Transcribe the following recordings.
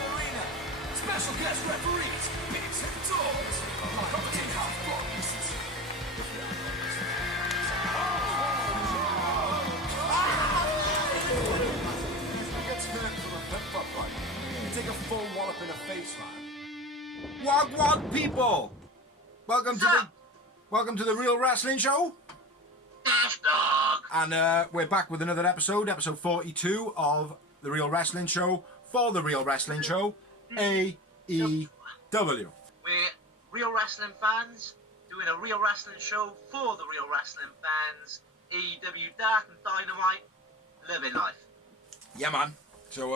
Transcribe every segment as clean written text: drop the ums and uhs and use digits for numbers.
Arena. Special guest referees, bigs and dogs. Commenting half bodies. He gets hurt from a pep fight. You take a full wallop in the face, man. Wag people! Welcome to the Real Wrestling Show. And we're back with another episode 42 of the Real Wrestling Show for the Real Wrestling Show, AEW. We're real wrestling fans doing a real wrestling show for the real wrestling fans. AEW Dark and Dynamite, living life. Yeah, man. So,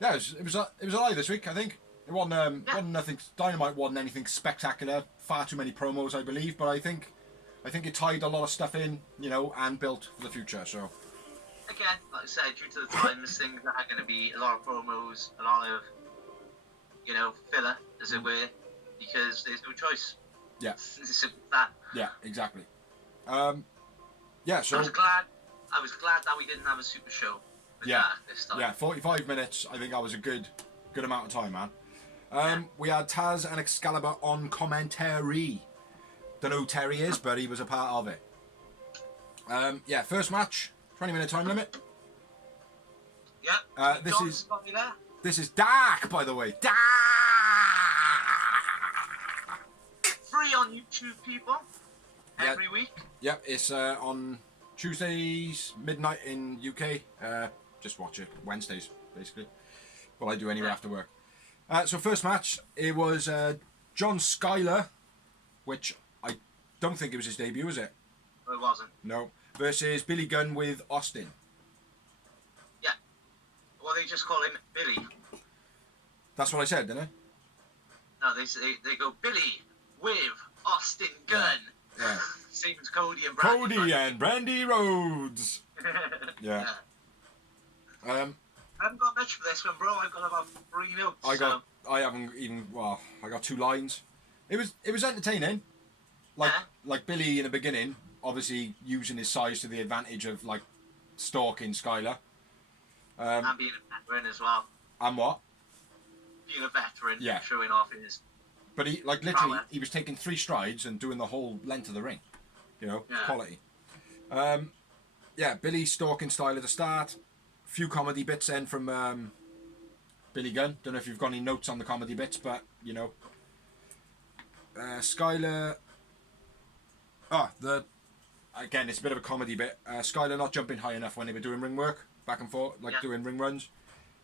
yeah, it was a lie this week. I think it wasn't nothing. Dynamite wasn't anything spectacular. Far too many promos, I believe. But I think it tied a lot of stuff in, and built for the future. So. Again, like I said, due to the times, things are going to be a lot of promos, a lot of, filler, as it were, because there's no choice. Yeah. It's simple as that. Yeah, exactly. Yeah, so... I was glad that we didn't have a super show with that this time. Yeah, 45 minutes, I think that was a good amount of time, man. We had Taz and Excalibur on commentary. Don't know who Terry is, but he was a part of it. Yeah, first match... 20-minute time limit. Yeah. This is Dark, by the way. Dark. Free on YouTube, people. Every week. Yep, it's on Tuesdays midnight in UK. Just watch it Wednesdays, basically. Well, I do anyway after work. So first match, it was John Skyler, which I don't think it was his debut, was it? It wasn't. No. Versus Billy Gunn with Austin. Yeah. Well, they just call him Billy. That's what I said, didn't I? No, they go Billy with Austin Gunn. Yeah. Same as Cody and Brandy. And Brandy Rhodes. Yeah. I haven't got much for this one, bro. I've got about 3 notes. I got 2 lines. It was entertaining. Like Billy in the beginning. Obviously, using his size to the advantage of, stalking Skyler. And being a veteran as well. And what? Being a veteran, yeah. Showing off his... But he, literally, he was taking 3 strides and doing the whole length of the ring. Quality. Yeah, Billy stalking Skyler at the start. A few comedy bits then from Billy Gunn. Don't know if you've got any notes on the comedy bits, but, Skyler... Again, it's a bit of a comedy bit. Skyler not jumping high enough when they were doing ring work, back and forth, doing ring runs.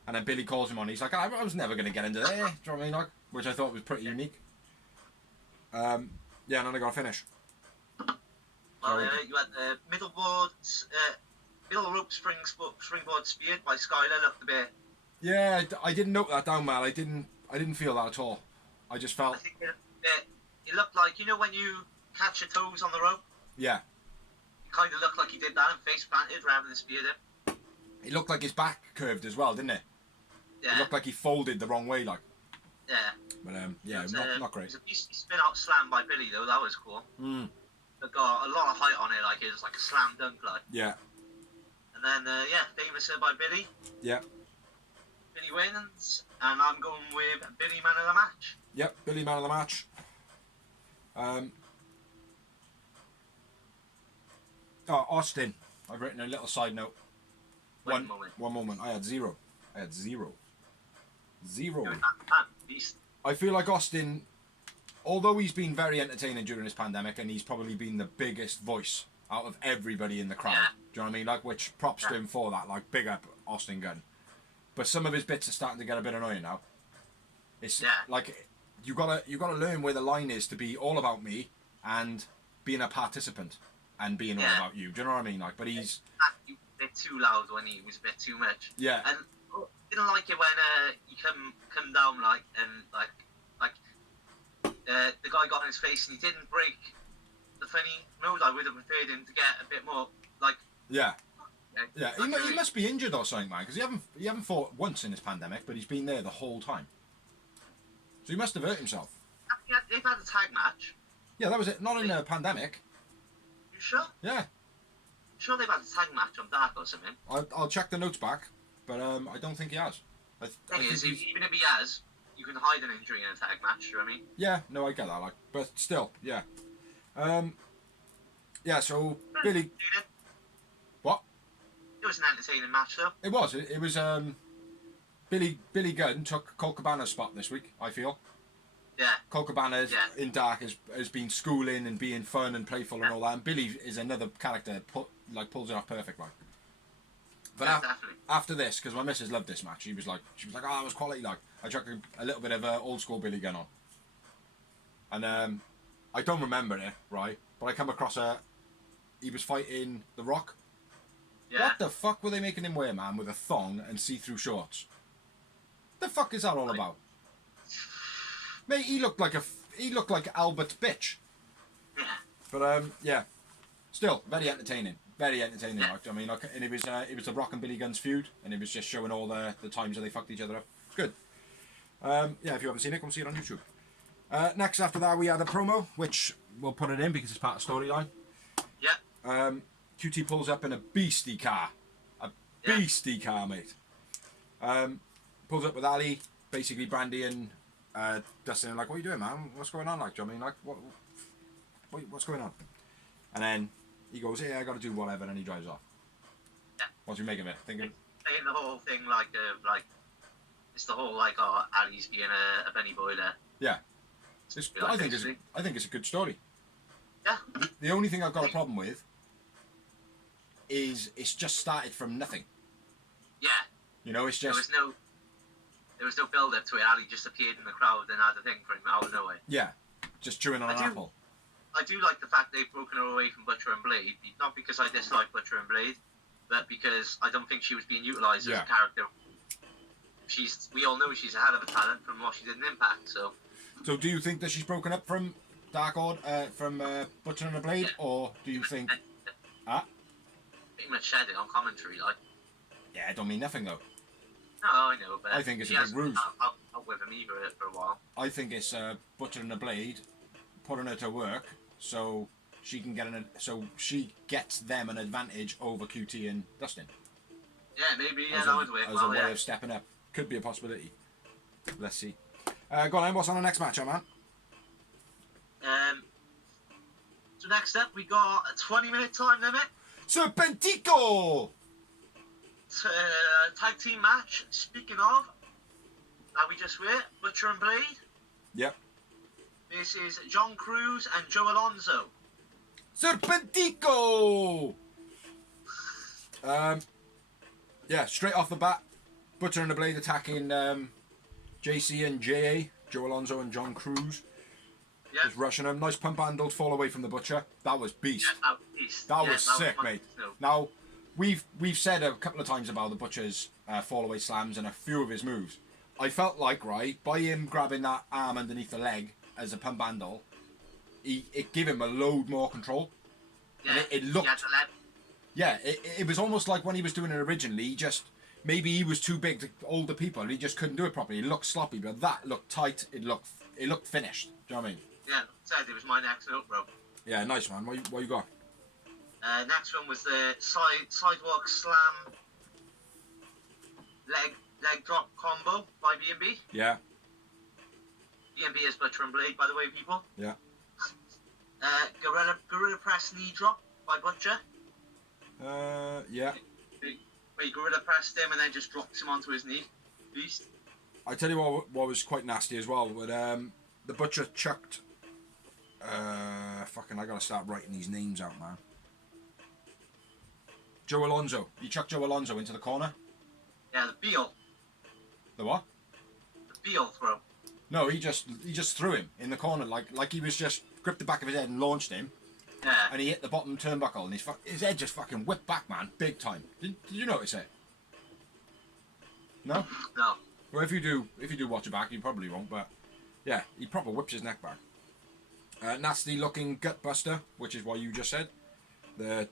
And then Billy calls him on. He's like, I was never going to get into there. Do you know what I mean? Which I thought was pretty unique. Yeah, and then I got a finish. Well, you had the middle rope springboard speared by Skyler. Looked a bit... Yeah, I didn't note that down, man. I didn't feel that at all. I just felt... I think it looked like, when you catch your toes on the rope? Yeah. Kind of looked like he did that and face planted rather than speared him. It looked like his back curved as well, didn't it? Yeah. It looked like he folded the wrong way, Yeah. But not great. It was a beastly spin-out slam by Billy though. That was cool. It got a lot of height on it. It was like a slam dunk, Yeah. And then famous by Billy. Yeah. Billy wins, and I'm going with Billy man of the match. Yep, Billy man of the match. Austin. I've written a little side note. One moment. I had zero. I feel like Austin, although he's been very entertaining during this pandemic, and he's probably been the biggest voice out of everybody in the crowd. Yeah. Do you know what I mean? Which props to him for that. Big up Austin Gunn. But some of his bits are starting to get a bit annoying now. It's you gotta learn where the line is to be all about me and being a participant and being all about you. Do you know what I mean? But he's a bit too loud when he was a bit too much. Yeah. And didn't like it when he come down the guy got in his face and he didn't break the funny nose. I would have preferred him to get a bit more Yeah. He must be injured or something, man, because he haven't fought once in this pandemic, but he's been there the whole time. So he must have hurt himself. They've had a tag match. Yeah, that was it. Not in a pandemic. You sure? Yeah. sure they've had a tag match on Dark or something. I'll check the notes back, but I don't think he has. I Thing think is, he's... even if he has, you can hide an injury in a tag match. Do you know what I mean? Yeah, no, I get that, like, but still, yeah. Yeah, so Billy... What? It was an entertaining match, though. It was. It was, Billy Gunn took Colt Cabana's spot this week, I feel. Yeah. Colt Cabana in Dark has been schooling and being fun and playful and all that, and Billy is another character that pulls it off perfect, like. But Definitely. after this, because my missus loved this match, she was like, oh, that was quality, like. I chucked a little bit of old school Billy Gunn on. And I don't remember it, right? But I come across he was fighting The Rock. Yeah. What the fuck were they making him wear, man, with a thong and see-through shorts? The fuck is that all about? Mate, he looked like Albert bitch. Yeah. But yeah, still very entertaining. Very entertaining. Yeah. Like, I mean, like, and it was the Rock and Billy Gunn's feud, and it was just showing all the times that they fucked each other up. Good. Yeah, if you haven't seen it, come see it on YouTube. Next after that, we had a promo, which we'll put it in because it's part of storyline. Yeah. QT pulls up in a beastie car. A beastie car, mate. Pulls up with Ali, basically Brandy and Dustin are like, what are you doing, man? What's going on? Like, do you know what I mean? Like, what's going on? And then he goes, yeah, I got to do whatever, and he drives off. Yeah. What do you make of it? Thinking Saying the whole thing like it's the whole like, oh, Ali's being a Benny Boiler. Yeah. I think it's a good story. Yeah. The only thing I've got a problem with is it's just started from nothing. Yeah. You know, it's just there was no build up to it. Ali just appeared in the crowd and had a thing for him out of nowhere. Yeah. Just chewing on an apple. I do like the fact they've broken her away from Butcher and Blade, not because I dislike Butcher and Blade, but because I don't think she was being utilised as a character. We all know she's a hell of a talent from what she did in Impact, so... So do you think that she's broken up from Dark Order, from Butcher and the Blade, or do you think... Pretty much said it on commentary, like... Yeah, it don't mean nothing, though. No, I know, but... I think it's a big ruse. I'll with him either for a while. I think it's Butcher and the Blade putting her to work so she can get so she gets them an advantage over QT and Dustin. Yeah, maybe, that would work well, as a way of stepping up. Could be a possibility. Let's see. Go on then, what's on the next match, man? So next up, we got a 20-minute time limit. Serpentico! Tag team match. Speaking of, that we just were, Butcher and Blade. Yep. This is John Cruz and Joe Alonzo. Serpentico! Yeah, straight off the bat, Butcher and the Blade attacking JC and JA, Joe Alonzo and John Cruz. Yep. Just rushing them. Nice pump handled fall away from the Butcher. That was beast. Yeah, that was beast. That was sick, mate. Too. Now, we've said a couple of times about the Butcher's fall away slams and a few of his moves. I felt like, right, by him grabbing that arm underneath the leg as a pump handle, it gave him a load more control. Yeah, and it looked... Yeah, it was almost like when he was doing it originally, maybe he was too big to older people and he just couldn't do it properly. It looked sloppy, but that looked tight. It looked finished. Do you know what I mean? Yeah, said it was my next up, bro. Yeah, nice, man. What you got? Next one was the sidewalk slam leg drop combo by B&B. Yeah. B&B is Butcher and Blade, by the way, people. Yeah. Gorilla press knee drop by Butcher. Yeah. Where he gorilla pressed him and then just drops him onto his knee. Beast. I tell you what was quite nasty as well. But the Butcher chucked. Fucking, I gotta start writing these names out, man. Joe Alonzo. He chucked Joe Alonzo into the corner. Yeah, the Beal. The what? The Beal throw. No, he just threw him in the corner like he was just gripped the back of his head and launched him. Yeah. And he hit the bottom turnbuckle and his head just fucking whipped back, man, big time. Did you notice it? No? No. Well, if you do watch it back, you probably won't, but yeah, he proper whips his neck back. Nasty looking gut buster, which is what you just said. The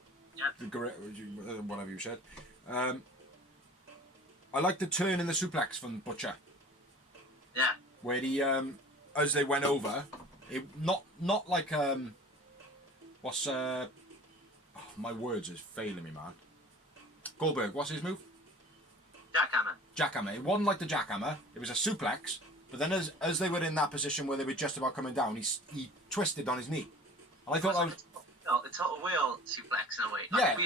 whatever you said. I like the turn in the suplex from Butcher. Yeah. Where he as they went over, it not like what's Oh, my words is failing me, man. Goldberg, what's his move? Jackhammer. Jackhammer. It wasn't like the jackhammer. It was a suplex. But then as they were in that position where they were just about coming down, he twisted on his knee. And I thought that was... The total wheel suplex in a way. Yeah.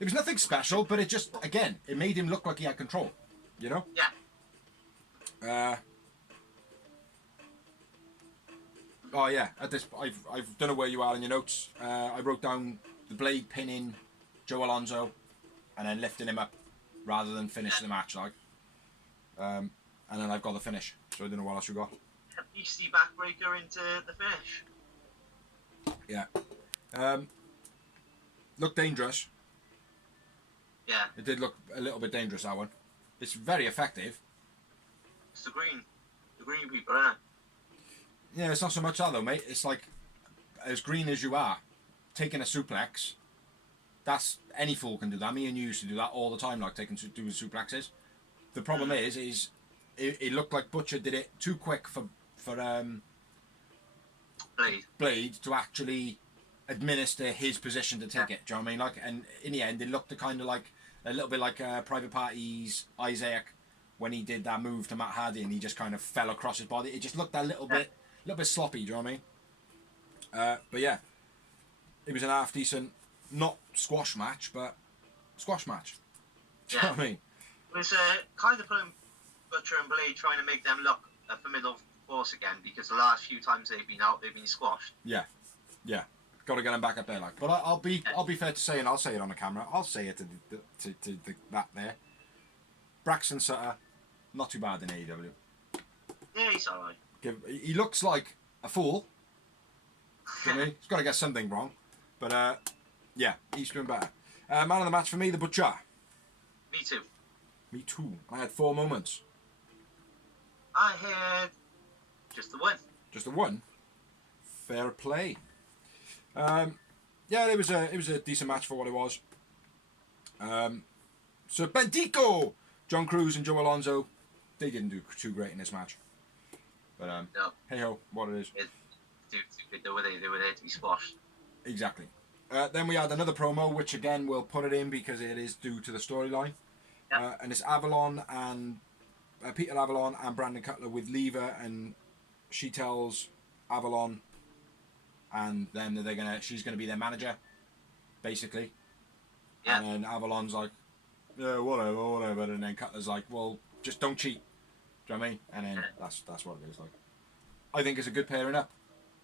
It was nothing special, but it just, again, it made him look like he had control. You know? Yeah. Oh yeah, at this, I don't know where you are in your notes. I wrote down the Blade pinning Joe Alonso, and then lifting him up, rather than finishing the match like. And then I've got the finish, so I don't know what else you got. A beastie backbreaker into the finish. Yeah. Looked dangerous. Yeah. It did look a little bit dangerous, that one. It's very effective. It's the green people, isn't it? Yeah, it's not so much that though, mate. It's like, as green as you are, taking a suplex, that's, any fool can do that. Me and you used to do that all the time, like doing suplexes. The problem is it looked like Butcher did it too quick for Blade to actually administer his position to take it. Do you know what I mean? Like, and in the end, it looked kind of like a little bit like Private Party's Isaac when he did that move to Matt Hardy and he just kind of fell across his body. It just looked a little bit sloppy. Do you know what I mean? But yeah, it was an half decent, not squash match, but squash match. Do you know what I mean? It was kind of putting Butcher and Blade trying to make them look a formidable force again, because the last few times they've been out, they've been squashed. Yeah. Got to get them back up there, like. But I'll be fair to say, and I'll say it on the camera. I'll say it to that there. Braxton Sutter, not too bad in AEW. Yeah, he's alright. He looks like a fool. Do you know what I mean? He's got to get something wrong, but yeah, he's doing better. Man of the match for me, the Butcher. Me too. Me too. I had 4 moments. I had just the one. Just the one. Fair play. Yeah, it was a decent match for what it was. So Bendico, John Cruz and Joe Alonso, they didn't do too great in this match. But no. Hey ho, what it is. They were there to be squashed. Exactly. Then we had another promo, which again we'll put it in because it is due to the storyline. Yep. And it's Avalon and Peter Avalon and Brandon Cutler with Lever, and she tells Avalon and them that she's gonna be their manager, basically. Yeah. And then Avalon's like, yeah, whatever, and then Cutler's like, well, just don't cheat. Do you know what I mean? And then that's what it is like. I think it's a good pairing up.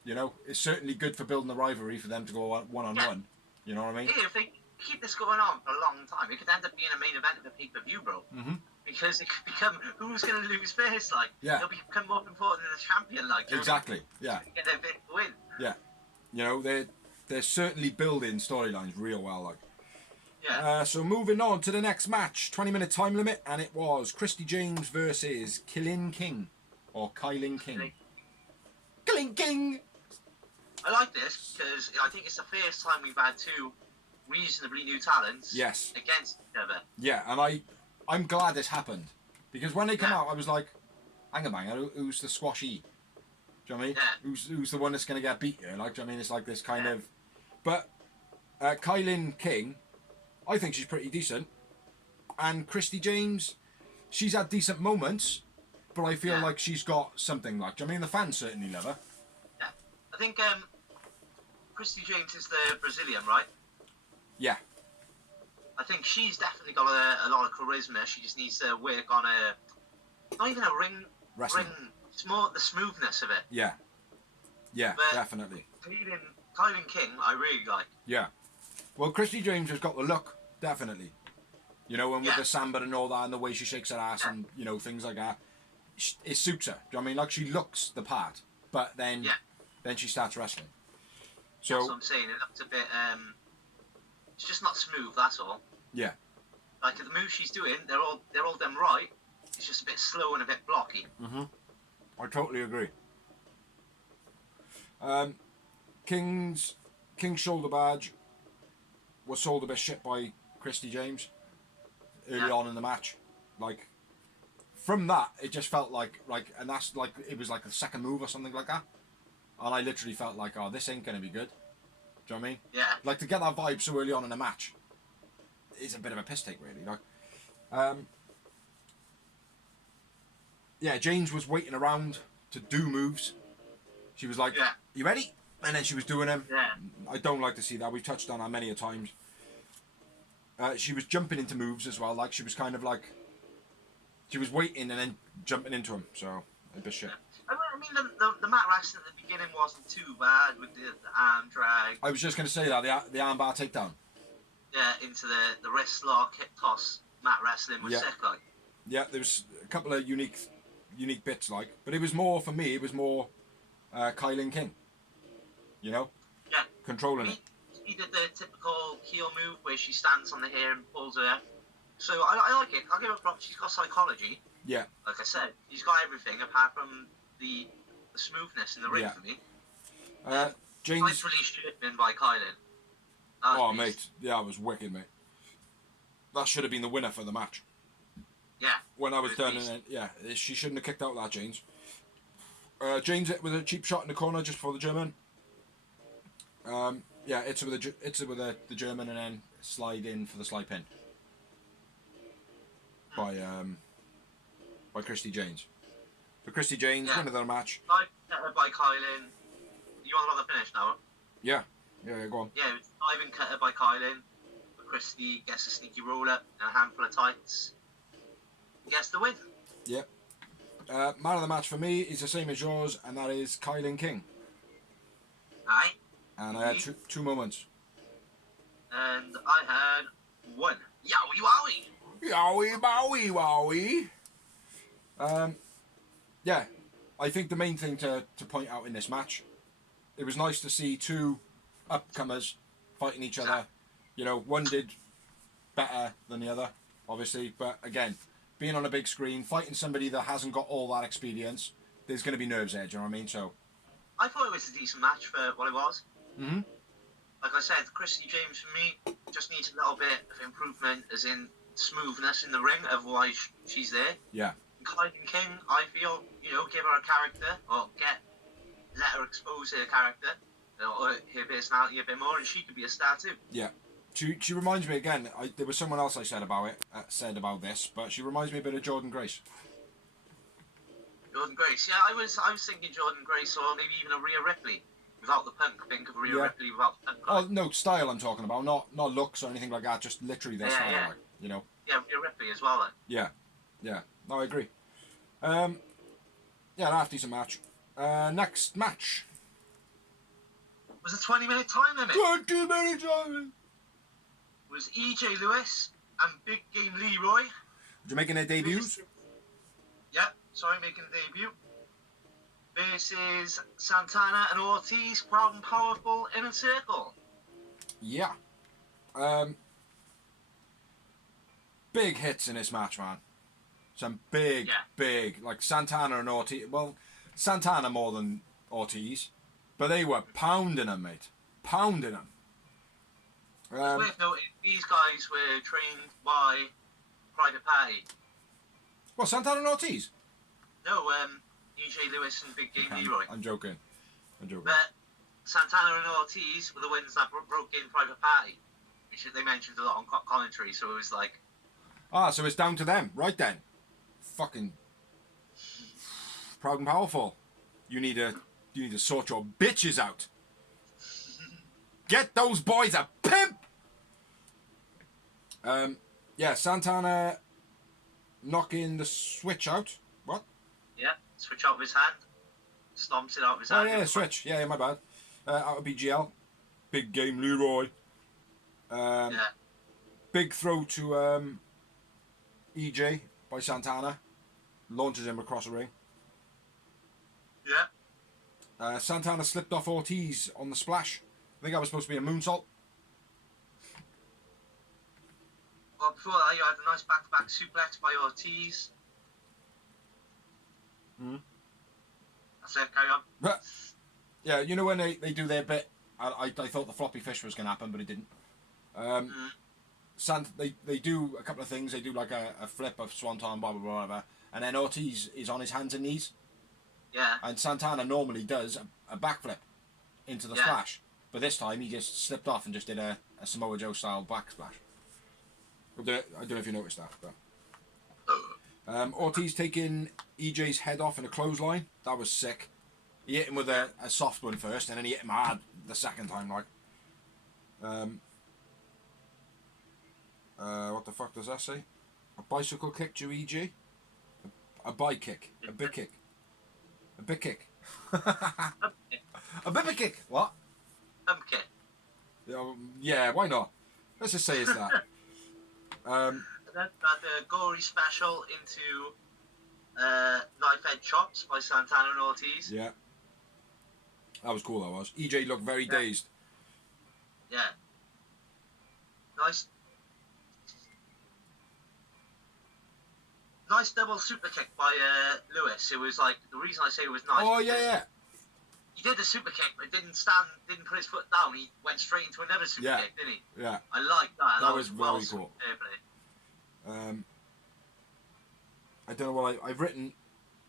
You know, it's certainly good for building the rivalry for them to go one-on-one. You know what I mean? Yeah, if they keep this going on for a long time, it could end up being a main event of a pay-per-view, bro. Mm-hmm. Because it could become, who's going to lose first, like? Yeah. It'll become more important than the champion, like. Exactly, yeah. Get their big win. Yeah. You know, they're certainly building storylines real well, like. Yeah. So moving on to the next match, 20-minute time limit, and it was Christy James versus Killin King, or Kyling King. Killing King! I like this because I think it's the first time we've had two reasonably new talents against each other. Yeah, and I'm glad this happened. Because when they come out, I was like, hang on, who's the squashy? Do you know what I mean? Yeah. Who's the one that's going to get beat here? Like, do you know what I mean? It's like this kind of... But Kylie King, I think she's pretty decent. And Christy James, she's had decent moments, but I feel like she's got something like... Do you know what I mean? The fans certainly love her. Yeah. I think Christy James is the Brazilian, right? Yeah. I think she's definitely got a lot of charisma. She just needs to work on not even a ring. Wrestling. It's more the smoothness of it. Yeah. Yeah, but definitely. Kylie King, I really like. Yeah. Well, Christy James has got the look, definitely. You know, and with the samba and all that, and the way she shakes her ass, and you know, things like that, it suits her. Do you know what I mean? Like, she looks the part, but then she starts wrestling. So that's what I'm saying. It looks a bit. It's just not smooth. That's all. Yeah. Like the moves she's doing, they're all done right. It's just a bit slow and a bit blocky. Mm-hmm. I totally agree. King's shoulder badge was sold a bit shit by Christy James early on in the match. Like, from that, it just felt like, and that's like, it was like the second move or something like that. And I literally felt like, oh, this ain't going to be good. Do you know what I mean? Yeah. Like, to get that vibe so early on in a match is a bit of a piss take, really. Like, yeah, James was waiting around to do moves. She was like, "You ready?" And then she was doing them. Yeah. I don't like to see that. We've touched on that many a times. She was jumping into moves as well. Like, she was kind of like, she was waiting and then jumping into them. So, a bit shit. I mean, the mat wrestling at the beginning wasn't too bad with the arm drag. I was just going to say that, the armbar takedown. Yeah, into the wrist lock, hip toss, mat wrestling was sick, like. Yeah, there was a couple of unique bits, like. But it was more, for me, it was more Kylan King. You know? Yeah. Controlling it. He did the typical heel move where she stands on the hair and pulls her. So I like it. I'll give her props. She's got psychology. Yeah. Like I said, she's got everything apart from the smoothness in the ring for me. James. Nice release driven by Kylan. Oh, mate. Yeah, it was wicked, mate. That should have been the winner for the match. Yeah. When I was done, and yeah, she shouldn't have kicked out that, James. James hit with a cheap shot in the corner just for the German. Yeah, it's with the German and then slide in for the slide pin by Christy James. So Christy James, winner of the match. By Kylan. You want another finish now? Yeah, go on. Yeah, diving cutter by Kylan. Christy gets a sneaky roll up and a handful of tights. Gets the win. Yeah. Man of the match for me is the same as yours, and that is Kylan King. Aye. And I had two moments. And I had one. Yowie wowie! Yowie bowie wowie! Yeah, I think the main thing to point out in this match, it was nice to see two upcomers fighting each other. You know, one did better than the other, obviously, but again, being on a big screen, fighting somebody that hasn't got all that experience, there's going to be nerves there, do you know what I mean? So, I thought it was a decent match for what it was. Mm-hmm. Like I said, Christy James for me just needs a little bit of improvement, as in smoothness in the ring, otherwise she's there. Yeah. Kylan King, I feel, give her a character, or let her expose her character, or her personality a bit more, and she could be a star too. Yeah. She reminds me again. There was someone else I said about this, but she reminds me a bit of Jordan Grace. Jordan Grace, yeah, I was thinking Jordan Grace, or maybe even a Rhea Ripley without the punk. Think of Rhea Ripley without the punk. Oh no, style I'm talking about, not looks or anything like that. Just literally their style, yeah. like, you know. Yeah, Rhea Ripley as well. Then. Yeah. No, I agree. Yeah, half decent match. Next match. Was a 20-minute time limit. 20-minute time. Was EJ Lewis and Big Game Leroy. They're making their debuts? Yep, making a debut. Versus Santana and Ortiz, Proud and Powerful, in a circle. Yeah. Big hits in this match, man. Some big, like Santana and Ortiz. Well, Santana more than Ortiz. But they were pounding them, mate. Pounding them. It's worth noting, these guys were trained by Private Party. What, Santana and Ortiz? No, EJ Lewis and Big Game Leroy. I'm joking. But Santana and Ortiz were the ones that broke in Private Party, which they mentioned a lot on commentary, so it was like... Ah, so it's down to them, right then. Fucking... Proud and Powerful. You need to sort your bitches out. Get those boys a pimp! Yeah, Santana knocking the switch out. What? Yeah, switch out of his hand. Stomps it out of his hand. Oh, yeah, switch. Yeah, my bad. Out of BGL. Big Game Leroy. Big throw to EJ by Santana. Launches him across the ring. Yeah. Santana slipped off Ortiz on the splash. I think that was supposed to be a moonsault. Well, before that, you had a nice back-to-back suplex by Ortiz. That's it, carry on. But, yeah, you know when they do their bit, I thought the floppy fish was going to happen, but it didn't. They do a couple of things. They do like a flip of swanton, blah, blah, blah, whatever. And then Ortiz is on his hands and knees. Yeah. And Santana normally does a backflip into the splash. But this time he just slipped off and just did a Samoa Joe style backsplash. I don't know if you noticed that, but Ortiz taking EJ's head off in a clothesline. That was sick. He hit him with a soft one first, and then he hit him hard the second time. Like, what the fuck does that say? A bicycle kick to EJ? A bike kick? A big kick? A big kick? A bibby kick? What? Kick. Yeah, why not? Let's just say it's that. And then had a gory special into knife edge chops by Santana and Ortiz. Yeah. That was cool, that was. EJ looked very dazed. Yeah. Nice. Nice double super kick by Lewis. It was like, the reason I say it was nice. Oh, yeah. He did the super kick, but didn't put his foot down. He went straight into another super kick, didn't he? Yeah. I like that. That was well very cool. I don't know what I've written.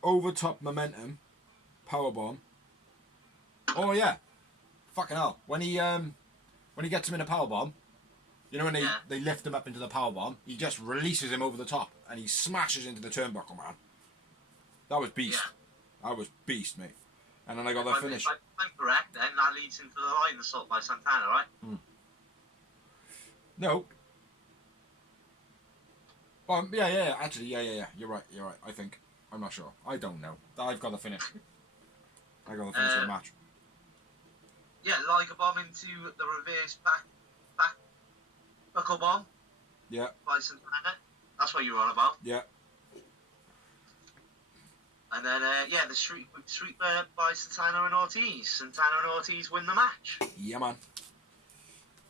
Over top momentum, powerbomb. Oh yeah, fucking hell! When he gets him in a powerbomb, you know when they lift him up into the powerbomb, he just releases him over the top and he smashes into the turnbuckle, man. That was beast. Yeah. That was beast, mate. And then I got the finish. If I'm correct, then that leads into the line assault by Santana, right? No. Yeah. Actually, yeah. You're right. I think. I'm not sure. I don't know. I've got the finish. I got the finish of the match. Yeah, Liger bomb into the reverse back buckle bomb. Yeah. By Santana. That's what you were on about. Yeah. And then, the sweeper by Santana and Ortiz. Santana and Ortiz win the match. Yeah, man.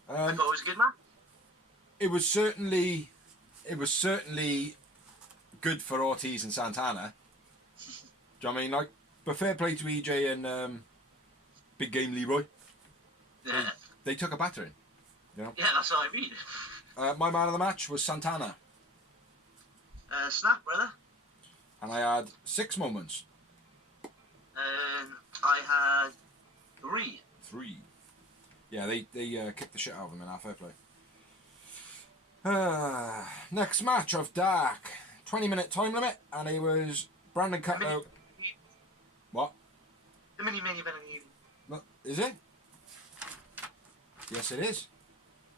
I thought it was a good match. It was certainly good for Ortiz and Santana. Do you know what I mean? Like, but fair play to EJ and Big Game Leroy. Yeah. They took a battering. You know? Yeah, that's what I mean. My man of the match was Santana. Snap, brother. And I had 6 moments. I had 3. 3. Yeah, they kicked the shit out of him in our fair play. Next match of Dark. 20-minute time limit, and it was Brandon Cutler. What? The mini event of the evening. Is it? Yes, it is.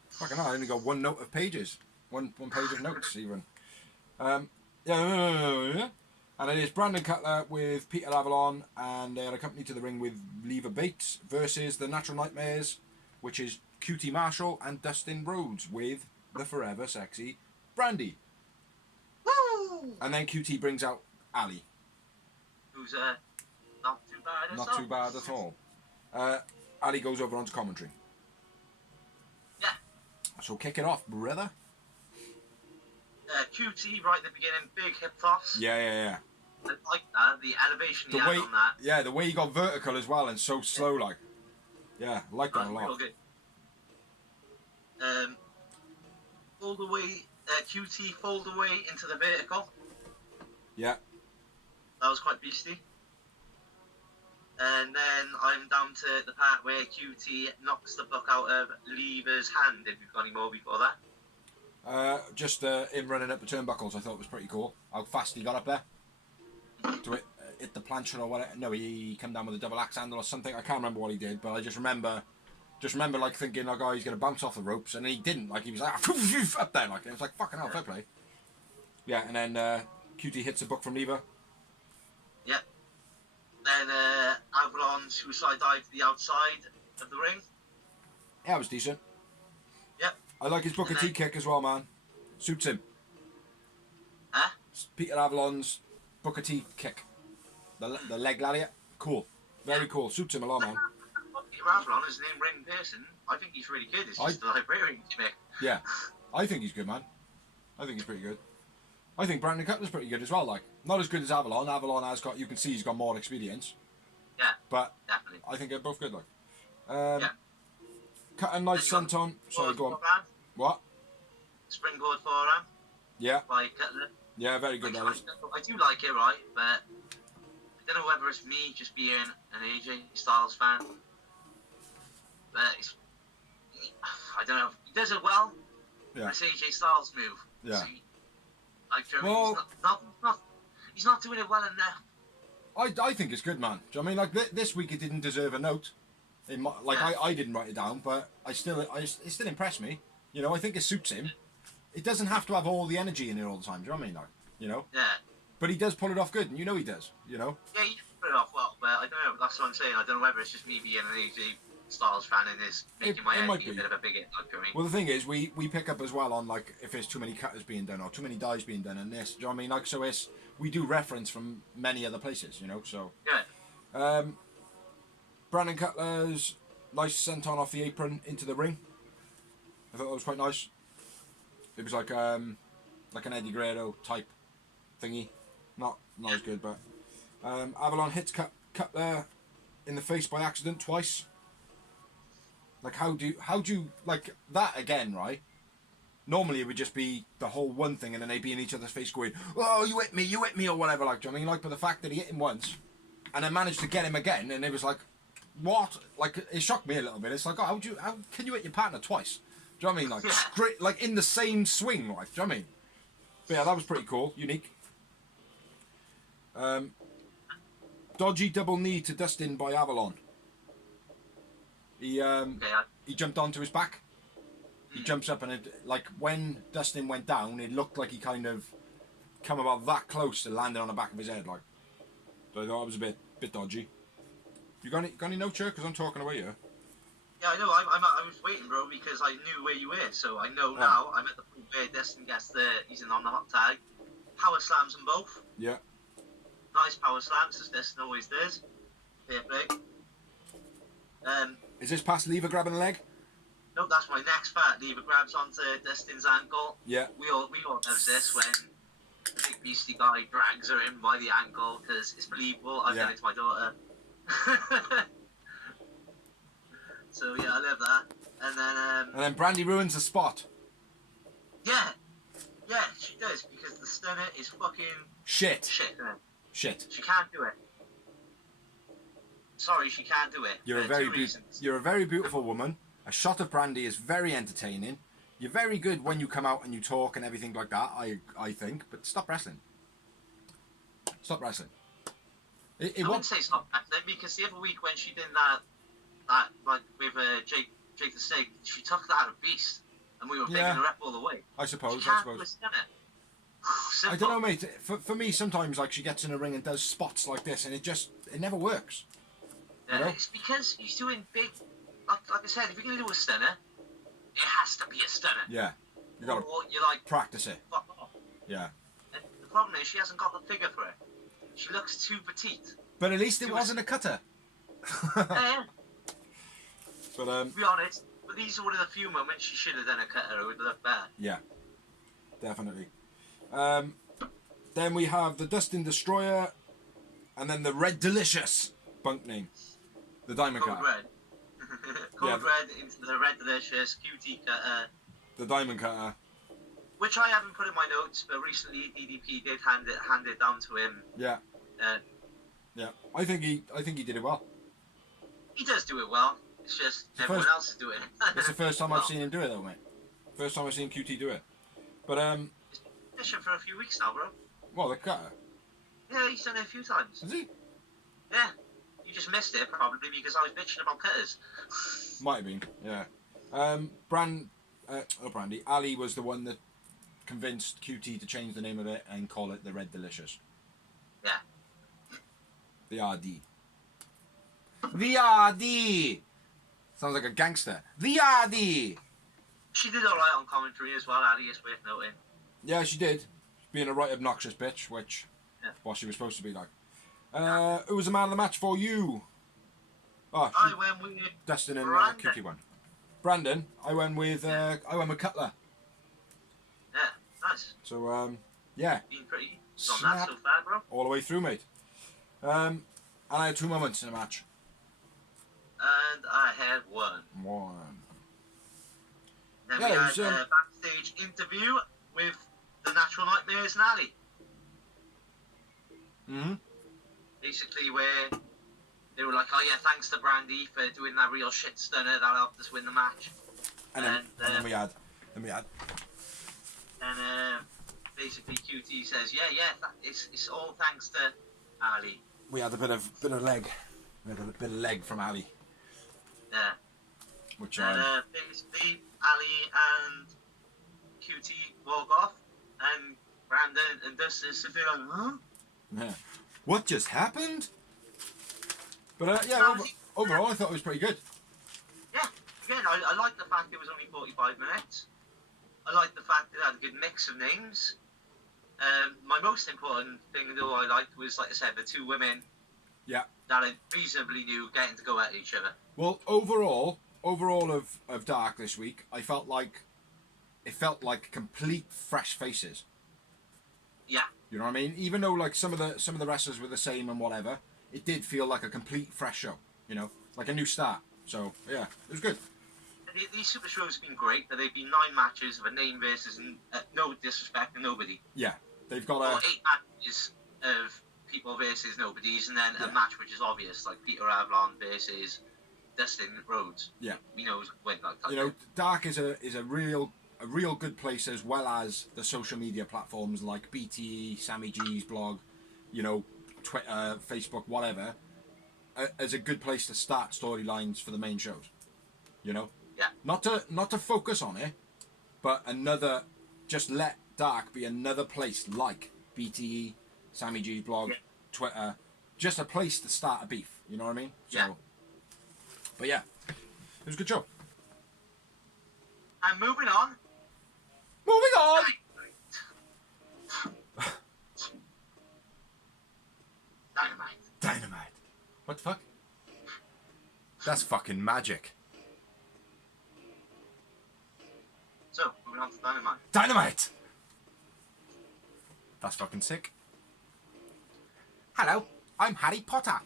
Fucking hell, I only got 1 note of pages. One page of notes, even. Yeah. And it is Brandon Cutler with Peter Avalon, and they are accompanied to the ring with Lever Bates versus the Natural Nightmares, which is QT Marshall and Dustin Rhodes with the Forever Sexy Brandy. Woo! And then QT brings out Ali. Who's not too bad. Not too bad at all. Ali goes over onto commentary. Yeah. So kick it off, brother. QT right at the beginning, big hip toss. Yeah. I like that, the elevation he had on that. Yeah, the way he got vertical as well and so slow, like. Yeah, I like that a lot. Real good. All the way, QT fold away into the vertical. Yeah. That was quite beastie. And then I'm down to the part where QT knocks the book out of Lever's hand, if you've got any more before that. Just him running up the turnbuckles, I thought was pretty cool. How fast he got up there. To hit the plancha or whatever. No, he came down with a double axe handle or something. I can't remember what he did, but I just remember like thinking, like, oh, he's going to bounce off the ropes, and he didn't. Like, he was like, up there, like, it was like, fucking hell, fair play. Yeah, and then QT hits a book from Lever. Yeah. Then Avalon suicide dive to the outside of the ring. Yeah, it was decent. Yep. I like his Booker T kick as well, man. Suits him. Huh? Peter Avalon's Booker T kick. The leg lariat. Cool. Very cool. Suits him a lot, man. Peter Avalon is an in-ring person. I think he's really good. It's just the librarian gimmick. Yeah. I think he's good, man. I think he's pretty good. I think Brandon Cutler's pretty good as well, like. Not as good as Avalon. Avalon has got, you can see he's got more experience. Yeah. But definitely. I think they're both good, like. Yeah. Cut a nice senton. Sorry, go on. Forehand. What? Springboard forehand. Yeah. By Cutler. Yeah, very good, that is. I do like it, right? But I don't know whether it's me just being an AJ Styles fan. But I don't know. He does it well. Yeah. It's AJ Styles' move. Yeah. So he's Well, he's not doing it well enough. I think it's good, man. Do you know what I mean? Like this week, it didn't deserve a note. I didn't write it down, but it still impressed me. You know, I think it suits him. It doesn't have to have all the energy in it all the time. Do you know what I mean? Like, you know. Yeah. But he does pull it off good, and you know he does. You know. Yeah, he put it off well, but I don't know. That's what I'm saying. I don't know whether it's just me being an AJ Styles fan and is making my head be a bit of a bigot. Well, the thing is, we pick up as well on like if there's too many cutters being done or too many dives being done, and this. Do you know what I mean? Like, so we do reference from many other places. You know, so. Yeah. Brandon Cutler's nice senton off the apron into the ring. I thought that was quite nice. It was like an Eddie Guerrero type thingy. Not as good, but Avalon hits Cutler in the face by accident twice. Like how do you like that again, right? Normally it would just be the whole one thing, and then they'd be in each other's face going, "Oh, you hit me," or whatever. Like, do you know what I mean? Like, but the fact that he hit him once, and then managed to get him again, and it was like, what? Like, it shocked me a little bit. It's like, oh, how can you hit your partner twice? Do you know what I mean? Like, straight, like in the same swing, like, do you know what I mean? But yeah, that was pretty cool, unique. Dodgy double knee to Dustin by Avalon. He jumped onto his back. He jumps up, and like when Dustin went down, it looked like he kind of come about that close to landing on the back of his head, like. So I thought it was a bit dodgy. You got any notes here? Because I'm talking away here. Yeah, I know. I was waiting, bro, because I knew where you were. So I know now. I'm at the point where Dustin gets he's in on the hot tag. Power slams them both. Yeah. Nice power slams, as Dustin always does. Fair play. Is this past Lever grabbing the leg? No, that's my next part. Lever grabs onto Dustin's ankle. Yeah. We all know this when big beastie guy drags her in by the ankle because it's believable. I've done it to my daughter. So yeah, I love that. And then Brandy ruins the spot. Yeah, she does, because the stunner is fucking shit. Shit. She can't do it. Sorry, she can't do it. You're a very beautiful woman. A shot of brandy is very entertaining. You're very good when you come out and you talk and everything like that. I think, but stop wrestling. Stop wrestling. I wouldn't say stop wrestling, because the other week when she did that like with Jake the Snake, she took that a beast, and we were picking her up all the way. I suppose. I don't know, mate. For me, sometimes like she gets in a ring and does spots like this, and it never works. You know? It's because he's doing big. Like I said, if you're gonna do a stunner, it has to be a stunner. Yeah. You gotta like practice it. Fuck off. Yeah. And the problem is she hasn't got the figure for it. She looks too petite. But at least it wasn't a cutter. Yeah. But to be honest, but these are one of the few moments she should have done a cutter. It would look better. Yeah. Definitely. Then we have the Dustin Destroyer, and then the Red Delicious bunk name, the Diamond Cutter. Red into the Red Delicious QT Cutter. The Diamond Cutter. Which I haven't put in my notes, but recently DDP did hand it down to him. Yeah. Yeah. I think he did it well. He does do it well. It's just everyone else is doing it. It's the first time I've seen him do it, though, mate. First time I've seen QT do it. But he's been fishing for a few weeks now, bro. Well, the cutter. Yeah, he's done it a few times. Has he? Yeah. You just missed it probably because I was bitching about cutters. Might have been. Yeah. Brandy. Ali was the one that convinced QT to change the name of it and call it the Red Delicious. Yeah. The RD. The RD! Sounds like a gangster. The RD! She did alright on commentary as well, Ali, it's worth noting. Yeah, she did. Being a right obnoxious bitch, which what she was supposed to be like. Who was the man of the match for you? Oh, I went with Dustin and Brandon. one. Brandon, I went with Cutler. Yeah, nice. So yeah. Been pretty on that so far, bro. All the way through, mate. And I had 2 moments in the match. And I had one. Then we had a backstage interview with the Natural Nightmares and Ali. Mm-hmm. Basically where they were like, oh yeah, thanks to Brandy for doing that real shit stunner that helped us win the match. And then we had. Basically QT says, it's all thanks to Ali. We had a bit of leg. We had a bit of leg from Ali. Yeah. Which basically Ali and QT walk off, and Brandon and Dustin sit there like, huh? Yeah. What just happened? But overall, I thought it was pretty good. Yeah. Again, I like the fact it was only 45 minutes. I like the fact that it had a good mix of names. My most important thing, though, I liked was, like I said, the two women. Yeah. That I reasonably knew getting to go at each other. Well, overall of Dark this week, it felt like complete fresh faces. Yeah. You know what I mean? Even though like some of the wrestlers were the same and whatever, it did feel like a complete fresh show. You know, like a new start. So yeah, it was good. These super shows have been great, but they've been 9 matches of a name versus no disrespect to nobody. Yeah, they've got or 8 matches of people versus nobodies, and then a match which is obvious, like Peter Avalon versus Dustin Rhodes. Yeah, we know when like that. You know, Dark is a real good place, as well as the social media platforms like BTE, Sammy G's blog, you know, Twitter, Facebook, whatever, as a good place to start storylines for the main shows. You know. Yeah. Not to focus on it, but just let Dark be another place like BTE, Sammy G's blog, Twitter, just a place to start a beef. You know what I mean? So, yeah. But yeah, it was a good show. And moving on. Dynamite. What the fuck? That's fucking magic. So, moving on to Dynamite. Dynamite! That's fucking sick. Hello, I'm Harry Potter.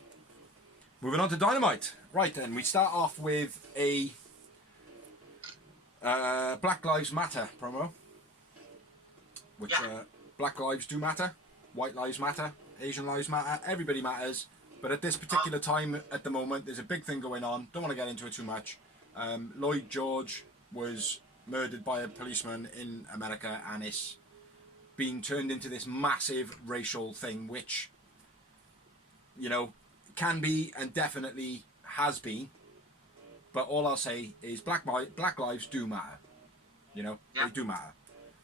Moving on to Dynamite. Right then, we start off with a Black Lives Matter promo. Which, Black Lives do matter. White Lives matter. Asian Lives matter. Everybody matters. But at this particular time, at the moment, there's a big thing going on. Don't want to get into it too much. Lloyd George was murdered by a policeman in America, and it's being turned into this massive racial thing, which, you know, can be and definitely has been. But all I'll say is Black Lives do matter. You know, they do matter.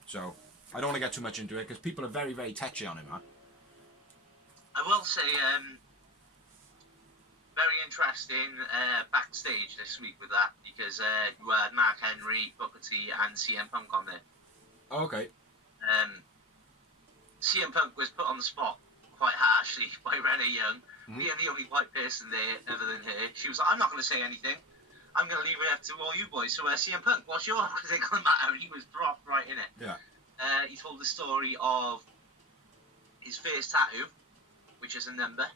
So I don't want to get too much into it because people are very, very touchy on it, man. I will say, very interesting backstage this week with that, because you had Mark Henry, Booker T, and CM Punk on there. Okay. CM Punk was put on the spot quite harshly by Renee Young, being the only white person there other than her. She was like, I'm not going to say anything. I'm going to leave it up to all you boys. So CM Punk, what's your take on the matter? And he was dropped right in it. Yeah. He told the story of his first tattoo, which is a number.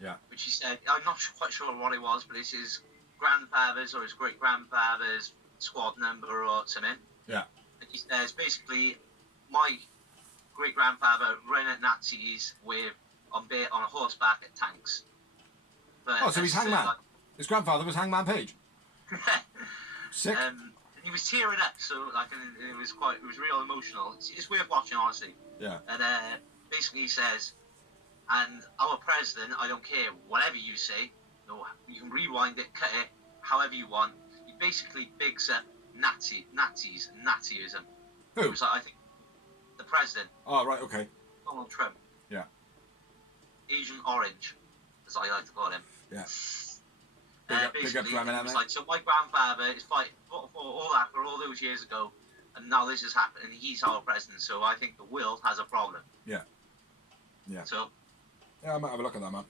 Yeah. Which he said, I'm not quite sure what it was, but it's his grandfather's or his great-grandfather's squad number or something. Yeah. And he says, basically, my great-grandfather ran at Nazis on a horseback at tanks. But so he's Hangman. His grandfather was Hangman Page. Sick. And he was tearing up, so and it was real emotional. It's worth watching, honestly. Yeah. And basically he says, and our president, I don't care, whatever you say, you can rewind it, cut it, however you want. He basically bigs up Nazis, Nazism. Who? It was like, I think, the president. Oh, right, okay. Donald Trump. Yeah. Agent Orange, as I like to call him. Yeah. Basically, it was like, so my grandfather is fighting for all that for all those years ago, and now this has happened, and he's our president, so I think the world has a problem. Yeah. Yeah. So. Yeah, I might have a look at that, man.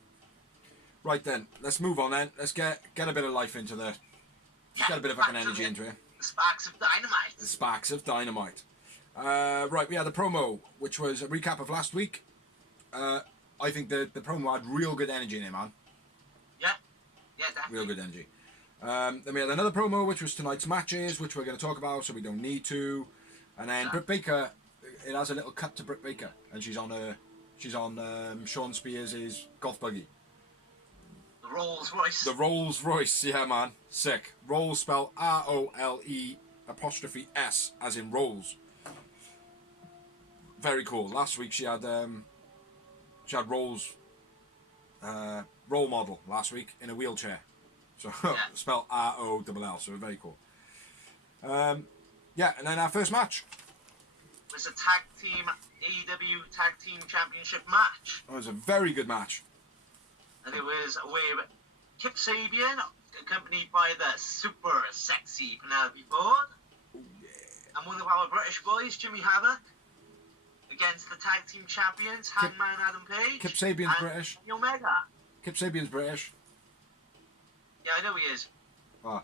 Right then, let's move on then. Let's get a bit of life into the... Let's get a bit of fucking energy into it. The Sparks of Dynamite. The Sparks of Dynamite. Right, we had the promo, which was a recap of last week. I think the promo had real good energy in it, man. Yeah. Yeah, definitely. Real good energy. Then we had another promo, which was tonight's matches, which we're going to talk about, so we don't need to. And then Britt Baker, it has a little cut to Britt Baker, and she's on Sean Spears' golf buggy. The Rolls Royce. The Rolls Royce, yeah, man. Sick. Rolls spelled ROLE''S as in rolls. Very cool. Last week she had Rolls role model last week in a wheelchair. So spelled ROLL, so very cool. Yeah, and then our first match. It was a tag team AEW Tag Team Championship match. It was a very good match. And it was with Kip Sabian, accompanied by the super sexy Penelope Ford. Oh, yeah. And one of our British boys, Jimmy Havoc, against the tag team champions, Hangman Adam Page. Kip Sabian's and British. Kenny Omega. Kip Sabian's British. Yeah, I know he is. Ah.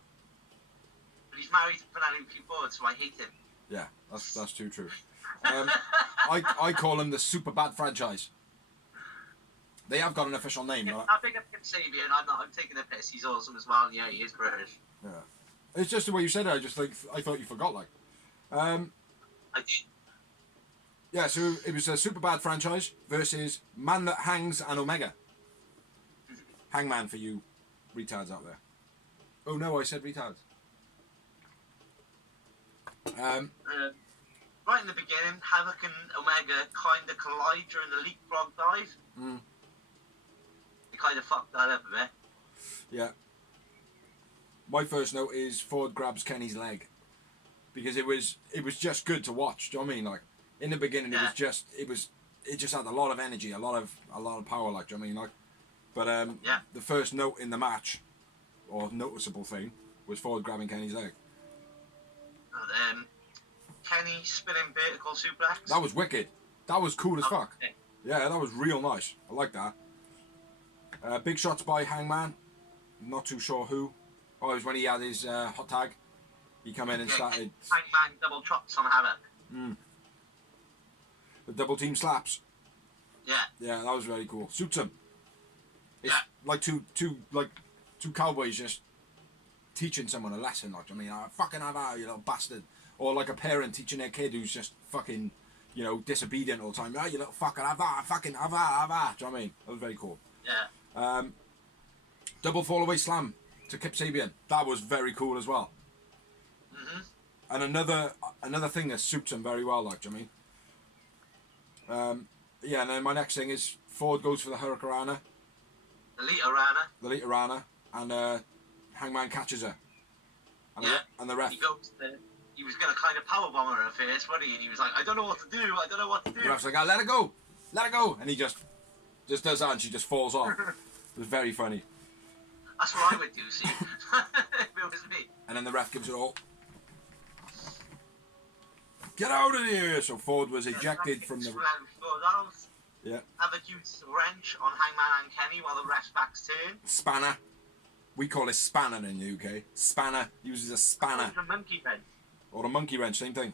But he's married to Penelope Ford, so I hate him. Yeah, that's too true. I call him the Super Bad Franchise. They have got an official name. I pick up Kip Sabian. I'm taking a piss. He's awesome as well. Yeah, he is British. Yeah. It's just the way you said it. I thought you forgot. Like, I did. yeah. So it was a Super Bad Franchise versus Man That Hangs and Omega. Hangman for you retards out there. Oh no, I said retards. Right in the beginning, Havoc and Omega kind of collide during the leapfrog dive. Mm. They kind of fucked that up a bit. Yeah. My first note is Ford grabs Kenny's leg because it was just good to watch. Do you know what I mean? Like in the beginning, it just had a lot of energy, a lot of power. Like, do you know what I mean? Like, but the first note in the match, or noticeable thing, was Ford grabbing Kenny's leg. And, Kenny spinning vertical suplex. That was wicked. That was cool as fuck. Okay. Yeah, that was real nice. I like that. Big shots by Hangman. Not too sure who. Oh, it was when he had his hot tag. He come in and started... Hangman double chops on Havoc. The double team slaps. Yeah. Yeah, that was very cool. Suits him. It's like two cowboys just teaching someone a lesson. Like, I mean, fucking have that, you little bastard. Or like a parent teaching their kid who's just fucking, disobedient all the time. Oh, you little fucker, have that, fucking have that. Do you know what I mean? That was very cool. Yeah. Double fallaway slam to Kip Sabian. That was very cool as well. Mm-hmm. And another thing that suits him very well, like, do you know what I mean? Yeah, and then my next thing is Ford goes for the Hurricanrana. The Lita Rana. And Hangman catches her. And, and the ref... He was going to kind of powerbomb her at first, wasn't he? And he was like, I don't know what to do. The ref's like, let her go. Let her go. And he just does that and she just falls off. It was very funny. That's what I would do, see? If it was me. And then the ref gives it all. Get out of here! So Ford was ejected from the... Yeah. Havoc used a wrench on Hangman and Kenny while the ref's backs turn. Spanner. We call it spanner in the UK. Spanner uses a spanner. Or a monkey wrench. Or a monkey wrench, same thing.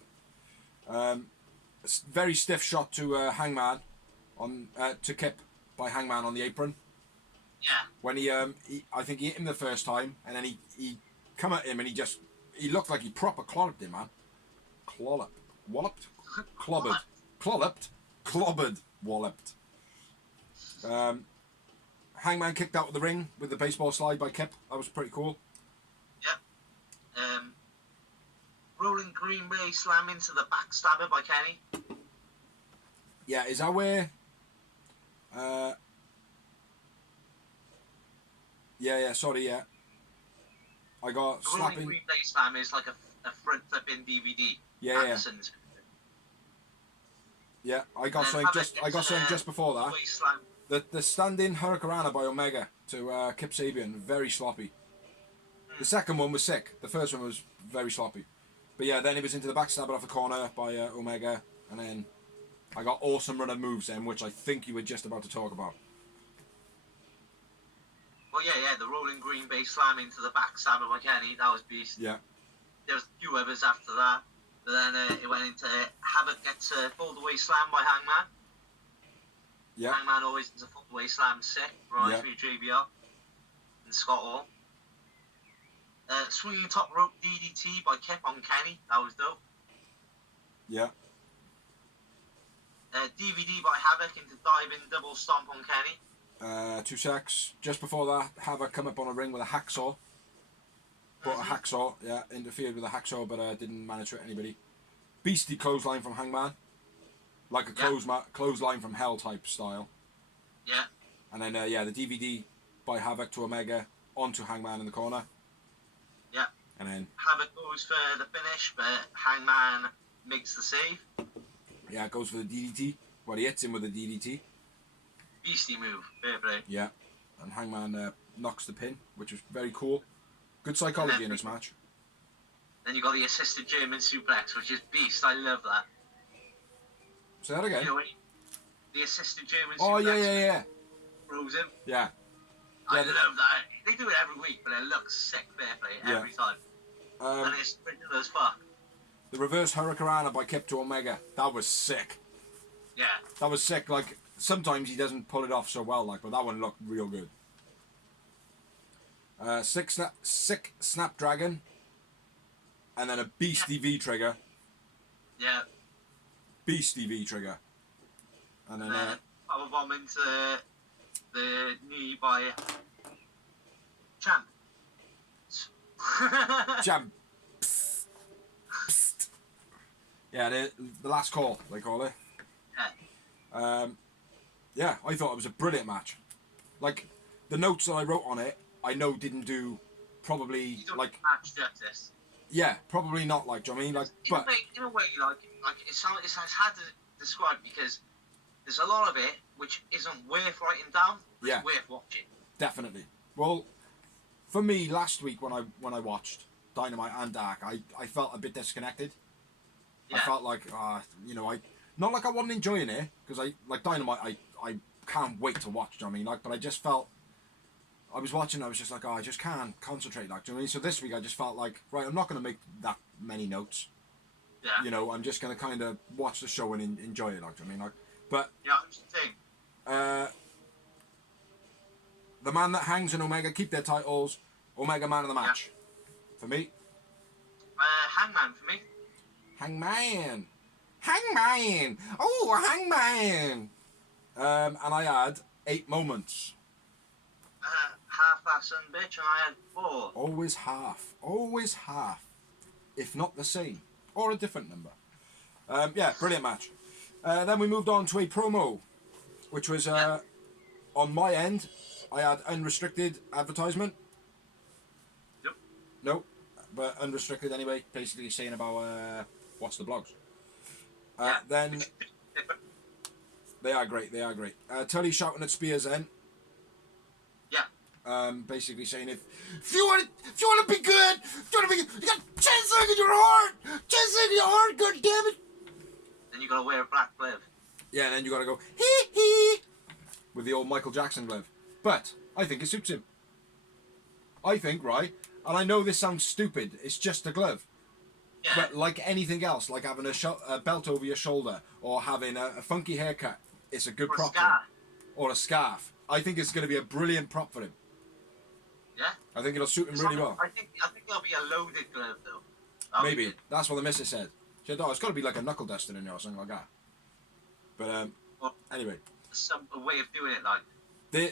Very stiff shot to Hangman to Kip by Hangman on the apron. Yeah. When I think he hit him the first time, and then he come at him and he looked like he proper clobbed him, man. Clobbered, walloped. Hangman kicked out of the ring with the baseball slide by Kip. That was pretty cool. Yep. Rolling Green Bay slam into the backstabber by Kenny. Yeah, is that where... Yeah. I got slapping... Rolling Green Bay slam is like a front flipping DVD. Yeah. Anderson's. Yeah, I got something just before that. The stand-in Hurricanrana by Omega to Kip Sabian, very sloppy. The second one was sick. The first one was very sloppy. But yeah, then he was into the backstabber off the corner by Omega, and then I got awesome run of moves then, which I think you were just about to talk about. Well, yeah, the rolling Green Bay slam into the backstabber by Kenny, that was beast. Yeah. There was a few others after that, but then it went into Havoc gets a fold-away slam by Hangman. Yeah. Hangman always does a fold-away slam sick, reminds me of JBL and Scott Hall. Swinging top rope DDT by Kip on Kenny, that was dope. Yeah. DVD by Havoc into diving double stomp on Kenny. 2 secs. Just before that, Havoc come up on a ring with a hacksaw. Brought a hacksaw, yeah, interfered with a hacksaw, but didn't manage to hit anybody. Beastie clothesline from Hangman. Like a clothesline from Hell type style. Yeah. And then, the DVD by Havoc to Omega onto Hangman in the corner. Yeah. And then Havoc goes for the finish, but Hangman makes the save. Yeah, it goes for the DDT. Well, he hits him with the DDT. Beastie move, fair play. Yeah. And Hangman knocks the pin, which was very cool. Good psychology in this match. Then you got the assisted German suplex, which is beast. I love that. Say that again. You know, the assisted German suplex. Oh, yeah. Throws him. Yeah. I love that. They do it every week, but it looks sick, fair play, every time. And it's ridiculous as fuck. The reverse Hurricanrana by Kip to Omega. That was sick. Yeah. That was sick. Like, sometimes he doesn't pull it off so well, like, but that one looked real good. Sick Snapdragon. And then a Beastie V trigger. Yeah. Beastie V trigger. And then powerbomb into the knee by Champ. Jam. Psst. Psst. Yeah, the last call, they call it. Yeah. I thought it was a brilliant match. Like, the notes that I wrote on it, I know didn't do probably, like... match justice. Yeah, probably not, like, do you know what I mean? Like, but... In a way, like it's hard to describe because there's a lot of it which isn't worth writing down, but it's worth watching. Definitely. Well, for me, last week when I watched Dynamite and Dark, I felt a bit disconnected. Yeah. I felt like, not like I wasn't enjoying it, because like Dynamite, I can't wait to watch, do you know what I mean? Like, but I just felt, I was watching, I was just like, I just can't concentrate, like, do you know what I mean? So this week I just felt like, right, I'm not going to make that many notes. Yeah. You know, I'm just going to kind of watch the show and enjoy it, like, do you know what I mean? Like, but... Yeah, I'm just saying. The man that hangs and Omega keep their titles. Omega man of the match. Yeah. For me. Hangman for me. Hangman. Hangman. Oh, Hangman. And I had 8 moments. Half that son bitch, and I had 4. Always half. Always half. If not the same. Or a different number. Brilliant match. Then we moved on to a promo, which was on my end. I had unrestricted advertisement. Yep. Nope. But unrestricted anyway. Basically saying about what's the blogs. Then they are great. They are great. Tully shouting at Spears then. Yeah. Basically saying if you want to be good, you got 10 seconds in your heart. 10 seconds in your heart. God damn it. Then you gotta wear a black glove. Yeah, and then you gotta go hee hee with the old Michael Jackson glove. But I think it suits him. I think, right, and I know this sounds stupid, it's just a glove. Yeah. But like anything else, like having a belt over your shoulder or having a funky haircut, it's a good prop for him. Or a scarf. I think it's going to be a brilliant prop for him. Yeah. I think it'll suit him really well. I think it'll be a loaded glove though. Maybe. That's what the missus said. She said, oh, it's got to be like a knuckle duster in there or something like that. But anyway. Some way of doing it like.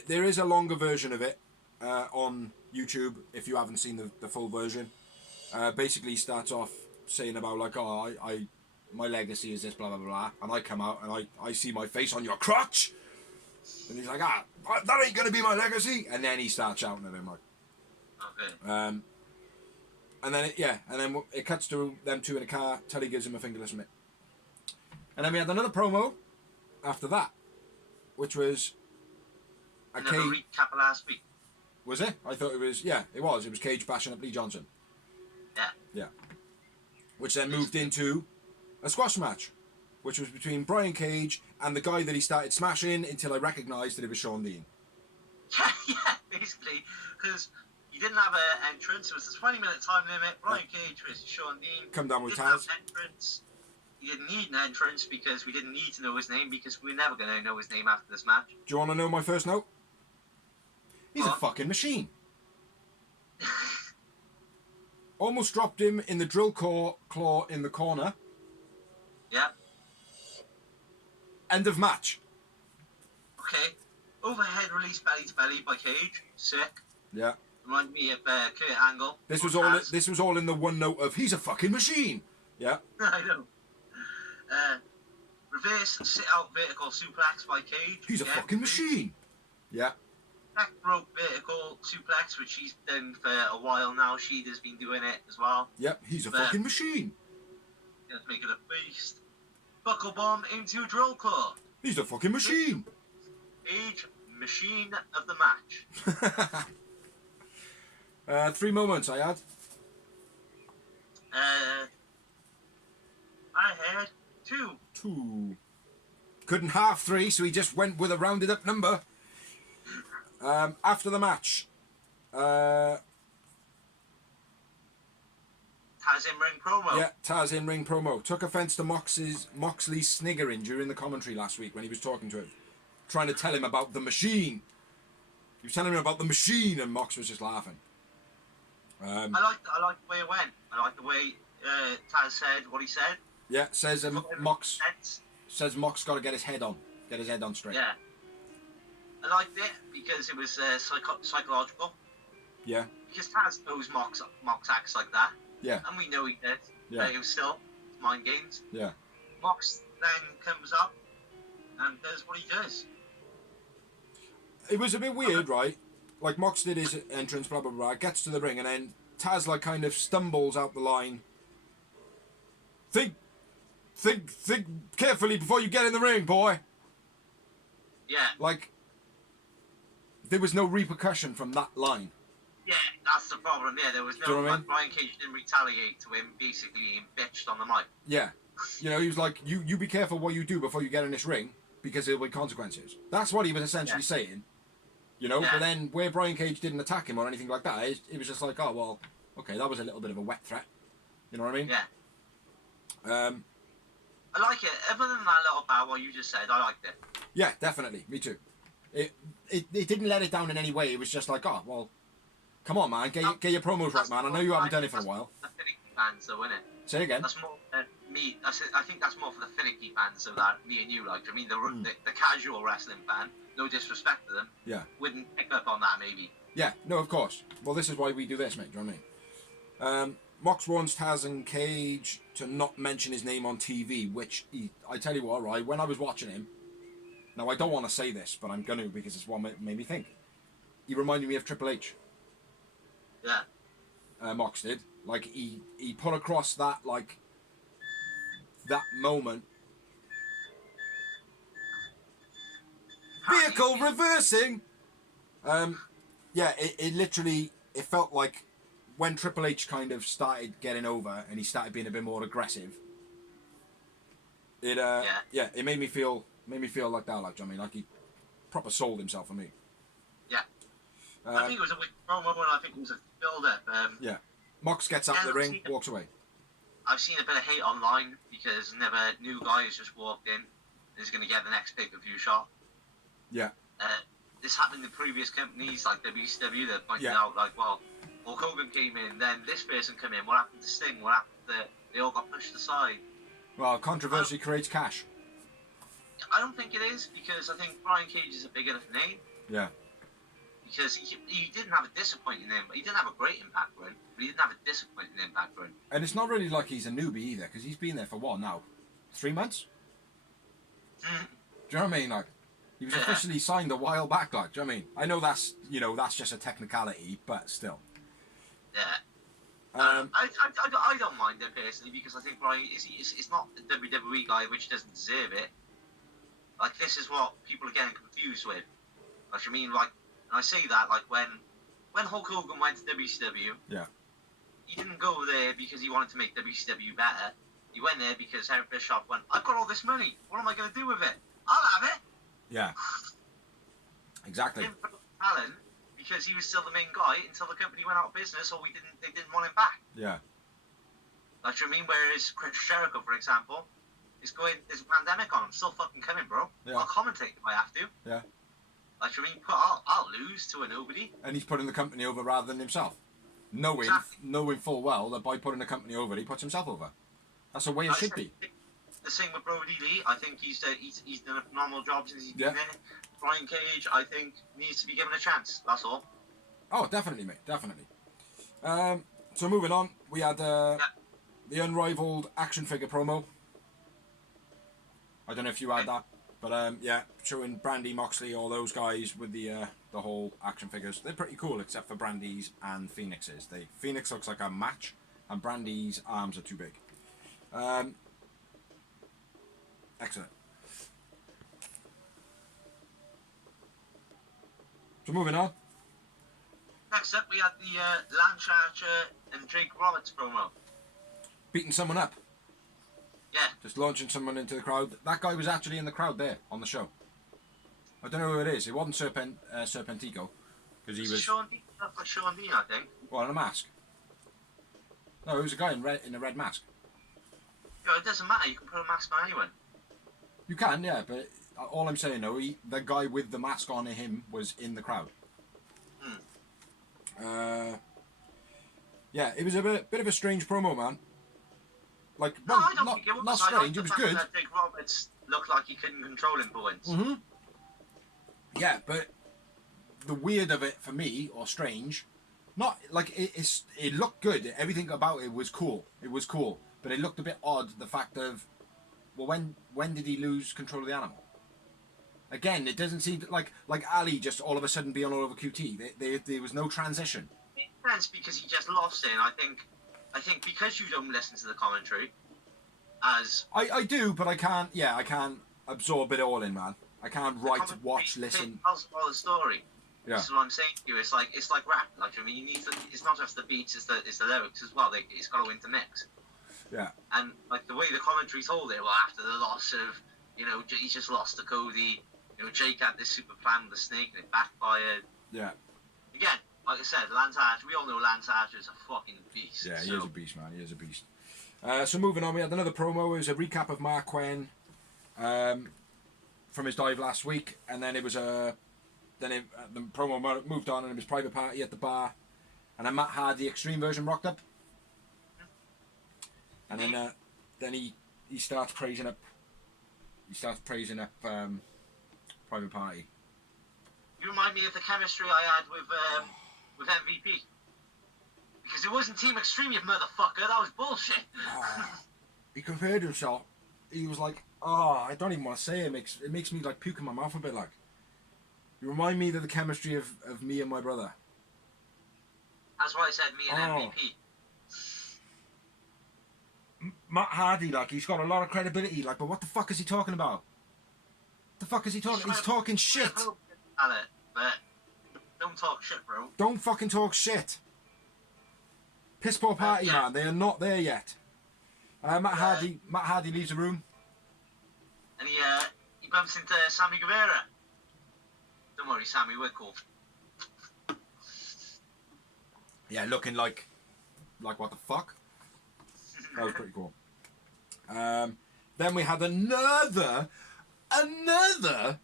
There is a longer version of it on YouTube if you haven't seen the full version. Basically starts off saying about like, oh, my legacy is this, blah, blah, blah. And I come out and I see my face on your crotch. And he's like, that ain't going to be my legacy. And then he starts shouting at him like. Okay. And then it cuts to them two in a car. Tully gives him a fingerless mitt. And then we had another promo after that, which was another recap of last week. Was it? I thought it was. Yeah, it was. It was Cage bashing up Lee Johnson. Yeah. Yeah. Which then moved into a squash match, which was between Brian Cage and the guy that he started smashing until I recognised that it was Sean Dean. Yeah, basically, because you didn't have an entrance. It was a 20-minute time limit. Brian Cage versus Sean Dean. Come down with Taz. Entrance. You didn't need an entrance because we didn't need to know his name because we're never going to know his name after this match. Do you want to know my first note? He's a fucking machine. Almost dropped him in the drill claw in the corner. Yeah. End of match. Okay. Overhead release belly to belly by Cage. Sick. Yeah. Remind me of Kurt Angle. This was all. This was all in the one note of he's a fucking machine. Yeah. I know. Reverse sit out vertical suplex by Cage. He's a fucking machine. Yeah. Back rope vertical suplex, which she's done for a while now. Sheeta's been doing it as well. Yep. He's a fucking machine. Let's make it a beast. Buckle bomb into drill claw. He's a fucking machine. Cage, machine of the match. 3 moments I had. I had 2. 2. Couldn't half 3, so he just went with a rounded up number. After the match, Taz in ring promo. Yeah, Taz in ring promo. Took offence to Moxley's sniggering during the commentary last week when he was talking to him, trying to tell him about the machine. He was telling him about the machine, and Mox was just laughing. I like the way it went. I like the way Taz said what he said. Yeah, says Mox got to get his head on straight. Yeah, I liked it because it was psychological. Yeah. Because Taz knows Mox acts like that. Yeah. And we know he did. Yeah. But it was still mind games. Yeah. Mox then comes up and does what he does. It was a bit weird, right? Like, Mox did his entrance, blah, blah, blah, gets to the ring, and then Taz, like, kind of stumbles out the line. Think carefully before you get in the ring, boy. Yeah. Like, there was no repercussion from that line. Yeah, that's the problem. Yeah, there was no... Do you know what I mean? Brian Cage didn't retaliate to him basically being bitched on the mic. Yeah. You know, he was like, you be careful what you do before you get in this ring, because there'll be consequences. That's what he was essentially saying. You know, but then where Brian Cage didn't attack him or anything like that, it was just like, oh, well, okay, that was a little bit of a wet threat. You know what I mean? Yeah. I like it. Other than that little bow, what you just said, I liked it. Yeah, definitely. Me too. It didn't let it down in any way. It was just like, oh, well, come on, man, get your promos right, man. I know you haven't done it for a while. The finicky fans, though, isn't it? Say again. That's more me. I think that's more for the finicky fans, so that me and you like. I mean, the casual wrestling fan, no disrespect to them, wouldn't pick up on that maybe. Yeah, no, of course. Well, this is why we do this, mate. Do you know what I mean? Mox wants Taz and Cage to not mention his name on TV, which I tell you what, right? When I was watching him, now I don't want to say this, but I'm going to because it's what made me think. He reminded me of Triple H. Yeah. Mox did. Like, he put across that, like, that moment. Vehicle reversing! Yeah, it literally, it felt like when Triple H kind of started getting over and he started being a bit more aggressive, it it made me feel like that, like, do you know what I mean? Like, he proper sold himself for me. Yeah. I think it was a weak promo, and I think it was a build-up. Yeah. Mox gets out of the ring, walks away. I've seen a bit of hate online because new guy has just walked in and is going to get the next pay-per-view shot. Yeah. This happened in previous companies like WCW that pointed out, like, well, Hulk Hogan came in, then this person came in. What happened to Sting? What happened to... They all got pushed aside. Well, controversy creates cash. I don't think it is, because I think Brian Cage is a big enough name. Yeah. Because he didn't have a disappointing impact. He didn't have a great impact run, but he didn't have a disappointing impact run. And it's not really like he's a newbie either, because he's been there for what now? 3 months? Do you know what I mean? Like, he was officially signed a while back, like, do you know what I mean? I know that's, that's just a technicality, but still. Yeah. I don't mind it personally, because I think Brian it's not the WWE guy, which doesn't deserve it. Like, this is what people are getting confused with. Like, I mean, like, and I say that, like, when Hulk Hogan went to WCW, he didn't go there because he wanted to make WCW better. He went there because Eric Bischoff went, I've got all this money. What am I going to do with it? I'll have it. Yeah. Exactly. He didn't put talent because he was still the main guy until the company went out of business, or they didn't want him back. Yeah. Like, you know what I mean? Whereas Chris Jericho, for example, is going, there's a pandemic on. I'm still fucking coming, bro. Yeah. I'll commentate if I have to. Yeah. Like, you know what I mean? I'll lose to a nobody. And he's putting the company over rather than himself. Knowing full well that by putting the company over, he puts himself over. That's the way it should be. The same with Brody Lee. I think he's done a phenomenal job since he's been there. Brian Cage, I think, needs to be given a chance. That's all. Oh, definitely, mate. Definitely. So moving on, we had the Unrivaled action figure promo. I don't know if you had that, but yeah, showing Brandy, Moxley, all those guys with the whole action figures. They're pretty cool, except for Brandy's and Phoenix's. Phoenix looks like a match, and Brandy's arms are too big. Excellent. So moving on. Next up, we had the Lance Archer and Jake Roberts promo. Beating someone up. Yeah. Just launching someone into the crowd. That guy was actually in the crowd there on the show. I don't know who it is. It wasn't Serpentico. Because he was... Sean Dean, I think. What, in a mask? No, it was a guy in a red mask. Yeah, it doesn't matter. You can put a mask on anyone. You can, yeah, but all I'm saying, though, the guy with the mask on him was in the crowd. Yeah, it was a bit of a strange promo, man. Like, well, no, I don't think it was. Not strange, it was good. That Jake Roberts looked like he couldn't control him for once. Mm-hmm. Yeah, but the weird of it for me, or strange, not like it looked good. Everything about it was cool. It was cool, but it looked a bit odd. The fact of, well, when did he lose control of the animal? Again, it doesn't seem like Ali just all of a sudden being all over QT. There was no transition. It makes sense because he just lost it. And I think because you don't listen to the commentary, as I do, but I can't. Yeah, I can't absorb it all in, man. I can't write, watch, listen. Tells the story. Yeah. That's what I'm saying to you. It's like rap. Like, I mean, you need to, it's not just the beats, it's the lyrics as well. It's got to intermix. Yeah. And like the way the commentary told it, well, after the loss of, he just lost to Cody. Jake had this super plan with the snake and it backfired. Yeah. Again, like I said, Lance Archer, we all know Lance Archer is a fucking beast. Yeah, he is a beast, man. He is a beast. So moving on, we had another promo. It was a recap of Mark Quinn from his dive last week, and then it was the promo moved on, and it was Private Party at the bar, and then Matt Hardy Extreme version rocked up, and then he starts praising up. He starts praising up Private Party. You remind me of the chemistry I had with MVP. Because it wasn't Team Extreme, you motherfucker. That was bullshit. He compared himself. He was like, I don't even want to say it. It makes me like puke in my mouth a bit. Like, you remind me of the chemistry of me and my brother. That's why I said me and MVP. Matt Hardy, like, he's got a lot of credibility. Like, but what the fuck is he talking about? The fuck is he talking? He's talking shit. But don't talk shit, bro. Don't fucking talk shit. Piss poor party, man. They are not there yet. Matt Hardy leaves the room. And he bumps into Sammy Guevara. Don't worry, Sammy, we're cool. Yeah, looking like what the fuck? That was pretty cool. Then we had another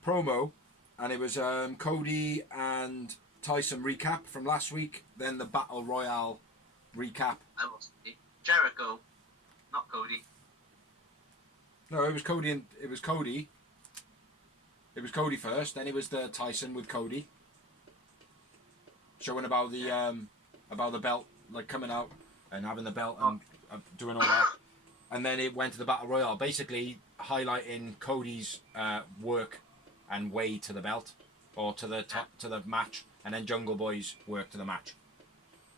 promo, and it was Cody and Tyson recap from last week. Then the Battle Royale recap. I was Jericho, not Cody. No, it was Cody and it was Cody. It was Cody first. Then it was the Tyson with Cody, showing about the belt, like coming out and having the belt and doing all that. And then it went to the Battle Royale, basically highlighting Cody's work and way to the belt or to the match, and then Jungle Boy's work to the match.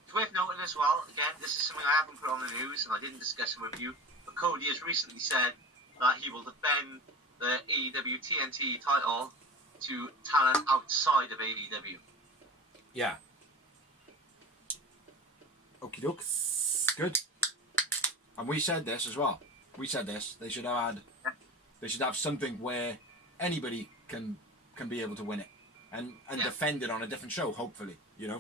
It's worth noting as well, again, this is something I haven't put on the news and I didn't discuss it with you, but Cody has recently said that he will defend the AEW TNT title to talent outside of AEW. Yeah. Okie doke. Good. And we said this as well. We said this. They should have something where anybody can be able to win it and defend it on a different show, hopefully, Yeah.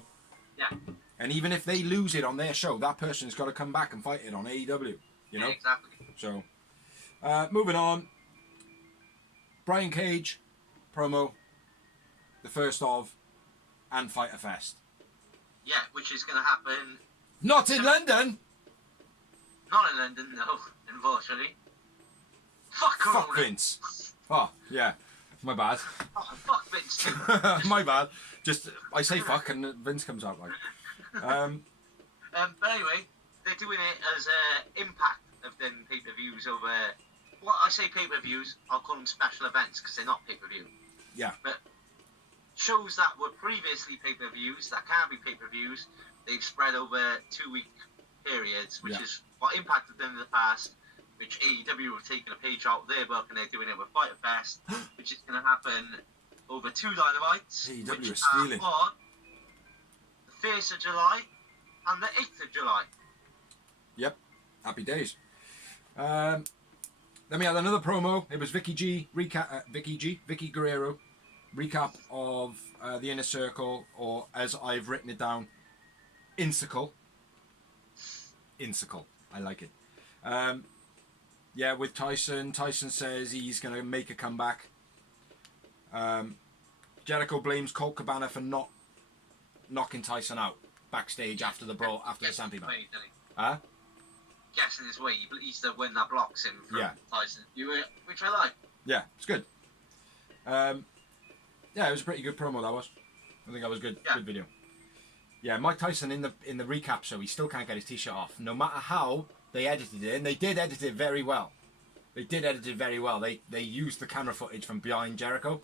And even if they lose it on their show, that person's got to come back and fight it on AEW, Yeah, exactly. So, moving on. Brian Cage promo, the first of, and Fyter Fest. Yeah, which is going to happen. Not in London. Not in London, no, unfortunately. Fuck Corona. Fuck Vince. Oh, yeah. My bad. Oh, fuck Vince too. My bad. Just I say fuck and Vince comes out like. But anyway, they're doing it as Impact have done pay-per-views over. Well, I say pay-per-views, I'll call them special events because they're not pay-per-view. Yeah. But shows that were previously pay-per-views, that can be pay-per-views, they've spread over 2-week periods, which is what Impact have done in the past, which AEW have taken a page out of their book and they're doing it with Fyter Fest, which is going to happen over 2 Dynamites, AEW which is stealing. are on the 1st of July and the 8th of July. Yep. Happy days. Then we had another promo. It was Vicky Guerrero recap of the Inner Circle, or as I've written it down, Insicle. I like it. Yeah, with Tyson. Tyson says he's going to make a comeback. Jericho blames Colt Cabana for not knocking Tyson out backstage after the brawl, after the Stampede match. Huh? Guessing his way, he's the one that blocks him from Tyson, which I like. Yeah, it's good. Yeah, it was a pretty good promo, that was. I think that was good. Good video. Yeah, Mike Tyson in the recap show, he still can't get his t-shirt off. No matter how they edited it, and they did edit it very well. They used the camera footage from behind Jericho.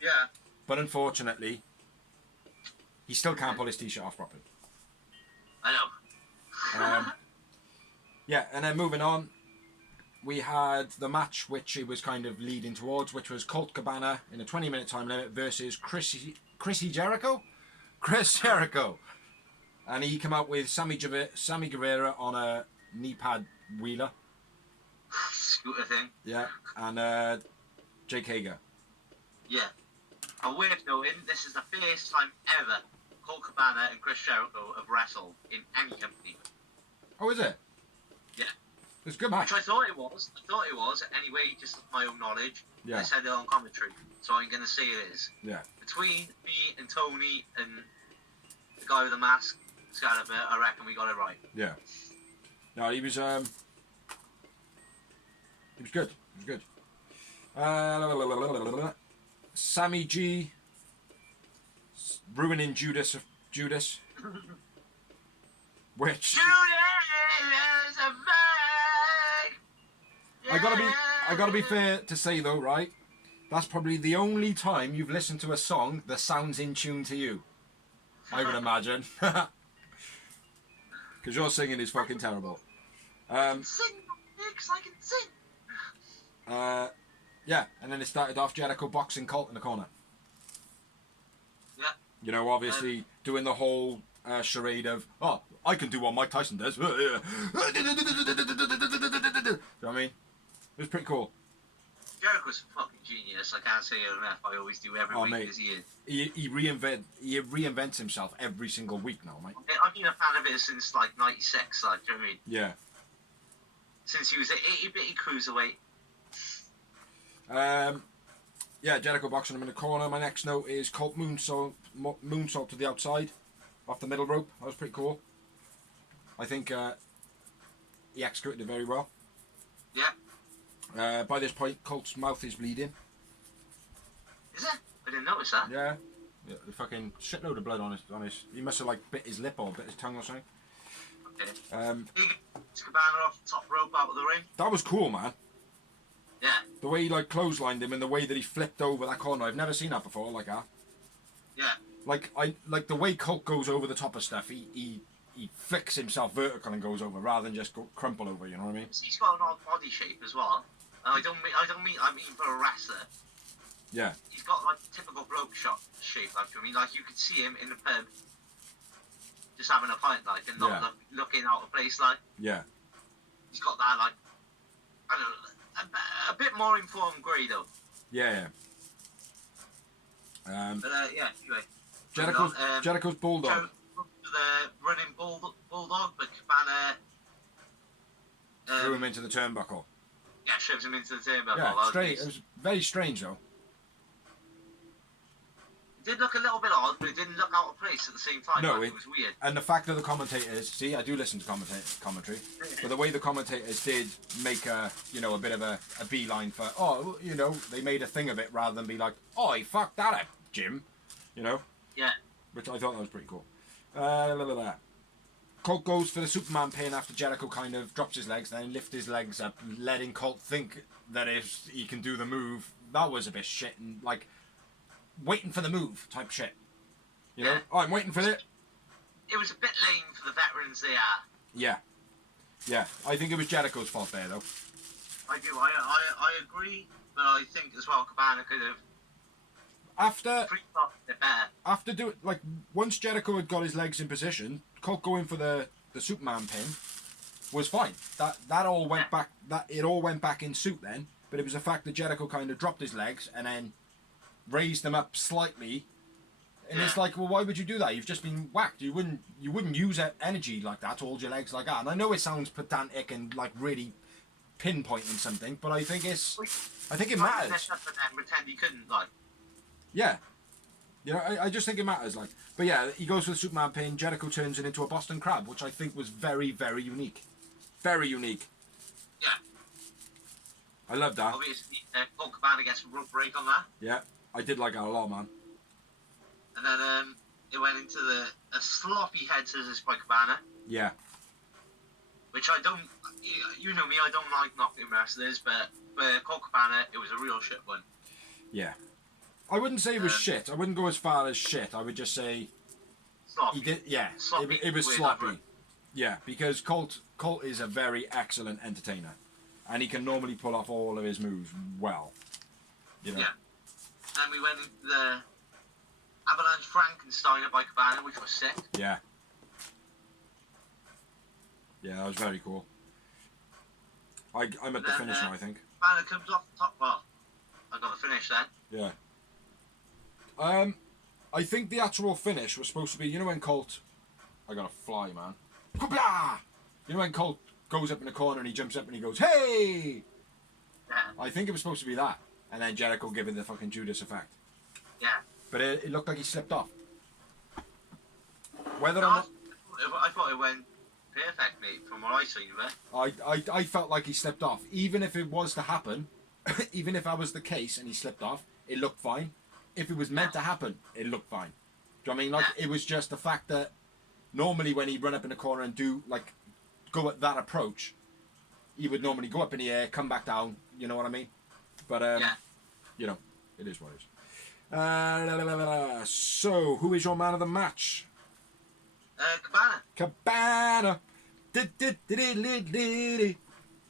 Yeah. But unfortunately, he still can't pull his t-shirt off properly. I know. Yeah, and then moving on, we had the match which it was kind of leading towards, which was Colt Cabana in a 20-minute time limit versus Chris Jericho? Chris Jericho. And he came out with Sammy Guevara on a knee pad wheeler. Scooter thing. Yeah, and Jake Hager. Yeah. A weird noting, this is the first time ever Colt Cabana and Chris Jericho have wrestled in any company. Oh, is it? Yeah. It was a good match. Which I thought it was. Anyway, just my own knowledge. Yeah. I said it on commentary, so I'm going to say it is. Yeah. Between me and Tony and the guy with the mask, Scalabert, I reckon we got it right. Yeah. No, he was good. He was good. Sammy G ruining Judas. Which Judas is a bag. I gotta be fair to say though, right? That's probably the only time you've listened to a song that sounds in tune to you. I would imagine. Because your singing is fucking terrible. I can sing, Nick, I can sing. Yeah, and then it started off Jericho boxing Colt in the corner. Yeah. You know, obviously doing the whole charade of, oh, I can do what Mike Tyson does. You know what I mean? It was pretty cool. Jericho's a fucking genius. I can't say it enough. I always do every week this year. He reinvents himself every single week now, mate. I've been a fan of it since like '96. Like, do you know what I mean? Yeah. Since he was an itty-bitty cruiserweight. Yeah, Jericho boxing him in the corner. My next note is Colt moonsault to the outside, off the middle rope. That was pretty cool. I think he executed it very well. Yeah. By this point, Colt's mouth is bleeding. Is it? I didn't notice that. Yeah, the fucking shitload of blood on his. He must have like bit his lip or bit his tongue or something. Okay. He gets Cabana off the top rope out of the ring. That was cool, man. Yeah. The way he like clotheslined him and the way that he flipped over that corner, I've never seen that before like that. Yeah. Like the way Colt goes over the top of stuff, he flicks himself vertical and goes over rather than just go crumple over. You know what I mean? He's got an odd body shape as well. I mean for a wrestler. Yeah. He's got like typical bloke shot shape. Like, I mean, like you could see him in the pub, just having a pint, like, and not looking out of place, like. Yeah. He's got that, like, I don't know, a bit more informed grey though. Yeah. But yeah, anyway. Jericho's bulldog. The running bulldog, but Cabana threw him into the turnbuckle. Yeah, shoves him into the turnbuckle. Yeah, strange. It was very strange though. did look a little bit odd, but it didn't look out of place at the same time. No, it was weird. And the fact that the commentators, see, I do listen to commentary, but the way the commentators did make a bit of a beeline for, they made a thing of it rather than be like, oh, he fucked that up, Jim, Yeah. which I thought that was pretty cool. Colt goes for the Superman pin after Jericho kind of drops his legs, then lifts his legs up, letting Colt think that if he can do the move. That was a bit shit and like waiting for the move type shit. Oh, I'm waiting for it. It was a bit lame for the veterans there. Yeah. I think it was Jericho's fault there though. I do. I agree, but I think as well Cabana could have once Jericho had got his legs in position, Colt going for the Superman pin was fine. That all went back. It all went back in suit then. But it was the fact that Jericho kind of dropped his legs and then raised them up slightly, and it's like, well, why would you do that? You've just been whacked. You wouldn't use energy like that to hold your legs like that. And I know it sounds pedantic and like really pinpointing something, but I think it matters. Pretend he couldn't like. Yeah. I just think it matters. Like, but yeah, he goes for the Superman pin. Jericho turns it into a Boston Crab, which I think was very, very unique. Very unique. Yeah. I love that. Obviously, Colt Cabana gets a rough break on that. Yeah, I did like that a lot, man. And then it went into a sloppy head scissors by Cabana. Yeah. Which I don't... You know me, I don't like knocking wrestlers, but Colt Cabana, it was a real shit one. Yeah. I wouldn't say it was shit. I wouldn't go as far as shit. I would just say... Sloppy. He did, yeah, sloppy it was sloppy. Yeah, because Colt is a very excellent entertainer. And he can normally pull off all of his moves well. Yeah. And we went into the Avalanche Frankensteiner by Cabana, which was sick. Yeah. Yeah, that was very cool. I'm at the finish now, I think. Cabana comes off the top. Well, I got the finish then. Yeah. I think the actual finish was supposed to be, when Colt... I gotta fly, man. When Colt goes up in the corner and he jumps up and he goes, hey! Yeah. I think it was supposed to be that. And then Jericho giving the fucking Judas effect. Yeah. But it looked like he slipped off. Whether or not... I thought it went perfect, mate, from what I seen of it. I felt like he slipped off. Even if it was to happen, even if that was the case and he slipped off, it looked fine. If it was meant to happen, it looked fine. Do you know what I mean? Like, it was just the fact that normally when he'd run up in the corner and do, like, go at that approach, he would normally go up in the air, come back down, you know what I mean? But, it is what it is. So, who is your man of the match? Cabana. And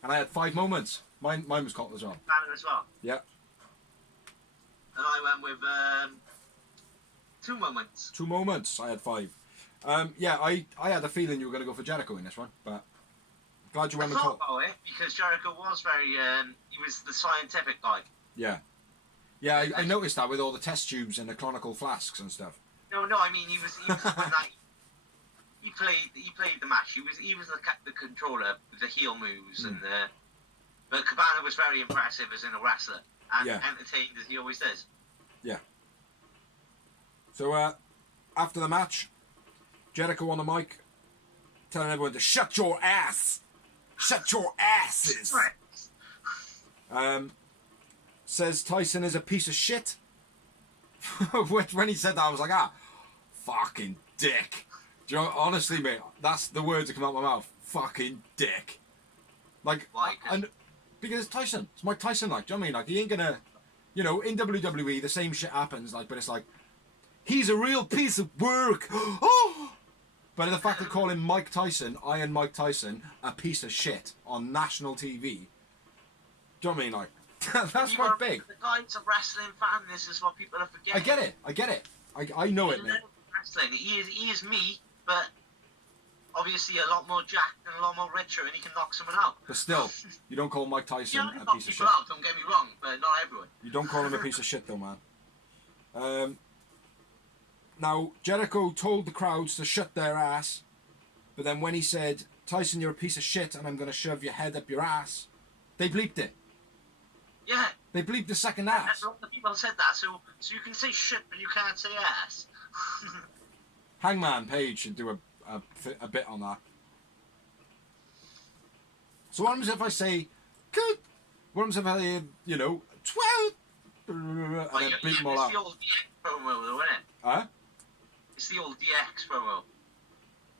I had 5 moments. Mine was Colt as well. Cabana as well. Yeah. And I went with 2 moments. 2 moments. I had 5. I had a feeling you were going to go for Jericho in this one, but glad you went with Colt. I thought about it because Jericho was very, he was the scientific guy. Yeah. Yeah, I noticed that with all the test tubes and the chronicle flasks and stuff. No, I mean he was when he played the match. He was the controller with the heel moves and but Cabana was very impressive as in a wrestler and entertained as he always does. Yeah. So after the match, Jericho on the mic, telling everyone to shut your ass, shut your asses. Says Tyson is a piece of shit. When he said that, I was like, fucking dick. Do you know, honestly, mate, that's the words that come out of my mouth. Fucking dick. Like, and because it's Tyson. It's Mike Tyson, like, do you know what I mean? Like, he ain't gonna, in WWE, the same shit happens, like, but it's like, he's a real piece of work. Oh! But the fact of calling Mike Tyson, Iron Mike Tyson, a piece of shit on national TV, do you know what I mean? Like, that's quite big. The guy's a wrestling fan. This is what people are forgetting. I get it. I know it, mate. Wrestling. He is me, but obviously a lot more jacked and a lot more richer, and he can knock someone out. But still, you don't call Mike Tyson a piece of shit. Out, don't get me wrong, but not everyone. You don't call him a piece of shit, though, man. Now, Jericho told the crowds to shut their ass, but then when he said, Tyson, you're a piece of shit and I'm going to shove your head up your ass, they bleeped it. Yeah. They bleeped the second And ass. a lot of people said that, so you can say shit, but you can't say ass. Hangman Page should do a bit on that. So what happens if I say, good? What happens if I, 12? And then beat them all It's out. the old DX promo, though, isn't it? Huh? It's the old DX promo.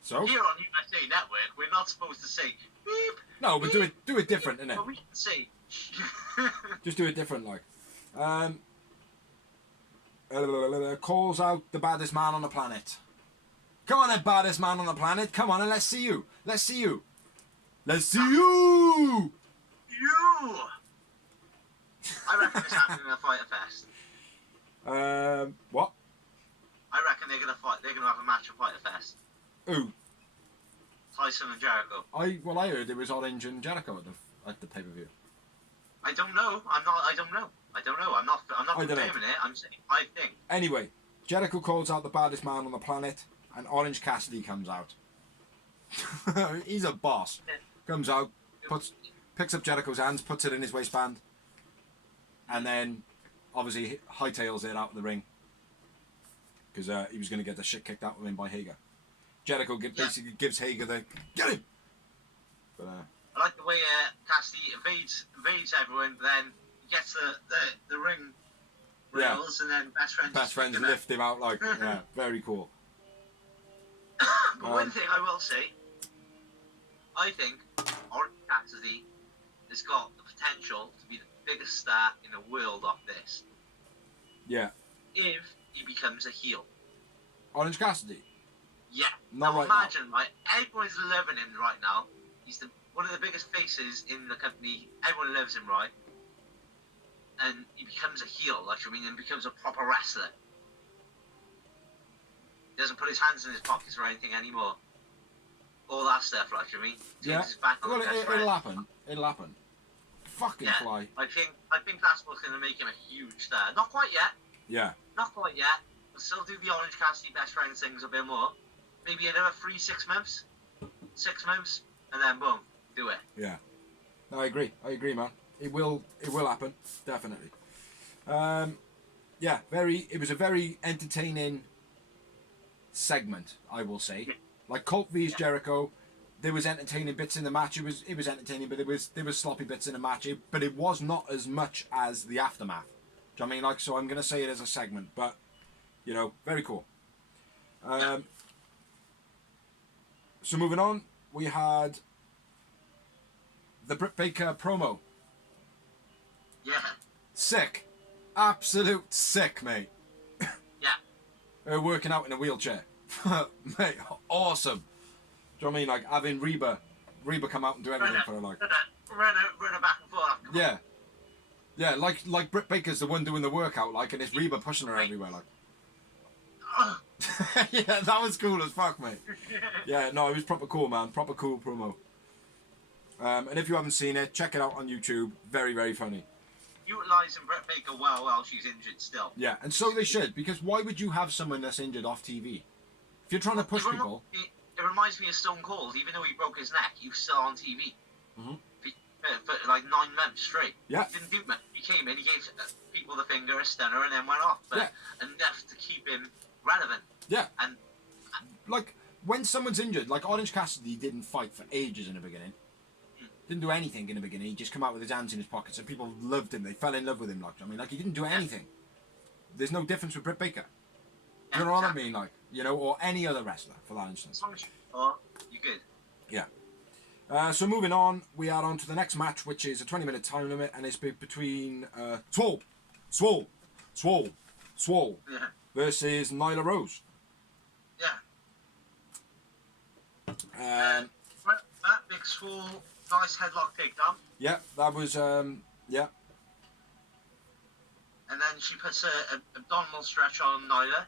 So? Here on USA Network, we're not supposed to say beep. No, but beep, do it different, innit? but we can say. Just do it different, like. Calls out the baddest man on the planet. Come on, then, baddest man on the planet. Come on, and let's see you. Let's see you. Let's see you. You. I reckon it's happening in a Fighter Fest. What? I reckon they're gonna fight. They're gonna have a match at Fighter Fest. Ooh. Tyson and Jericho. I heard it was Orange and Jericho at the pay per view. I don't know. I don't know. I'm not I don't know. confirming it. I'm saying I think. Anyway, Jericho calls out the baddest man on the planet, and Orange Cassidy comes out. He's a boss. Comes out, picks up Jericho's hands, puts it in his waistband, and then obviously hightails it out of the ring because he was going to get the shit kicked out of him by Hager. Jericho basically gives Hager the get him. But I like the way Cassidy evades everyone, but then he gets the ring rails, and then best friends lift him out like very cool. But one thing I will say, I think Orange Cassidy has got the potential to be the biggest star in the world of this. Yeah. If he becomes a heel. Orange Cassidy. Yeah. Not now right imagine, right? Everyone's loving him right now. He's one of the biggest faces in the company. Everyone loves him, right? And he becomes a heel, and becomes a proper wrestler. He doesn't put his hands in his pockets or anything anymore. All that stuff, Yeah. His back on Well, the best it'll friend. happen. It'll happen. Fucking fly. I think that's what's going to make him a huge star. Not quite yet. Yeah. Not quite yet. We'll still do the Orange Cassidy best friends things a bit more. Maybe another 6 months. 6 months, and then boom, do it. Yeah. No, I agree, man. It will happen, definitely. Yeah, it was a very entertaining segment, I will say. Like Colt vs Jericho, there was entertaining bits in the match. It was entertaining, but there was sloppy bits in the match. But it was not as much as the aftermath. Do you know what I mean? So I'm gonna say it as a segment, but very cool. So moving on, we had the Britt Baker promo. Yeah. Sick. Absolute sick, mate. Yeah. Her working out in a wheelchair. Mate, awesome. Do you know what I mean? Like having Reba come out and do everything for her, like. Run her back and forth. Yeah. Yeah, like Britt Baker's the one doing the workout, like, and it's Reba pushing her everywhere, like. Yeah, that was cool as fuck, mate. Yeah, no, it was proper cool, man. Proper cool promo. And if you haven't seen it, check it out on YouTube. Very, very funny. Utilising Britt Baker well while she's injured still. Yeah, and so they should, because why would you have someone that's injured off TV? If you're trying to push people... It reminds me of Stone Cold. Even though he broke his neck, he was still on TV. Mm-hmm. For like 9 months straight. Yeah. He didn't do much. He came in, he gave people the finger, a stunner, and then went off. But enough to keep him relevant. Yeah. And like, when someone's injured, like Orange Cassidy didn't fight for ages in the beginning. Didn't do anything in the beginning. He just come out with his hands in his pockets, and people loved him. They fell in love with him. Like, I mean, like, he didn't do anything. There's no difference with Britt Baker. You know what I mean? Like, or any other wrestler, for that instance. As long as you're good. Yeah. So moving on, we are on to the next match, which is a 20-minute time limit, and it's between Swole versus Nyla Rose. Yeah. That big Swole, nice headlock takedown. Yeah, that was yeah. And then she puts an abdominal stretch on Nyla.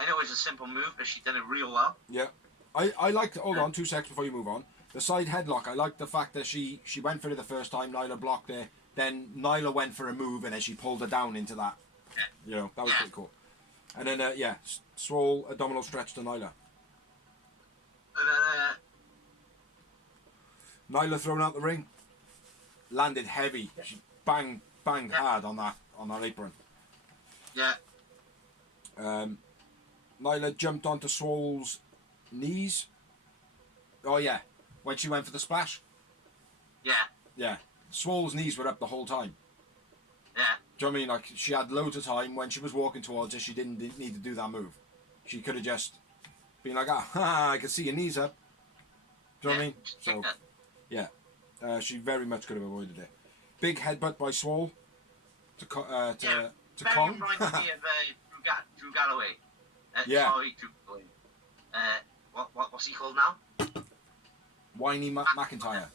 I know it's a simple move, but she did it real well. Yeah. I liked, hold on 2 seconds before you move on. The side headlock, I liked the fact that she went for it the first time, Nyla blocked it, then Nyla went for a move and then she pulled her down into that. That was pretty cool. And then, Swole abdominal stretch to Nyla. And then, Nyla thrown out the ring. Landed heavy. She bang banged hard on that apron. Yeah. Nyla jumped onto Swole's knees. Oh yeah, when she went for the splash. Yeah. Yeah, Swole's knees were up the whole time. Yeah. Do you know what I mean? Like, she had loads of time. When she was walking towards her, she didn't need to do that move. She could have just been like, ah, I can see your knees up. Do you know what I mean? So, yeah. She very much could have avoided it. Big headbutt by Swole to Kong. Very reminded me of Drew Galloway. Yeah. Sorry, Drew Galloway. What's he called now? Whiny McIntyre.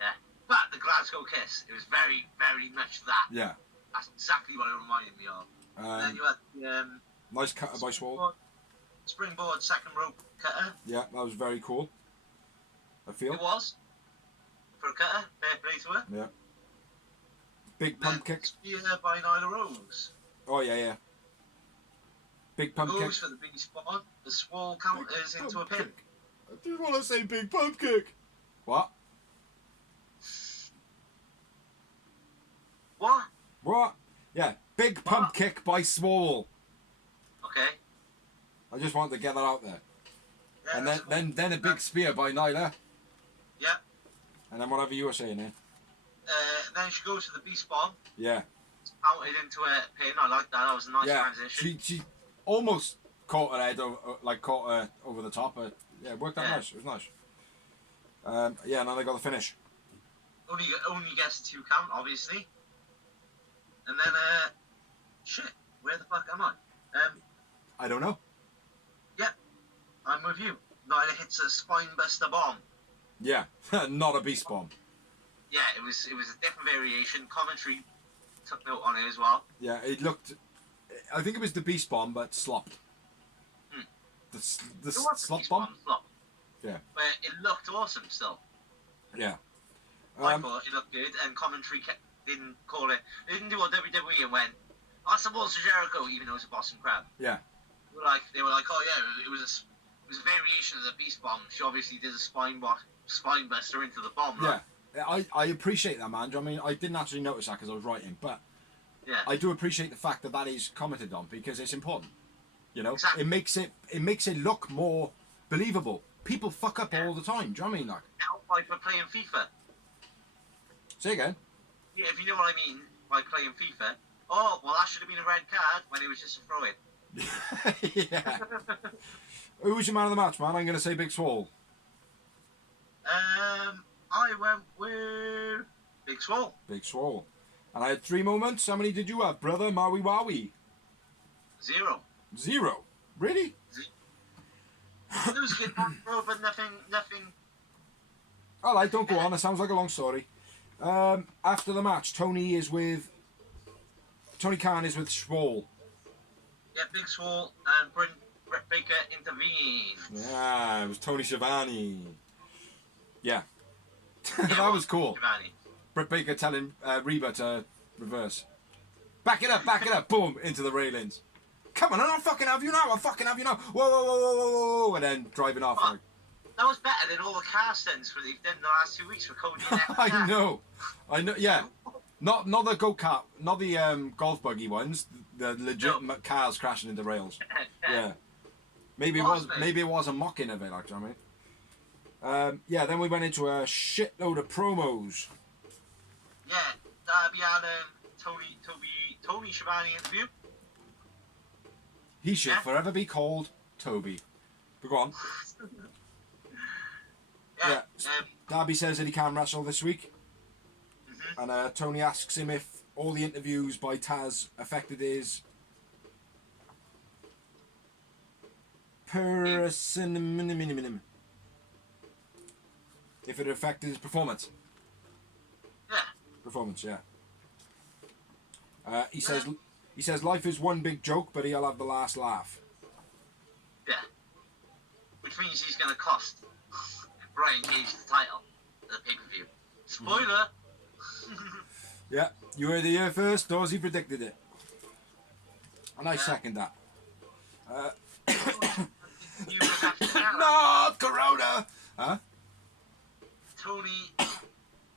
Yeah. But the Glasgow Kiss, it was very, very much that. Yeah. That's exactly what it reminded me of. And then you had the nice cutter by Swole. Springboard second rope cutter. Yeah, that was very cool. I feel. It was. For a cutter, fair play to her. Yeah. Big pump kick. Spear by Nyla Rose. Oh yeah. Big pump kick. Goes for the big spot. The Swole counters into a pin. I do want to say big pump kick. What? What? Yeah, big pump kick by Swole. Okay. I just wanted to get that out there. Yeah, and then a big spear by Nyla. Yeah. And then whatever you were saying there. Then she goes for the beast bomb. Yeah. Mounted into a pin. I like that. That was a nice transition. She almost caught her head caught her over the top. Yeah, it worked out nice. It was nice. And then they got the finish. Only gets a 2 count, obviously. And then shit. Where the fuck am I? I don't know. Yeah, I'm with you. Nyla hits a spinebuster bomb. Yeah, not a beast bomb. Yeah, it was a different variation. Commentary took note on it as well. Yeah, it looked. I think it was the beast bomb, but slopped. The slop bomb. Flop. Yeah. But it looked awesome still. Yeah. I thought it looked good, and commentary didn't call it. They didn't do what WWE and went, "That's the balls to Jericho," even though it was a Boston Crab. Yeah. They were like, "Oh yeah, it was a variation of the beast bomb." She obviously did a spine buster into the bomb. Right? Yeah. I appreciate that, man. I mean, I didn't actually notice that because I was writing, but I do appreciate the fact that is commented on because it's important. You know, exactly. It makes it look more believable. People fuck up all the time. Do you know what I mean? Like, like for playing FIFA. Say again. Yeah, if you know what I mean by playing FIFA. Oh, well, that should have been a red card when it was just a throw-in. Yeah. Who was your man of the match, man? I'm going to say Big Swole. I went with Big Swole. Big Swole. And I had 3 moments. How many did you have, brother? Maui Wowie. 0. 0? Really? It was good, but nothing. Alright, don't go on. It sounds like a long story. After the match, Tony Khan is with Swole. Yeah, Big Swole and Britt Baker intervened. Yeah, it was Tony Schiavone. Yeah. That was cool. Schiavone. Britt Baker telling Reba to reverse. Back it up, boom, into the railings. Come on, I'll fucking have you now, whoa, and then driving off. Like. That was better than all the car stunts they've done the last 2 weeks for Cody and I know, yeah. Not the go-kart, not the golf buggy ones, the legitimate cars crashing into rails. Yeah. Maybe it was a mocking of it, like, do you know what I mean? Then we went into a shitload of promos. Yeah, Darby Allin, Tony Schiavone interview. He should forever be called Toby. But go on. Yeah. Darby says that he can't wrestle this week. Mm-hmm. And Tony asks him if all the interviews by Taz affected his if it affected his performance. Yeah. Performance, yeah. He says life is one big joke, but he'll have the last laugh. Yeah. Which means he's going to cost Brian Cage the title at the pay-per-view. Spoiler! Yeah, you heard it here first. Dorsey predicted it. And I second that. North Corona! Huh? Tony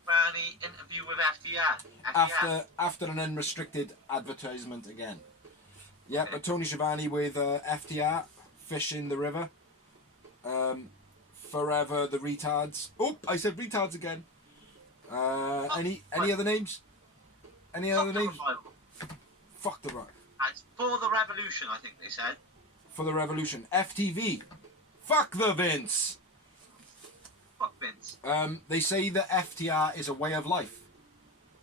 Barney interview with FTR. After an unrestricted advertisement again. Yeah, Okay. but Tony Schiavone with FTR, Fish in the River. Forever the Retards. Oh, I said retards again. Any other names? Any other names? Revival. Fuck the rock. It's for the Revolution, I think they said. For the Revolution. FTV. Fuck the Vince. Fuck Vince. They say that FTR is a way of life.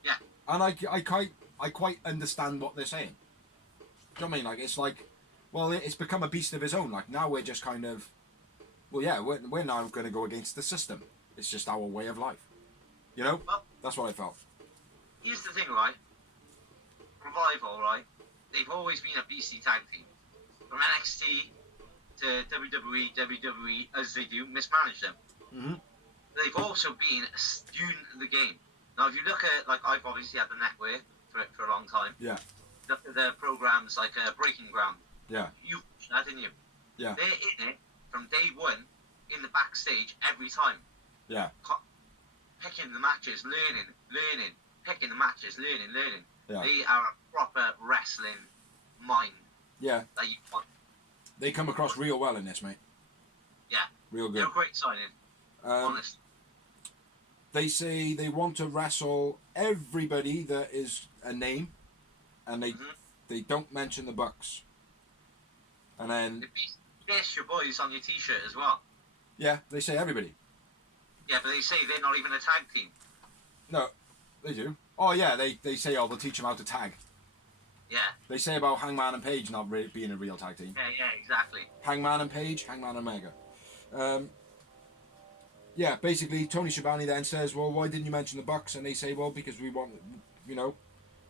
Yeah. And I quite understand what they're saying. Do you know what I mean? Like, it's like, well, it's become a beast of its own. Like, now we're just kind of, well, yeah, we're now going to go against the system. It's just our way of life. You know? Well, that's what I felt. Here's the thing, right? Revival, right? They've always been a beastie tag team. From NXT to WWE, as they do, mismanage them. Mm-hmm. They've also been a student of the game. Now, if you look at, like, I've obviously had the network for a long time. Yeah. Look at their programs like Breaking Ground. Yeah. You watched that, didn't you? Yeah. They're in it from day one, in the backstage every time. Yeah. Picking the matches, learning, picking the matches, learning. Yeah. They are a proper wrestling mind. Yeah. That you want. They come across real well in this, mate. Yeah. Real good. They're a great signing. Honest. They say they want to wrestle everybody that is a name, and they don't mention the Bucks. And then Yes, your boys on your T-shirt as well. Yeah, they say everybody. Yeah, but they say they're not even a tag team. No, they do. Oh yeah, they say, oh, they'll teach them how to tag. Yeah. They say about Hangman and Page not being a real tag team. Yeah, exactly. Hangman and Page, Hangman and Omega. Yeah, basically Tony Schiavone then says, well, why didn't you mention the Bucks? And they say, well, because we want, we don't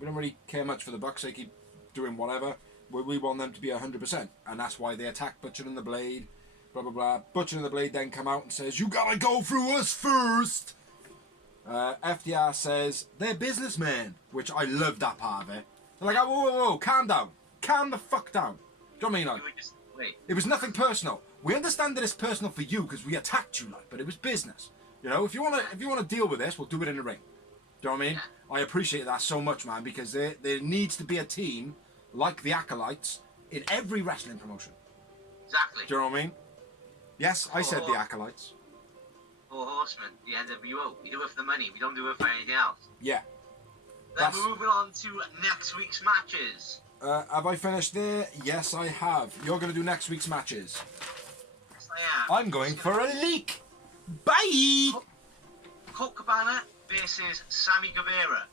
really care much for the Bucks. They keep doing whatever. We want them to be 100%, and that's why they attack Butcher and the Blade. Blah blah blah. Butcher and the Blade then come out and says, you gotta go through us first. FDR says they're businessmen, which I love that part of it. They're like, oh, whoa, calm down, calm the fuck down. Do you know what I mean? Like, it was nothing personal. We understand that it's personal for you because we attacked you, like, but it was business. You know, if you wanna deal with this, we'll do it in the ring. Do you know what I mean? I appreciate that so much, man, because there needs to be a team like the Acolytes in every wrestling promotion. Exactly. Do you know what I mean? Yes, I said the Acolytes. Four Horsemen, the NWO. We do it for the money. We don't do it for anything else. Yeah. Then moving on to next week's matches. Have I finished there? Yes, I have. You're going to do next week's matches. Yes, I am. I'm going for a leak. Bye! Colt Cabana versus Sammy Guevara.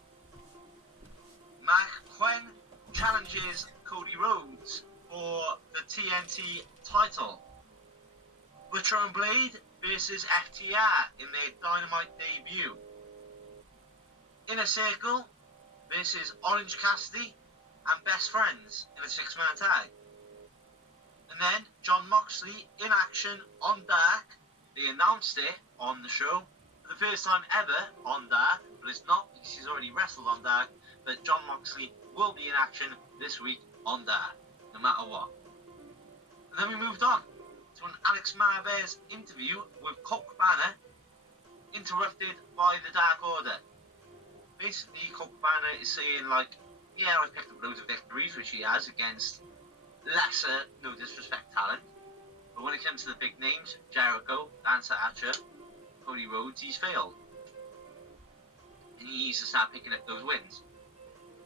Mac Quen challenges Cody Rhodes for the TNT title. Butcher and Blade versus FTR in their Dynamite debut. Inner Circle versus Orange Cassidy and Best Friends in a 6-man tag. And then John Moxley in action on Dark. They announced it on the show for the first time ever on Dark, but it's not because he's already wrestled on Dark. But John Moxley will be in action this week on Dark, no matter what. And then we moved on to an Alex Marvez interview with Colt Cabana, interrupted by the Dark Order. Basically, Colt Cabana is saying, like, yeah, I've picked up loads of victories, which he has, against lesser, no disrespect, talent. But when it comes to the big names, Jericho, Lance Archer, Cody Rhodes, he's failed. And he needs to start picking up those wins.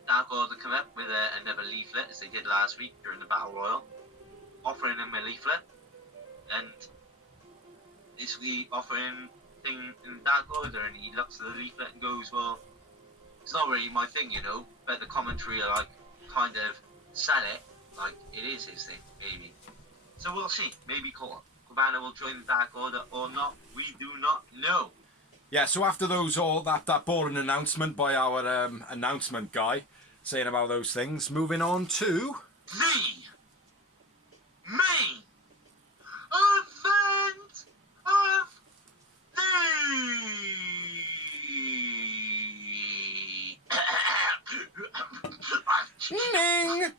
Dark Order come up with another leaflet, as they did last week during the Battle Royal, offering him a leaflet, and basically offering thing in Dark Order, and he looks at the leaflet and goes, well, it's not really my thing, you know, but the commentary like kind of said it like it is his thing, maybe. So we'll see. Maybe Cabana will join the Dark Order or not. We do not know. Yeah, so after that boring announcement by our announcement guy saying about those things, moving on to the main event of Ning!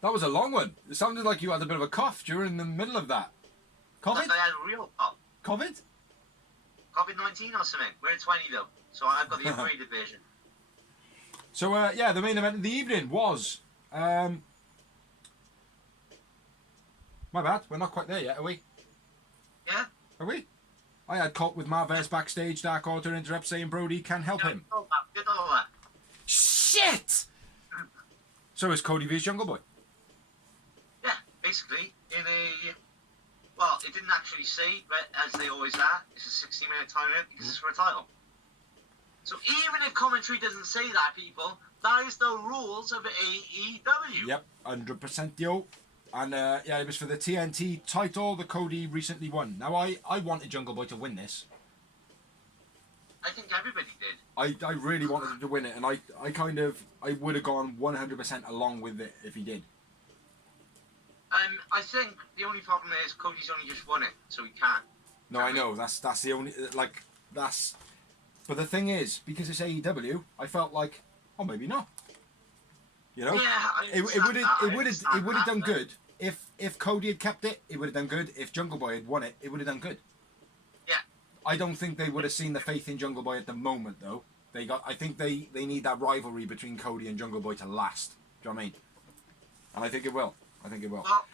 That was a long one. It sounded like you had a bit of a cough during the middle of that. COVID? That guy had a real pop. COVID? COVID-19 or something. We're in 20 though, so I've got the upgraded version. So, the main event of the evening was... my bad, we're not quite there yet, are we? Yeah? Are we? I had Colt with Marvez backstage. Dark Order interrupts saying Brody can help him. Get all that. Shit! So is Cody vs Jungle Boy. Yeah, basically, well, it didn't actually say, but as they always are, it's a 60-minute time limit because it's for a title. So even if commentary doesn't say that, people, that is the rules of AEW. Yep, 100% yo. And it was for the TNT title that Cody recently won. Now, I wanted Jungle Boy to win this. I think everybody did. I really wanted him to win it, and I would have gone 100% along with it if he did. I think the only problem is Cody's only just won it, so he can't. No, I know, that's the only, but the thing is, because it's AEW, I felt like, oh, maybe not. You know? Yeah, it would have done good. If Cody had kept it, it would have done good. If Jungle Boy had won it, it would have done good. Yeah. I don't think they would have seen the faith in Jungle Boy at the moment, though. I think they need that rivalry between Cody and Jungle Boy to last. Do you know what I mean? And I think it will. Well,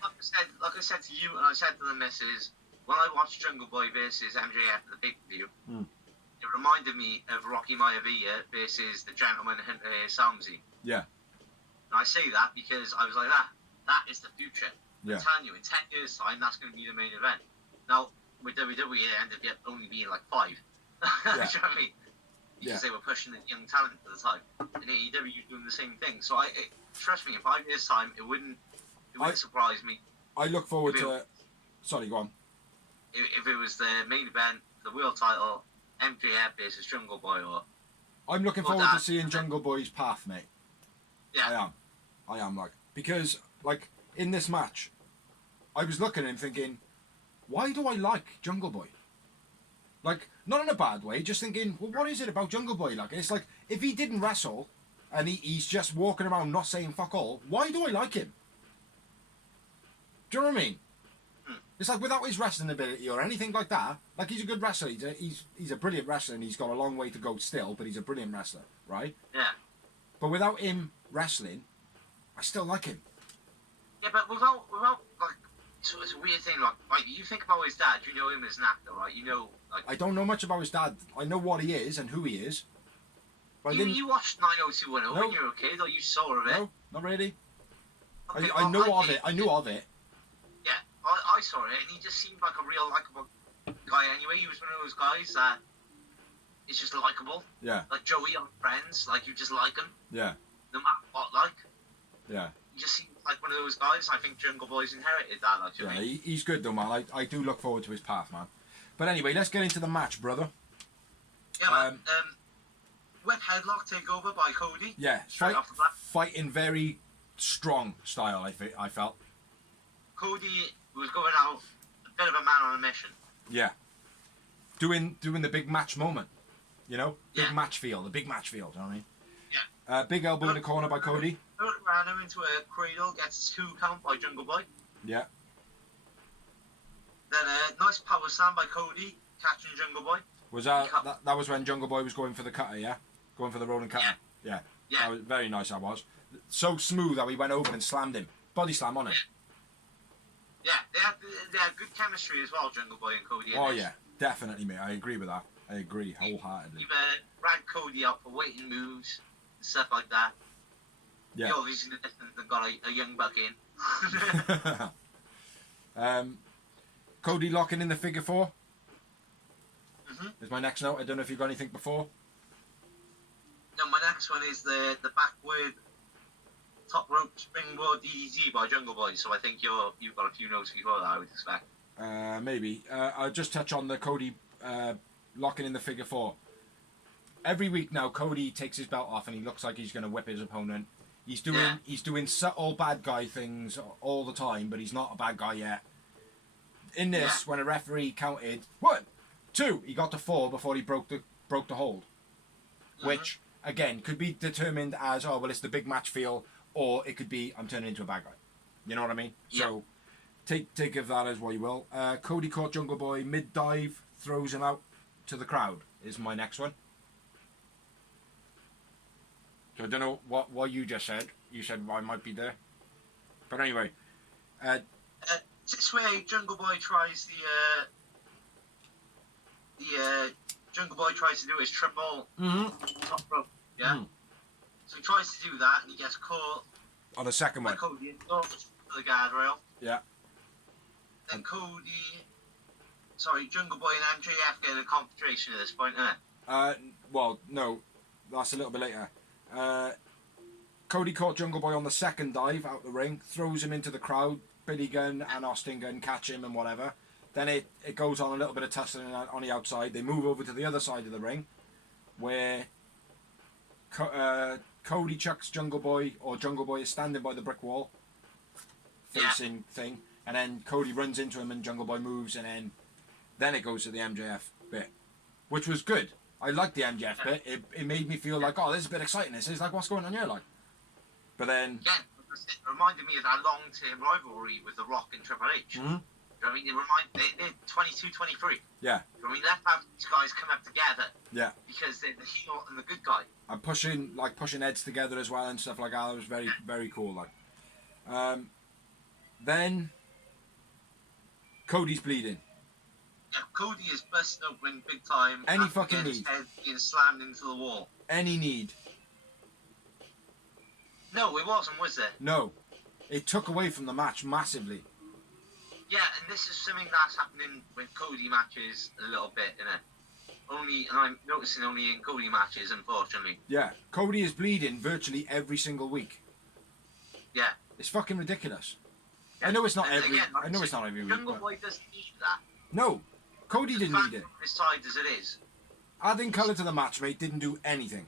like I said to you, and I said to the missus, when I watched Jungle Boy versus MJF at the big view, it reminded me of Rocky Maivia versus the Gentleman Hunter Samsi. Yeah. And I say that because I was like, that is the future. Yeah. I'm telling you, in 10 years' time, that's going to be the main event. Now, with WWE, it ended up only being like 5. Yeah. Do you know what I mean? Because they were pushing the young talent at the time. And AEW was doing the same thing. So, trust me, in 5 years' time, it wouldn't surprise me. I look forward to... Sorry, go on. If it was the main event, the world title, MJF versus Jungle Boy, or... I'm looking forward to seeing Jungle Boy's path, mate. Yeah. I am, because, in this match, I was looking at him thinking, why do I like Jungle Boy? Not in a bad way, just thinking, well, what is it about Jungle Boy? It's like, if he didn't wrestle, and he's just walking around not saying fuck all, why do I like him? Do you know what I mean? It's like, without his wrestling ability or anything like that, he's a good wrestler, he's a brilliant wrestler, and he's got a long way to go still, but he's a brilliant wrestler, right? Yeah. But without him wrestling, I still like him. Yeah, but without it's a weird thing, you think about his dad, you know him as an actor, right? You know, I don't know much about his dad. I know what he is and who he is. But you watched 90210 when you were a kid, or you saw of it? No, not really. Okay, I know of it. I knew of it. Yeah, I saw it, and he just seemed like a real likeable guy anyway. He was one of those guys that is just likeable. Yeah. Like Joey on Friends, you just like him. Yeah. No matter what, Yeah. He just seemed like one of those guys. I think Jungle Boy's inherited that, Yeah, he's good though, man. I do look forward to his path, man. But anyway, let's get into the match, brother. Yeah, man. Whip headlock takeover by Cody. Yeah, fighting very strong style, I felt. Cody was going out a bit of a man on a mission. Yeah. Doing the big match moment. You know? Big Yeah. match feel. The big match feel, do you know what I mean? Yeah. Big elbow in the corner by Cody. Ran him into a cradle, gets 2 count by Jungle Boy. Yeah. Then a nice power slam by Cody, catching Jungle Boy. Was that was when Jungle Boy was going for the cutter, yeah? Going for the rolling cutter. Yeah. That was very nice, that was. So smooth that we went over and slammed him. Body slam on it. Yeah, they had good chemistry as well, Jungle Boy and Cody. Oh, yeah. Definitely, mate. I agree with that. I agree wholeheartedly. He ran Cody out for waiting moves and stuff like that. Yeah. He obviously got a young buck in. Cody locking in the figure 4. Mm-hmm. Is my next note. I don't know if you've got anything before. No, my next one is the backward top rope springboard DDT by Jungle Boy. So I think you've got a few notes before that, I would expect. Maybe. I'll just touch on the Cody locking in the figure 4. Every week now, Cody takes his belt off and he looks like he's going to whip his opponent. He's doing subtle bad guy things all the time, but he's not a bad guy yet. In this, when a referee counted 1, 2, he got to 4 before he broke the hold, which again could be determined as it's the big match feel, or it could be I'm turning into a bad guy. You know what I mean? Yeah. So take of that as what you will. Cody caught Jungle Boy mid dive, throws him out to the crowd. Is my next one. So I don't know what you just said. You said I might be there, but anyway. This way, Jungle Boy tries Jungle Boy tries to do his triple top rope. Yeah. Mm-hmm. So he tries to do that, and he gets caught on the second one. Cody off the guardrail. Yeah. Then Jungle Boy and MJF get a confrontation at this point, isn't it? Well, no, that's a little bit later. Cody caught Jungle Boy on the second dive out the ring, throws him into the crowd. Billy Gunn and Austin Gunn catch him and whatever. Then it goes on a little bit of tussling on the outside. They move over to the other side of the ring, where Cody chucks Jungle Boy, or Jungle Boy is standing by the brick wall, facing thing, and then Cody runs into him and Jungle Boy moves, and then it goes to the MJF bit, which was good. I liked the MJF bit. It made me feel like, oh, this is a bit exciting. This is like, what's going on here, like? But then... Yeah, it reminded me of that long-term rivalry with The Rock and Triple H. Mm-hmm. I mean, they're 22, 23. Yeah. I mean, let's have these guys come up together. Yeah. Because they're the heel and the good guy. And pushing heads together as well and stuff like that. It was very, very cool. Like, then Cody's bleeding. Yeah, Cody is busting open big time. Any fucking need. His head being slammed into the wall. Any need. No, it wasn't, was it? No. It took away from the match massively. Yeah, and this is something that's happening with Cody matches a little bit, and I'm noticing only in Cody matches, unfortunately. Yeah, Cody is bleeding virtually every single week. Yeah. It's fucking ridiculous. Yeah. I know it's not every week. Jungle Boy doesn't need that. No, Cody didn't need it. As side as it is. Adding colour to the match, mate, didn't do anything.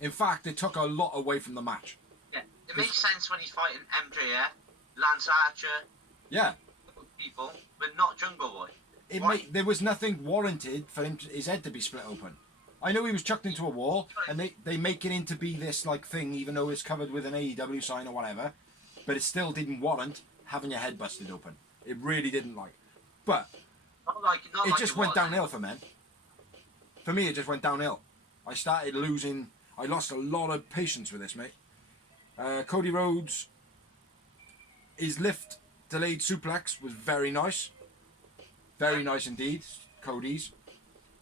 In fact, it took a lot away from the match. Yeah, it makes sense when he's fighting MJF, Lance Archer. Yeah. People, but not Jungle Boy. There was nothing warranted for his head to be split open. I know he was chucked into a wall, and they make it into be this like thing, even though it's covered with an AEW sign or whatever. But it still didn't warrant having your head busted open. It really didn't like. But it just went downhill for men. For me, it just went downhill. I lost a lot of patience with this, mate. Cody Rhodes, his lift delayed suplex was very nice. Very nice indeed, Cody's.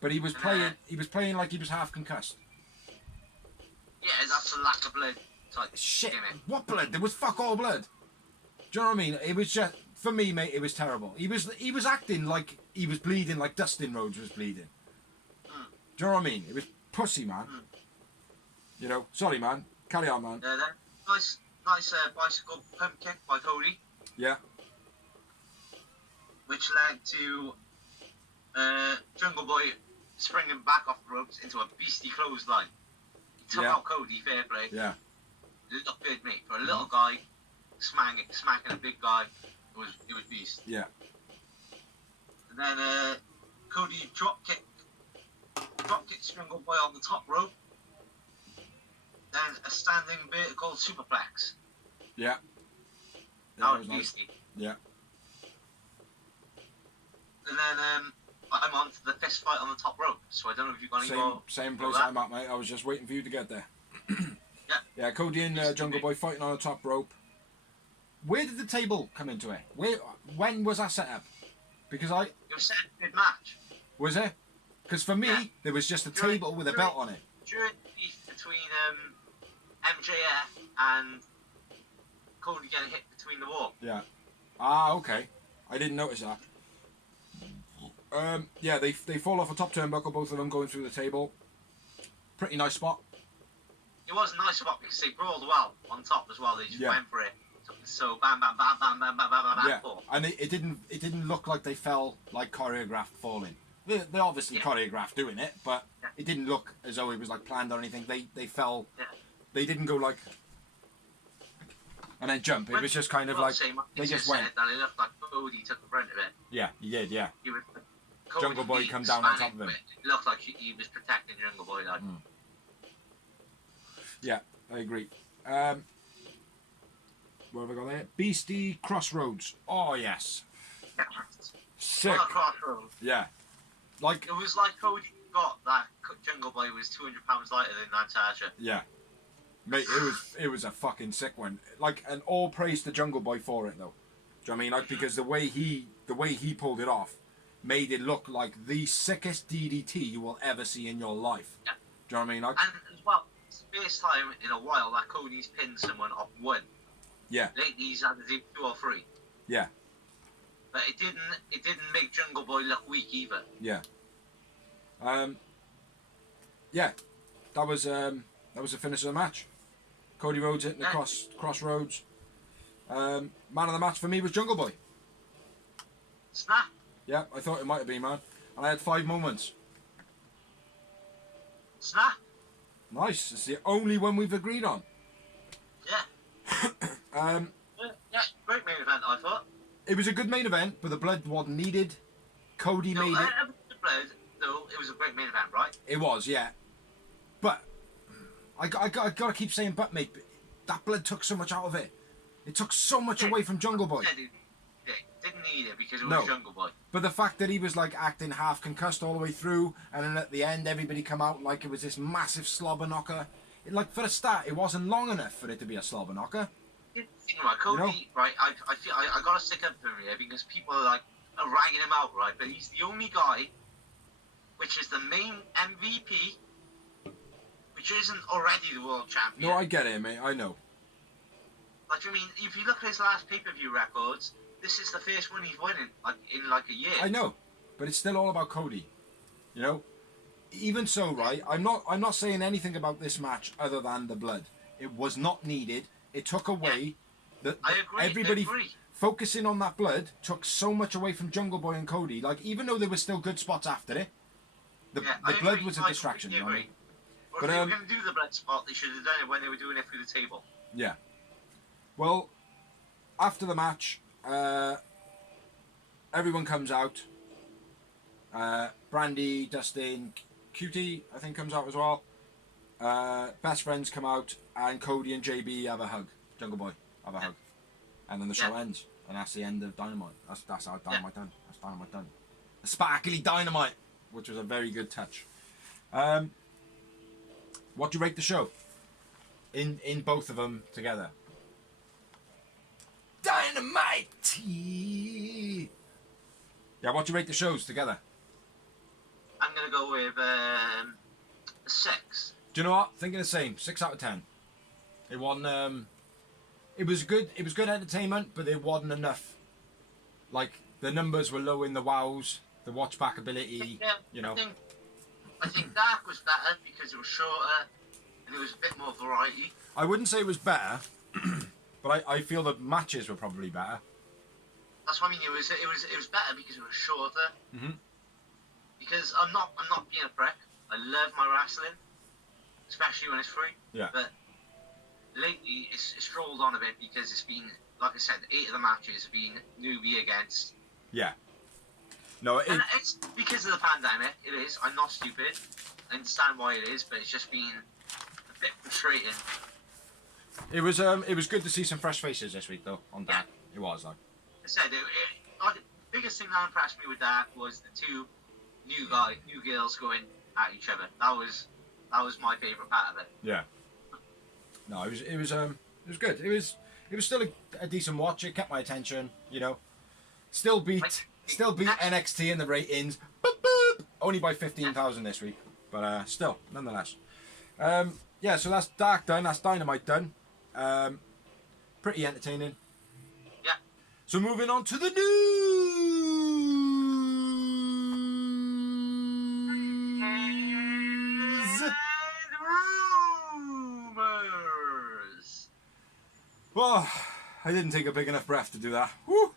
But he was playing like he was half concussed. Yeah, that's a lack of blood. Shit, what blood? There was fuck all blood. Do you know what I mean? It was just, for me, mate, it was terrible. He was acting like he was bleeding like Dustin Rhodes was bleeding. Do you know what I mean? It was pussy, man. You know, sorry, man. Carry on, man. Nice bicycle pump kick by Cody. Yeah. Which led to Jungle Boy springing back off the ropes into a beastly clothesline. He took out Cody, fair play. Yeah. It looked good, mate. For a little guy, smacking a big guy, it was beast. Yeah. And then Cody drop kicked Jungle Boy on the top rope. Then a standing vertical superplex. Yeah. That was beastly. Yeah. And then I'm on to the fist fight on the top rope. So I don't know if you've got any more. Same place I'm at, mate. I was just waiting for you to get there. Yeah. Yeah, Cody and Jungle Boy fighting on the top rope. Where did the table come into it? When was that set up? Because It was set up mid-match. Was it? Because for me, there was just a table with a belt on it. During the beef between MJF and Cody getting hit between the wall. Yeah. Ah, okay. I didn't notice that. Yeah, they fall off a top turnbuckle, both of them going through the table. Pretty nice spot. It was a nice spot because they brawled well on top as well. They just went for it. So bam, bam, bam, bam, bam, bam, bam, bam. Yeah, and it didn't look like they fell like choreographed falling. They obviously choreographed doing it, but it didn't look as though it was like planned or anything. They fell. Yeah. They didn't go like and then jump. It was just kind of like they just went. That it looked like Cody took the brunt of it. Yeah, he did. Yeah. Jungle Boy come down on top of him. It looked like he was protecting Jungle Boy. Like. Yeah, I agree. What have I got there? Beastie Crossroads. Oh yes. Sick. What a crossroad. Yeah. Like. It was like Cody got that Jungle Boy was 200 pounds lighter than Natasha. Yeah. Mate, it was a fucking sick one. Like, and all praise to Jungle Boy for it though. Do you know what I mean? Like, because the way he pulled it off made it look like the sickest DDT you will ever see in your life. Yeah. Do you know what I mean? Like, and as well, it's the first time in a while that Cody's pinned someone off one. yeah. Lately he's had to do 2 or 3. Yeah. But it didn't make Jungle Boy look weak either. Yeah. Yeah. That was the finish of the match. Cody Rhodes hitting the crossroads. Man of the match for me was Jungle Boy. Snap. Yeah, I thought it might have been, man. And I had 5 moments. Snap. Nice. It's the only one we've agreed on. Yeah. Yeah, great main event, I thought. It was a good main event, but the blood wasn't needed. Cody made it. The blood, though, it was a great main event, right? It was, yeah. But I gotta keep saying, but mate, that blood took so much out of it. It took so much away from Jungle Boy. Yeah, didn't need it because it was Jungle Boy. But the fact that he was like acting half concussed all the way through, and then at the end everybody come out like it was this massive slobber knocker. Like for a start, it wasn't long enough for it to be a slobber knocker. Think about Cody, You know? right? I feel I gotta stick up for him here because people are ragging him out, right? But he's the only guy, which is the main MVP, which isn't already the world champion. No, I get it, mate. I know. Like, I mean, if you look at his last pay-per-view records, this is the first one he's won in a year. I know, but it's still all about Cody. You know. Even so, right? I'm not saying anything about this match other than the blood. It was not needed. It took away I agree. everybody focusing on that blood took so much away from Jungle Boy and Cody. Like, even though there were still good spots after it, the blood was a distraction. You know what I mean? But if they were going to do the blood spot, they should have done it when they were doing it through the table. Yeah. Well, after the match, everyone comes out. Brandy, Dustin, Cutie, I think, comes out as well. Best friends come out, and Cody and JB have a hug. Jungle Boy have a hug, and then the show ends, and that's the end of Dynamite. That's how Dynamite done. That's Dynamite done. A sparkly Dynamite, which was a very good touch. What do you rate the show? In both of them together. Dynamite. Yeah, what do you rate the shows together? I'm going to go with a 6. Do you know what? Thinking the same. 6 out of 10. It wasn't. It was good. It was good entertainment, but it wasn't enough. Like, the numbers were low in the wows, the watch back ability. Yeah, you know. I think Dark was better because it was shorter and there was a bit more variety. I wouldn't say it was better, but I feel the matches were probably better. That's what I mean. It was better because it was shorter. Mhm. Because I'm not being a prick. I love my wrestling, especially when it's free. Yeah. But lately it's strolled on a bit because it's been, like I said, 8 of the matches have been newbie against. Yeah. No, and it's because of the pandemic. It is. I'm not stupid. I understand why it is, but it's just been a bit frustrating. It was good to see some fresh faces this week though on that. Yeah. It was like. I said the biggest thing that impressed me with that was the 2 new girls going at each other. That was my favourite part of it. Yeah. No, it was good. It was still a decent watch. It kept my attention. You know, still beat NXT in the ratings. Boop, boop, only by 15,000 this week, but still, nonetheless. Yeah. So that's Dark done. That's Dynamite done. Pretty entertaining. Yeah. So moving on to the news. Rumours. Well, I didn't take a big enough breath to do that. Woo!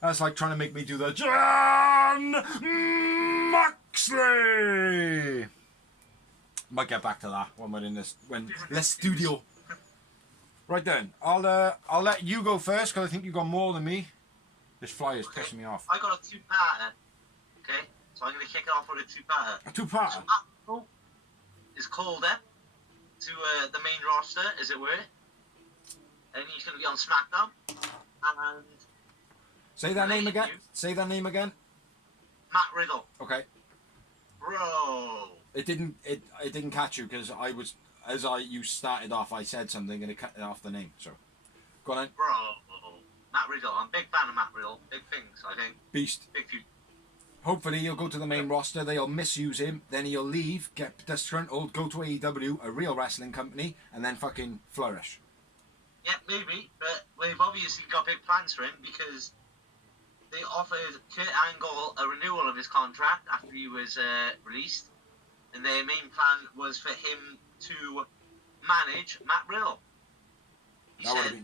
That's like trying to make me do the John Moxley. Might get back to that when we're in this less studio. Right then, I'll let you go first because I think you got more than me. This fly is pissing me off. I got a 2-parter. Okay, so I'm gonna kick it off with a 2-parter. A 2-parter. So, is called up to the main roster, as it were. and he's going to be on SmackDown. And Say that name again. Say that name again. Matt Riddle. Okay. Bro. It didn't catch you because you started off, I said something and it cut off the name. So, go on then. Bro. Matt Riddle. I'm a big fan of Matt Riddle. Big things, I think. Beast. Big future. Hopefully he'll go to the main roster, they'll misuse him, then he'll leave, get disgruntled, go to AEW, a real wrestling company, and then fucking flourish. Yeah, maybe, but they've obviously got big plans for him because they offered Kurt Angle a renewal of his contract after he was released, and their main plan was for him to manage Matt Riddle. He said,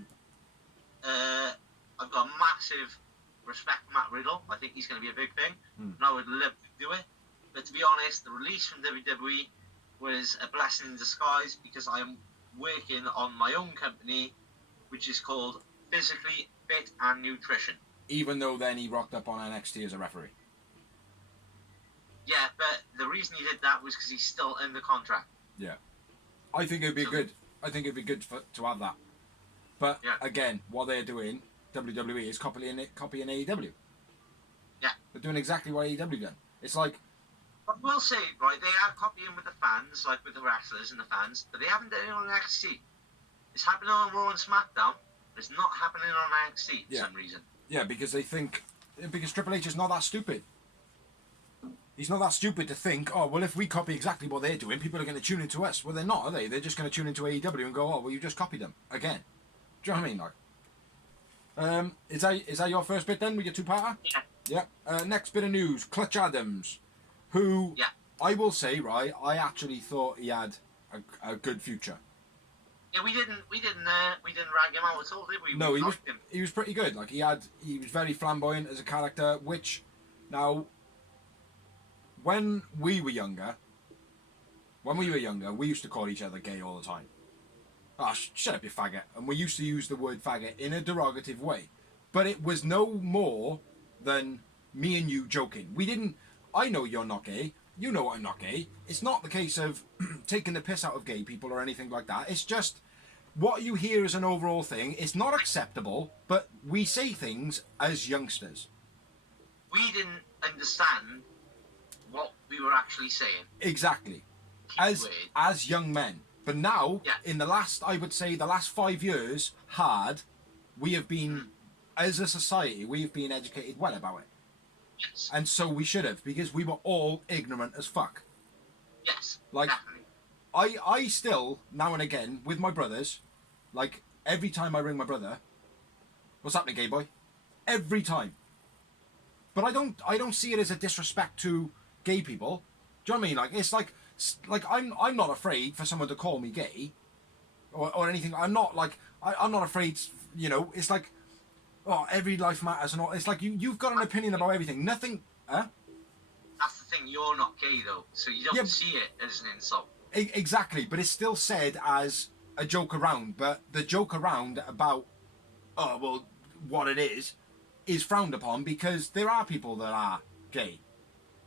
I've got a massive respect for Matt Riddle. I think he's going to be a big thing, and I would love to do it. But to be honest, the release from WWE was a blessing in disguise because I am working on my own company, which is called Physically Fit and Nutrition. Even though then he rocked up on NXT as a referee. Yeah, but the reason he did that was because he's still under contract. Yeah, I think it'd be good. I think it'd be good to have that. But again, what they're doing, WWE is copying AEW. Yeah. They're doing exactly what AEW done. It's like... I will say, right, they are copying with the fans, like with the wrestlers and the fans, but they haven't done it on NXT. It's happening on Raw and SmackDown, but it's not happening on NXT for some reason. Yeah, because they think... Because Triple H is not that stupid. He's not that stupid to think, oh, well, if we copy exactly what they're doing, people are going to tune into us. Well, they're not, are they? They're just going to tune into AEW and go, oh, well, you just copied them. Again. Do you know what I mean? Like... Is that your first bit then with your two-parter? Yeah. Yeah. Next bit of news, Clutch Adams, who I will say, right, I actually thought he had a good future. Yeah, we didn't rag him out at all, did we? No, he was pretty good. Like he was very flamboyant as a character, which now when we were younger, we used to call each other gay all the time. Oh, shut up, you faggot. And we used to use the word faggot in a derogative way. But it was no more than me and you joking. I know you're not gay. You know I'm not gay. It's not the case of taking the piss out of gay people or anything like that. It's just what you hear as an overall thing. It's not acceptable, but we say things as youngsters. We didn't understand what we were actually saying. Exactly. As young men. But now, in the last 5 years, we have been, as a society, we have been educated well about it. Yes. And so we should have, because we were all ignorant as fuck. Yes, like, definitely. I still, now and again, with my brothers, like, every time I ring my brother, what's happening, gay boy? Every time. But I don't see it as a disrespect to gay people. Do you know what I mean? Like, it's like I'm not afraid for someone to call me gay or anything. I'm not afraid, you know. It's like, oh, every life matters and all. It's like you've got an opinion about everything. Nothing, huh? That's the thing, you're not gay though, so you don't see it as an insult. Exactly, but it's still said as a joke around, but the joke around about, oh, well, what it is frowned upon because there are people that are gay.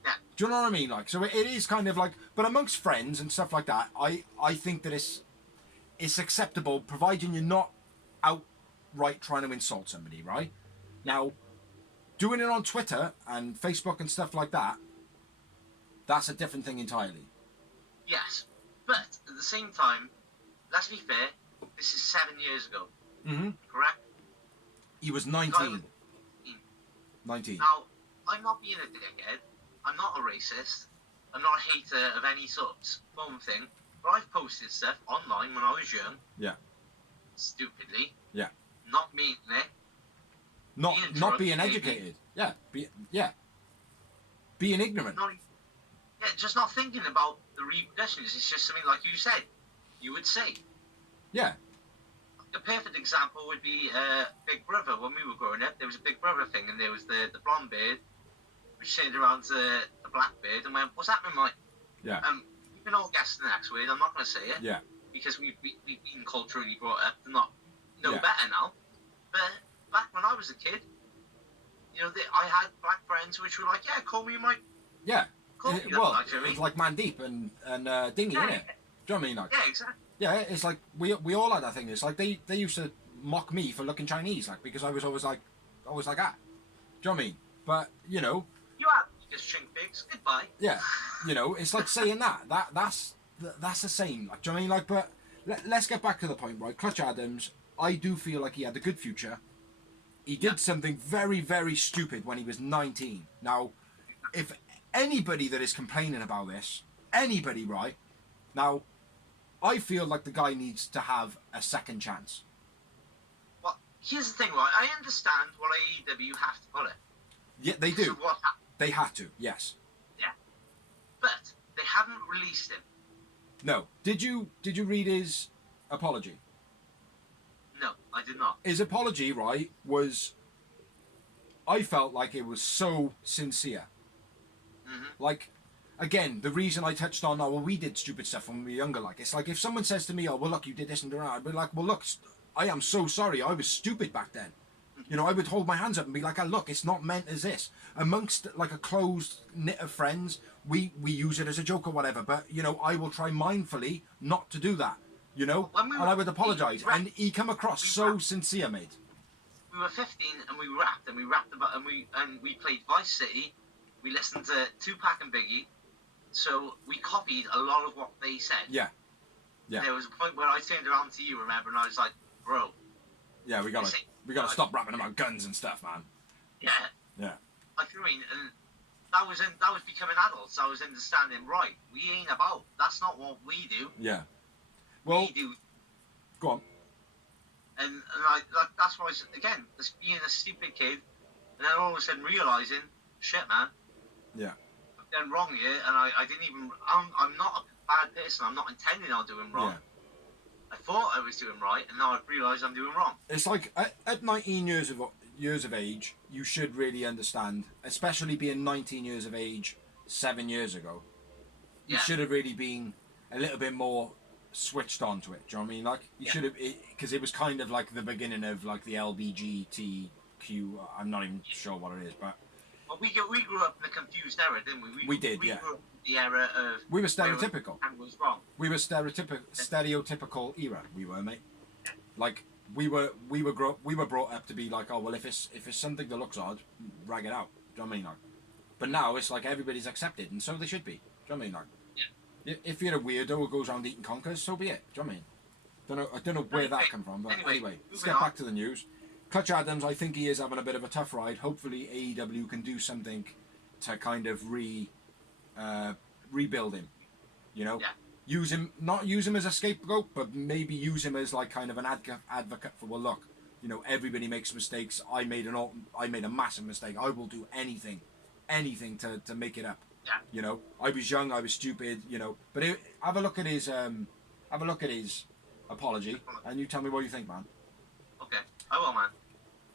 Yeah. Do you know what I mean? Like, so it is kind of like, but amongst friends and stuff like that, I think that it's acceptable, providing you're not outright trying to insult somebody, right? Now, doing it on Twitter and Facebook and stuff like that, that's a different thing entirely. Yes, but at the same time, let's be fair, this is 7 years ago. Mm-hmm. Correct? He was 19. 19. Now, I'm not being a dickhead. I'm not a racist. I'm not a hater of any sort of form thing. But I've posted stuff online when I was young. Yeah. Stupidly. Yeah. Not meaning it. Not being educated. Yeah. Being ignorant. Just not thinking about the repercussions. It's just something like you said. You would say. Yeah. A perfect example would be Big Brother. When we were growing up, there was a Big Brother thing, and there was the blonde beard, which turned around to the black beard and went, "What's happening, Mike?" Yeah. You can all guess the next word. I'm not going to say it. Yeah. Because we've been culturally brought up to not know better now. But back when I was a kid, you know, I had black friends which were like, "Yeah, call me Mike." Yeah. It's like Mandeep and Dingy, isn't it? Do you know what I mean? Like, yeah, exactly. Yeah, it's like we all had that thing. It's like they used to mock me for looking Chinese, like, because I was always like that. Do you know what I mean? But you know, You are just shrink pigs. Goodbye. yeah, you know, it's like saying that's the same. Like, do you know what I mean? Like, but let's get back to the point, right? Clutch Adams, I do feel like he had a good future. He did something very, very stupid when he was 19. Now, if anybody that is complaining about this, anybody, right? Now, I feel like the guy needs to have a second chance. Well, here's the thing, right? I understand what AEW have to pull it. Yeah, they do. So what happened? They had to, yes. Yeah. But they haven't released him. No. Did you read his apology? No, I did not. His apology, right, was... I felt like it was so sincere. Mm-hmm. Like, again, the reason I touched on, oh, well, we did stupid stuff when we were younger. Like, it's like if someone says to me, oh, well, look, you did this and that, I'd be like, well, look, I am so sorry. I was stupid back then. You know, I would hold my hands up and be like, oh, look, it's not meant as this. Amongst, like, a closed knit of friends, we use it as a joke or whatever. But, you know, I will try mindfully not to do that, you know? And I would apologise. And he come across so sincere, mate. We were 15 and we rapped about, and we played Vice City. We listened to Tupac and Biggie. So we copied a lot of what they said. Yeah. Yeah. There was a point where I turned around to you, remember, and I was like, bro. Yeah, we gotta stop rapping about guns and stuff, man. Yeah. Yeah. I mean, and that was becoming adults. I was understanding, right, we ain't about, that's not what we do. Yeah. Well, we do. Go on. And that's why, again, just being a stupid kid, and then all of a sudden realising, shit, man. Yeah. I've done wrong here, and I didn't even, I'm not a bad person, I'm not intending on doing wrong. Yeah. I thought I was doing right, and now I've realised I'm doing wrong. It's like, at 19 years of age, you should really understand, especially being 19 years of age 7 years ago, you should have really been a little bit more switched on to it. Do you know what I mean? Like, you should have, because it was kind of like the beginning of like the LBGTQ. I'm not even sure what it is, but well, we grew up in a confused era, didn't we? We did, yeah. Grew up in the era of we were stereotypical. And was wrong. We were stereotypical era. We were, mate. Like we were brought up to be like, oh well, if it's something that looks odd, rag it out. Do you know what I mean? Like, but now it's like everybody's accepted, and so they should be. Do you know what I mean? Like, if you're a weirdo who goes around eating conkers, so be it. Do you know what I mean? I don't know where that came from, but anyway, let's get back to the news. Clutch Adams, I think he is having a bit of a tough ride. Hopefully AEW can do something to kind of rebuild him. You know, not use him as a scapegoat, but maybe use him as like kind of an advocate for, well, look, you know, everybody makes mistakes. I made a massive mistake. I will do anything to make it up. Yeah. You know, I was young, I was stupid. You know, but have a look at his apology, and you tell me what you think, man. Okay, I will, man.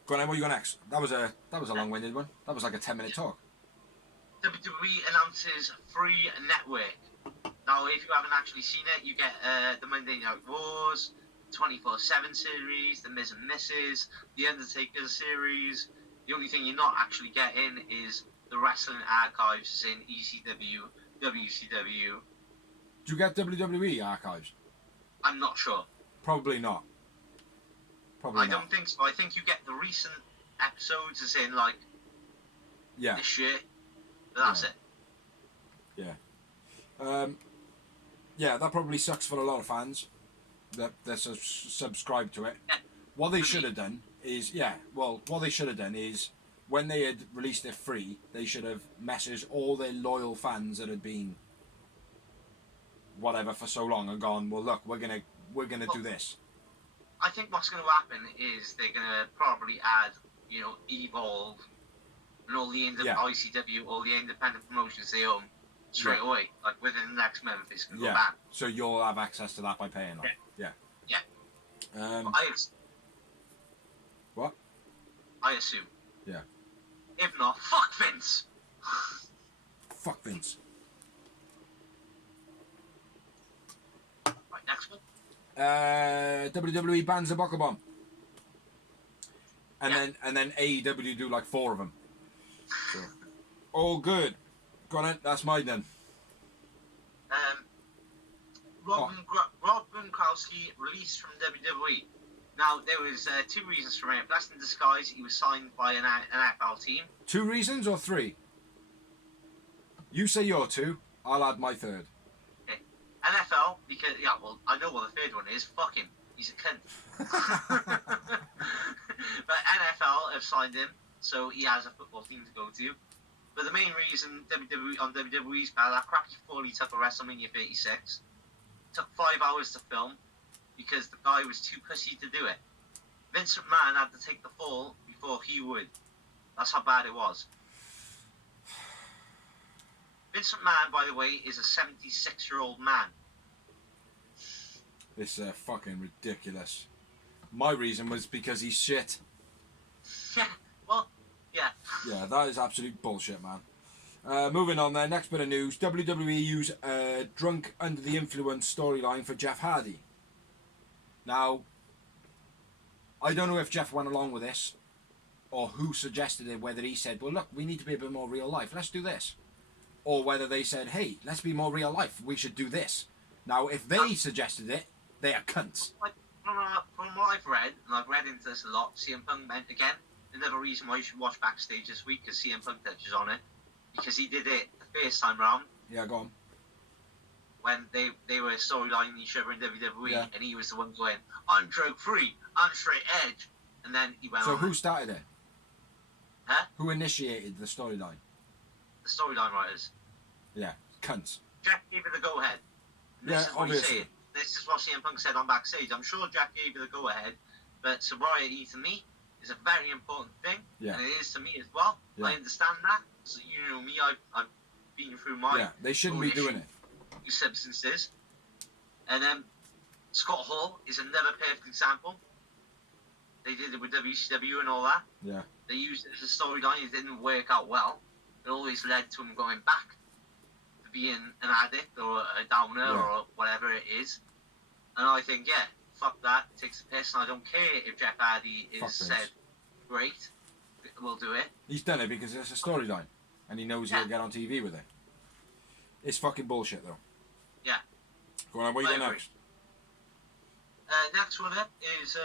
Go on, then, what you got next? That was a long-winded one. That was like a 10-minute talk. WWE announces free network. Now, if you haven't actually seen it, you get the Monday Night Wars, 24/7 series, the Miz and Mrs., the Undertaker series. The only thing you're not actually getting is the wrestling archives in ECW, WCW. Do you get WWE archives? I'm not sure. Probably not. I don't think so. I think you get the recent episodes, as in like this year. That's it. Yeah. Yeah, that probably sucks for a lot of fans that subscribed to it. Yeah. What they should have done is, when they had released it free, they should have messaged all their loyal fans that had been whatever for so long and gone, well, look, we're gonna do this. I think what's going to happen is they're going to probably add, you know, Evolve and all the ICW, all the independent promotions they own straight away. Like within the next month, it's going to go back. So you'll have access to that by paying. Like, yeah. What? I assume. Yeah. If not, fuck Vince. Fuck Vince. Right, next one. WWE bans the Buckle Bomb. And then AEW do like 4 of them. So, all good. Go on, that's mine then. Rob Gronkowski released from WWE. Now, there was 2 reasons for it. Blessed in disguise, he was signed by an NFL team. 2 reasons or 3? You say your 2, I'll add my 3rd. Okay. NFL, because, I know what the 3rd one is. Fuck him. He's a cunt. But NFL have signed him, so he has a football team to go to. But the main reason WWE's about that crappy fall he took at WrestleMania 36 took 5 hours to film because the guy was too pussy to do it. Vince McMahon had to take the fall before he would. That's how bad it was. Vince McMahon, by the way, is a 76-year-old man. This fucking ridiculous. My reason was because he's shit. Yeah, well, yeah. Yeah, that is absolute bullshit, man. Moving on there, next bit of news. WWE use a drunk under the influence storyline for Jeff Hardy. Now, I don't know if Jeff went along with this or who suggested it, whether he said, well, look, we need to be a bit more real life, let's do this. Or whether they said, hey, let's be more real life, we should do this. Now, if they suggested it, they are cunts. From what I've read, and I've read into this a lot, CM Punk meant, again, another reason why you should watch Backstage this week, because CM Punk touches on it, because he did it the first time round. Yeah, go on. When they were storylining each other in WWE, yeah. And he was the one going, I'm drug-free, I'm straight edge, and then he went so on. So who started it? Huh? Who initiated the storyline? The storyline writers. Yeah, cunts. Jack gave it the go-ahead. Yeah, obviously. This is what CM Punk said on Backstage. I'm sure Jack gave it the go-ahead, but sobriety to me is a very important thing, and it is to me as well. Yeah. I understand that. So, you know me, I've been through my... Yeah, they shouldn't be doing it. Substances. And Scott Hall is another perfect example. They did it with WCW and all that. Yeah. They used it as a storyline. It didn't work out well. It always led to him going back to being an addict or a downer or whatever it is. And I think, fuck that. It takes the piss. And I don't care if Jeff Hardy is said, great, we'll do it. He's done it because it's a storyline. And he knows he'll get on TV with it. It's fucking bullshit, though. Yeah. Go on, what are you doing next? Next one up is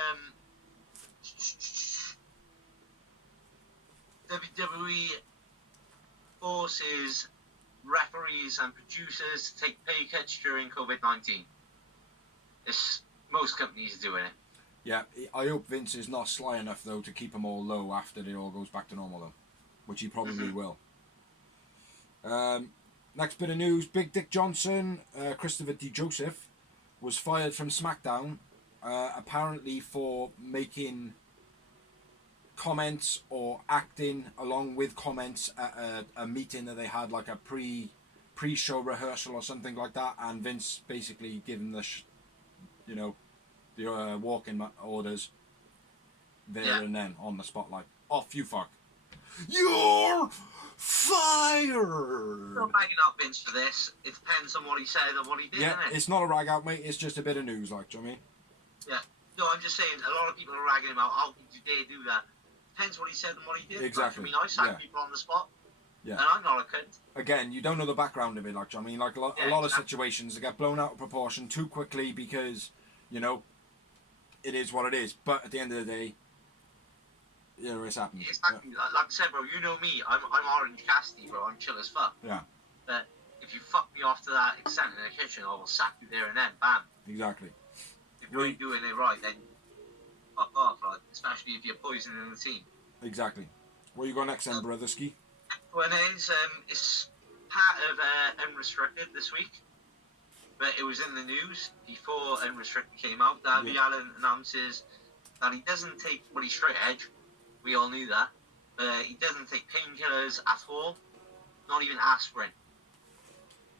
WWE forces referees and producers to take pay cuts during COVID-19. Most companies are doing it. Yeah, I hope Vince is not sly enough, though, to keep them all low after it all goes back to normal, though. Which he probably will. Next bit of news, Big Dick Johnson, Christopher D. Joseph, was fired from SmackDown, apparently for making comments or acting along with comments at a meeting that they had, like a pre-show rehearsal or something like that, and Vince basically giving the walking orders there and then on the spotlight. Off you fuck. You're fired! I'm not bagging up Vince for this. It depends on what he said and what he did, Yeah, isn't it? it's not a rag out, mate. It's just a bit of news, like, do you know what I mean? Yeah. No, I'm just saying, a lot of people are ragging him out. How could you dare do that? Depends what he said and what he did. Exactly. Like, I mean, I sack people on the spot. Yeah. And I'm not a cunt. Again, you don't know the background of it, like, do you know what I mean? Like, a lot of situations, they get blown out of proportion too quickly because, it is what it is. But at the end of the day, it's happening. Exactly. Yeah. Like I said, bro, you know me. I'm Orange Cassidy, bro. I'm chill as fuck. Yeah. But if you fuck me off to that extent in the kitchen, I will sack you there and then. Bam. Exactly. If you ain't doing it right, then fuck off, like, especially if you're poisoning the team. Exactly. Where you go next, then, Brotherski? Well, it's part of Unrestricted this week. But it was in the news before Unrestricted came out. Darby Allin announces that he doesn't take... Well, he's straight edge. We all knew that. He doesn't take painkillers at all. Not even aspirin.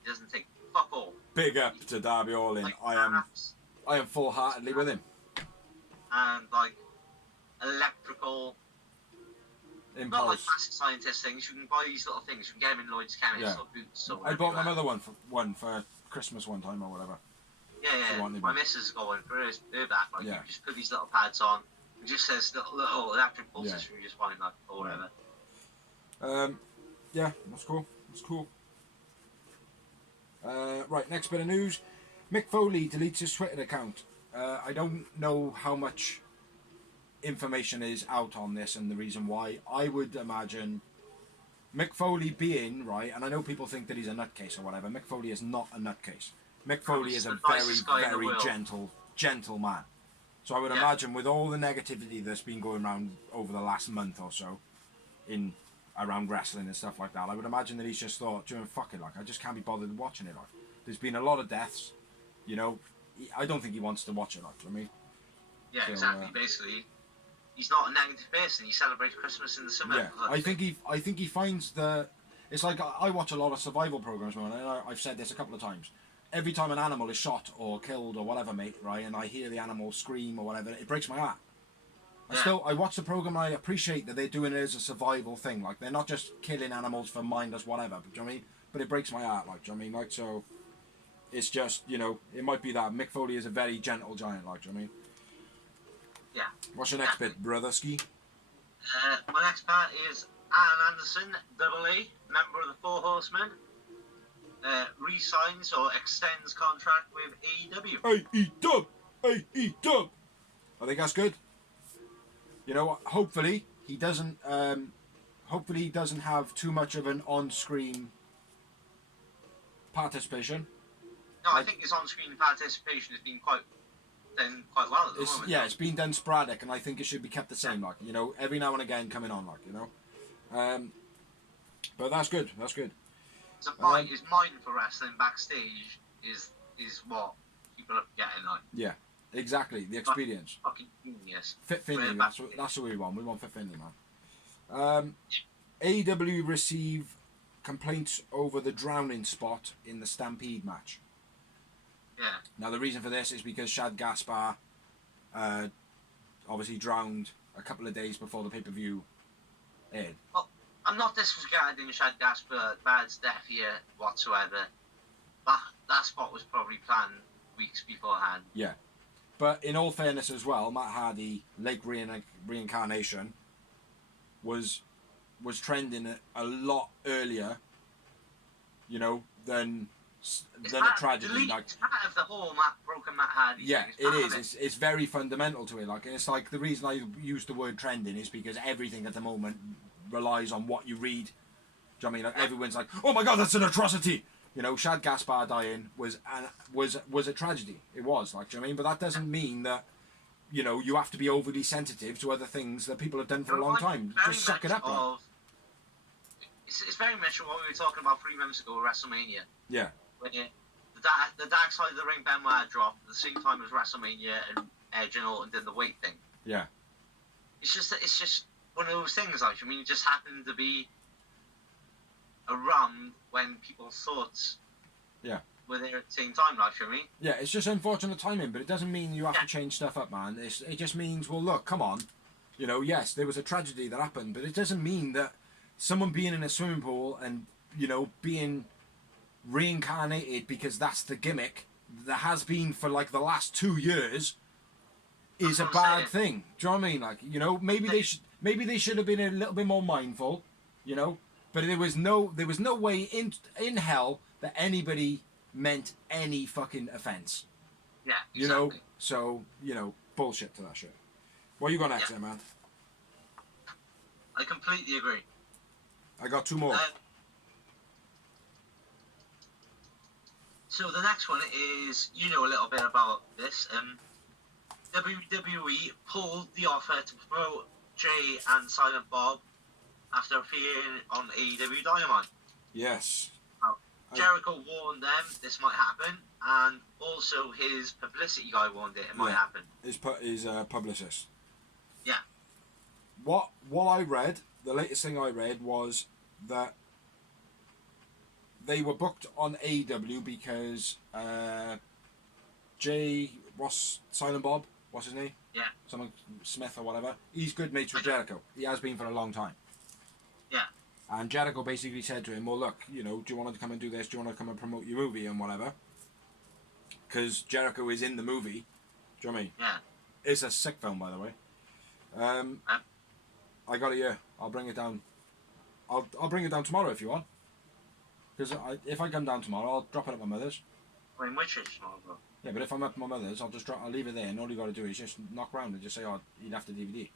He doesn't take fuck all. Big up to Darby Allin. Like, I am full-heartedly with him. And, like, electrical... Impulse. Not like massive scientist things. You can buy these little things. You can get them in Lloyd's Chemist or Boots or I bought my mother one for Christmas one time or whatever. Yeah. My missus got one for her back. Like, you just put these little pads on. It just says little electric pulses for you just find that or whatever. Yeah, that's cool. That's cool. Right, next bit of news. Mick Foley deletes his Twitter account. I don't know how much information is out on this and the reason why, I would imagine Mick Foley being, right, and I know people think that he's a nutcase or whatever, Mick Foley is not a nutcase. Mick Foley is a very gentle man. So I would imagine with all the negativity that's been going around over the last month or so around wrestling and stuff like that, I would imagine that he's just thought, fuck it, like, I just can't be bothered watching it. Like, there's been a lot of deaths, you know. I don't think he wants to watch it, like, I mean. Yeah, so, exactly. Basically, he's not a negative person. He celebrates Christmas in the summer. Yeah, I think he finds the. It's like I watch a lot of survival programs, man, and I've said this a couple of times. Every time an animal is shot or killed or whatever, mate, right, and I hear the animal scream or whatever, it breaks my heart. I watch the program and I appreciate that they're doing it as a survival thing. Like, they're not just killing animals for mindless whatever, but, do you know what I mean? But it breaks my heart, like, do you know what I mean? Like, so, it's just, you know, it might be that Mick Foley is a very gentle giant, like, do you know what I mean? Yeah. What's your next bit, brother ski? My next part is Alan Anderson, Double A, member of the Four Horsemen, re-signs or extends contract with AEW. AEW! I think that's good. You know, hopefully he doesn't have too much of an on-screen participation. No, I think his on-screen participation has been quite well at the moment. Yeah, it's been done sporadic, and I think it should be kept the same. Like, you know, every now and again coming on, like, you know. But that's good. That's good. His mind for wrestling backstage is what people are getting, like. Yeah, exactly. The experience. Fucking genius. Fit Finley. That's what we want. We want Fit Finley, man. AEW receive complaints over the drowning spot in the Stampede match. Yeah. Now the reason for this is because Shad Gaspar obviously drowned a couple of days before the pay-per-view aired. Well, I'm not disregarding Shad Gaspar's death here whatsoever. That spot was probably planned weeks beforehand. Yeah. But in all fairness as well, Matt Hardy, Lake Reincarnation, was trending a lot earlier, you know, than a tragedy. It's part of the whole broken Matt Hardy. Yeah, it is. It's very fundamental to it. Like, and it's like the reason I use the word trending is because everything at the moment relies on what you read. Do you know what I mean? Like, everyone's like, "Oh my God, that's an atrocity." You know, Shad Gaspar dying was a tragedy. It was, like, do you know what I mean? But that doesn't mean that, you know, you have to be overly sensitive to other things that people have done for a long time. Just suck it up, man. It's very much what we were talking about 3 months ago with WrestleMania. Yeah. When the dark side of the ring Benoit dropped at the same time as WrestleMania and Edge and Orton did the weight thing. Yeah. It's just one of those things. Like, I mean, it just happened to be around when people's thoughts were there at the same time. Like, I mean. Yeah, it's just unfortunate timing, but it doesn't mean you have to change stuff up, man. It just means, well, look, come on. You know, yes, there was a tragedy that happened, but it doesn't mean that someone being in a swimming pool and, you know, being reincarnated because that's the gimmick that has been for like the last 2 years is a bad thing. Do you know what I mean? Like, you know, maybe they should have been a little bit more mindful, you know, but there was no way in hell that anybody meant any fucking offense. Yeah, exactly. You know, so, you know, bullshit to that shit. What you got next there, man? I completely agree. I got 2 more. So the next one is, you know a little bit about this. WWE pulled the offer to promote Jay and Silent Bob after appearing on AEW Dynamite. Yes. Jericho warned them this might happen, and also his publicity guy warned it might happen. His publicist. Yeah. What I read, the latest thing I read was that they were booked on AEW because Silent Bob, what's his name? Yeah. Someone Smith or whatever. He's good mates with Jericho. He has been for a long time. Yeah. And Jericho basically said to him, well, look, you know, do you want to come and do this? Do you want to come and promote your movie and whatever? Because Jericho is in the movie. Do you know what I mean? Yeah. It's a sick film, by the way. I got it here. I'll bring it down. I'll bring it down tomorrow if you want. Because if I come down tomorrow, I'll drop it at my mother's. I mean, which is small, bro. Yeah, but if I'm up at my mother's, I'll leave it there, and all you got to do is just knock round and just say, "Oh, you'd have the DVD."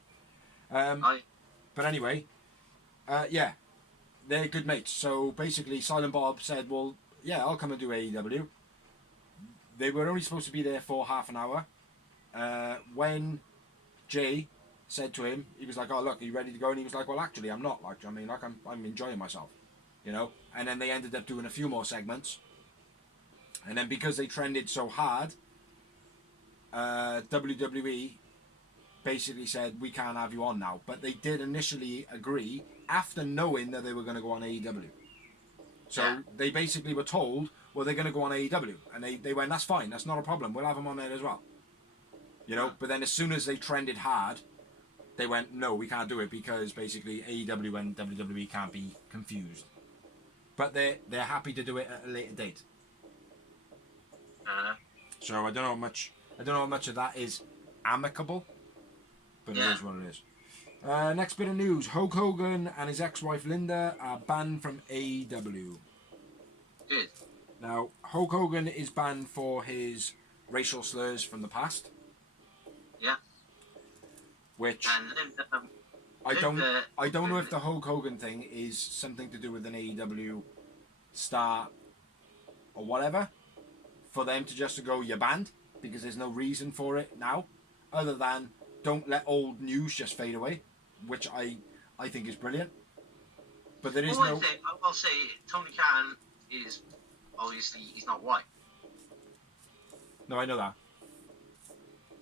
But anyway, yeah, they're good mates. So basically, Silent Bob said, "Well, yeah, I'll come and do AEW." They were only supposed to be there for half an hour. When Jay said to him, he was like, "Oh, look, are you ready to go?" And he was like, "Well, actually, I'm not. Like, I mean, like, I'm enjoying myself, you know." And then they ended up doing a few more segments. And then because they trended so hard, WWE basically said, "We can't have you on now." But they did initially agree after knowing that they were going to go on AEW. So they basically were told, "Well, they're going to go on AEW," and they went, "That's fine. That's not a problem. We'll have them on there as well." You know. But then as soon as they trended hard, they went, "No, we can't do it because basically AEW and WWE can't be confused." But they're happy to do it at a later date. So I don't know how much of that is amicable, but it is what it is. Next bit of news: Hulk Hogan and his ex-wife Linda are banned from AEW. Good. Now, Hulk Hogan is banned for his racial slurs from the past. Yeah. Which and I don't know if the Hulk Hogan thing is something to do with an AEW star or whatever, for them to just go, "You're banned," because there's no reason for it now, other than don't let old news just fade away, which I think is brilliant. But there is no. I will say Tony Khan is obviously he's not white. No, I know that.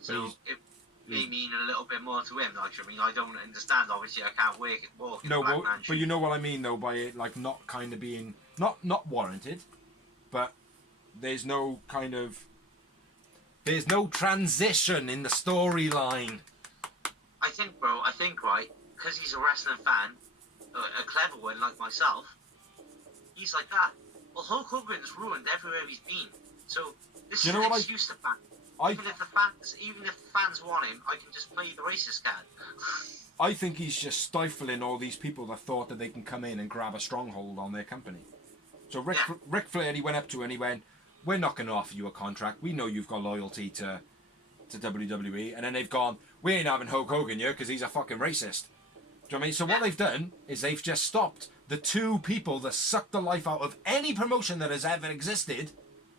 So it may mean a little bit more to him. Like, I mean, I don't understand. Obviously, I can't walk in a black man's shoes. But you know what I mean, though, by it like not kind of being not warranted, but there's no transition in the storyline. I think, right, because he's a wrestling fan, a clever one like myself, he's like that. Well, Hulk Hogan's ruined everywhere he's been, so this is an excuse to fans. Even if the fans want him, I can just play the racist card. I think he's just stifling all these people that thought that they can come in and grab a stronghold on their company. So Ric Flair, he went up to and he went, "We're not going to offer you a contract. We know you've got loyalty to WWE." And then they've gone, "We ain't having Hulk Hogan here because he's a fucking racist." Do you know what I mean? So what they've done is they've just stopped the two people that sucked the life out of any promotion that has ever existed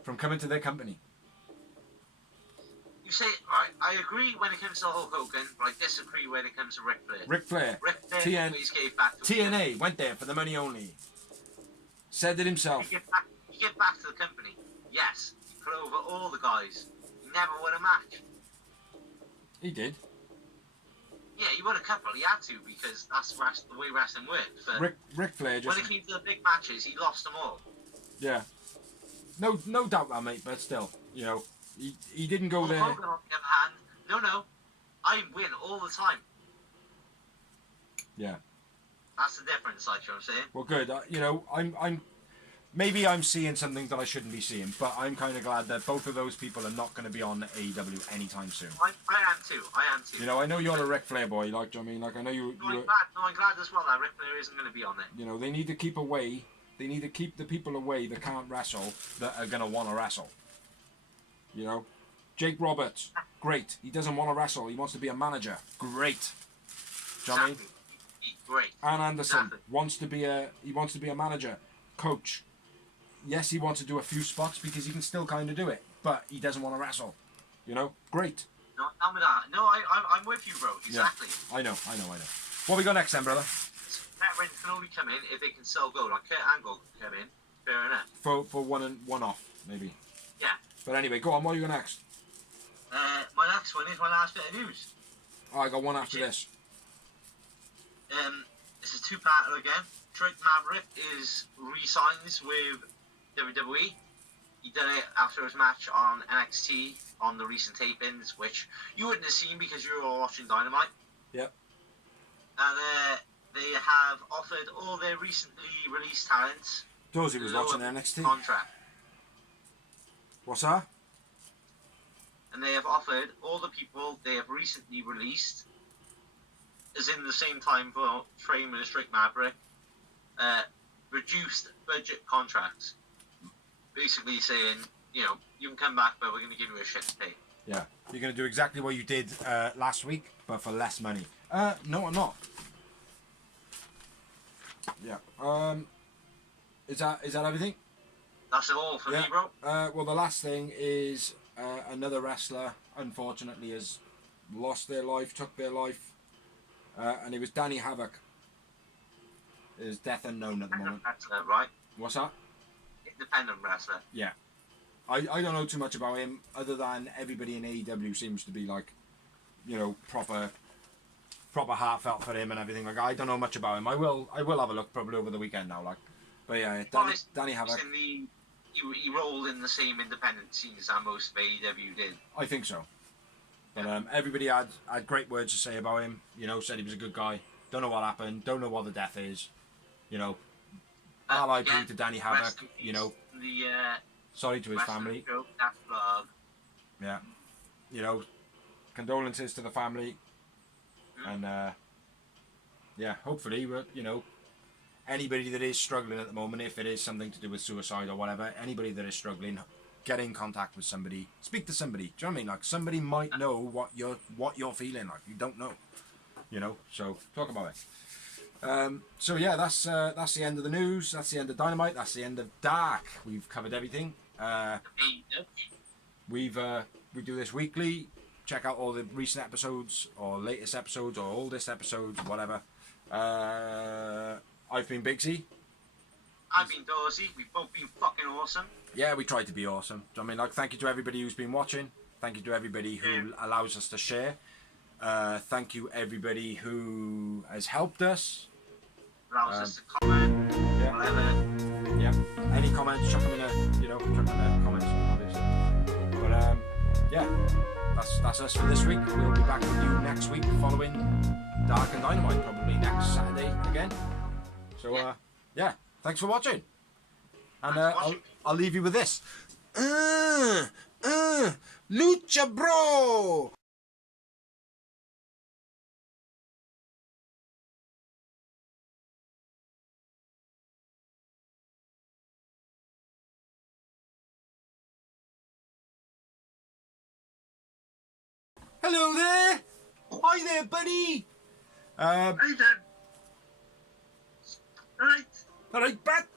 from coming to their company. You say, right, I agree when it comes to Hulk Hogan, but I disagree when it comes to Ric Flair. Ric Flair always gave back to TNA went there for the money only. Said it himself. You give back to the company. Yes, he put over all the guys. He never won a match. He did. Yeah, he won a couple. He had to because that's the way wrestling works. But Ric Flair just... when it came to the big matches, he lost them all. Yeah. No doubt that, mate, but still, you know, he didn't go there... Hogan, on the other hand, no, I win all the time. Yeah. That's the difference, like I'm saying. Well, good. You know, maybe I'm seeing something that I shouldn't be seeing, but I'm kind of glad that both of those people are not going to be on AEW anytime soon. I am too. You know, I know you're a Ric Flair boy, like, do you know what I mean? Like, I know you... I'm glad as well that Ric Flair isn't going to be on it. You know, they need to keep away... They need to keep the people away that can't wrestle, that are going to want to wrestle. You know? Jake Roberts, great. He doesn't want to wrestle. He wants to be a manager. Great. Do you know what I mean? Great. Ann Anderson wants to be a manager, coach. Yes, he wants to do a few spots because he can still kind of do it, but he doesn't want to wrestle. You know, great. No, tell me that. No, I'm with you, bro. Exactly. Yeah, I know. What we got next, then, brother? Matt Riddle can only come in if they can sell gold. Like Kurt Angle can come in. Fair enough. For one off, maybe. Yeah. But anyway, go on. What you got next? My next one is my last bit of news. Oh, I got one after this. This is two-parter again. Drake Maverick re-signs with WWE. He done it after his match on NXT on the recent tapings, which you wouldn't have seen because you were watching Dynamite. Yep. And they have offered all their recently released talents. Dozy was watching NXT. Contract. What's that? And they have offered all the people they have recently released, as in the same time for Trey with Drake Maverick, reduced budget contracts. Basically saying, you can come back, but we're going to give you a shit to pay. Yeah, you're going to do exactly what you did last week, but for less money. No, I'm not. Yeah. Is that everything? That's all for me, bro. Well, the last thing is another wrestler, unfortunately, has lost their life, took their life, and it was Danny Havoc. His death unknown at the moment. Wrestler, right? What's that? Independent wrestler. Yeah. I don't know too much about him, other than everybody in AEW seems to be like, proper heartfelt for him and everything. Like, I don't know much about him. I will have a look probably over the weekend now. Like, but yeah, Danny Havoc. He rolled in the same independent scenes that most of AEW did. I think so. But everybody had great words to say about him. Said he was a good guy. Don't know what happened. Don't know what the death is. RIP to Danny Havoc. Sorry to his family. Yeah. Condolences to the family. And hopefully, anybody that is struggling at the moment, if it is something to do with suicide or whatever, anybody that is struggling, get in contact with somebody, speak to somebody. Do you know what I mean? Like, somebody might know what you're feeling like. You don't know. So talk about it. So yeah, that's the end of the news. That's the end of Dynamite. That's the end of Dark. We've covered everything. We do this weekly. Check out all the recent episodes or latest episodes or oldest episodes, whatever. I've been Bigsy. I've been Dorsey. We've both been fucking awesome. Yeah, we tried to be awesome. I mean, like, thank you to everybody who's been watching. Thank you to everybody who allows us to share. Thank you everybody who has helped us. Allows us to comment. Yeah. Whatever. Yeah. Any comments, chuck them in the comments, obviously. But yeah, that's us for this week. We'll be back with you next week following Dark and Dynamite, probably next Saturday again. So yeah, thanks for watching. And I'll leave you with this. Lucha Bro! Hello there! Hi there, buddy! Hey, Dan. All right. Alright, Pat!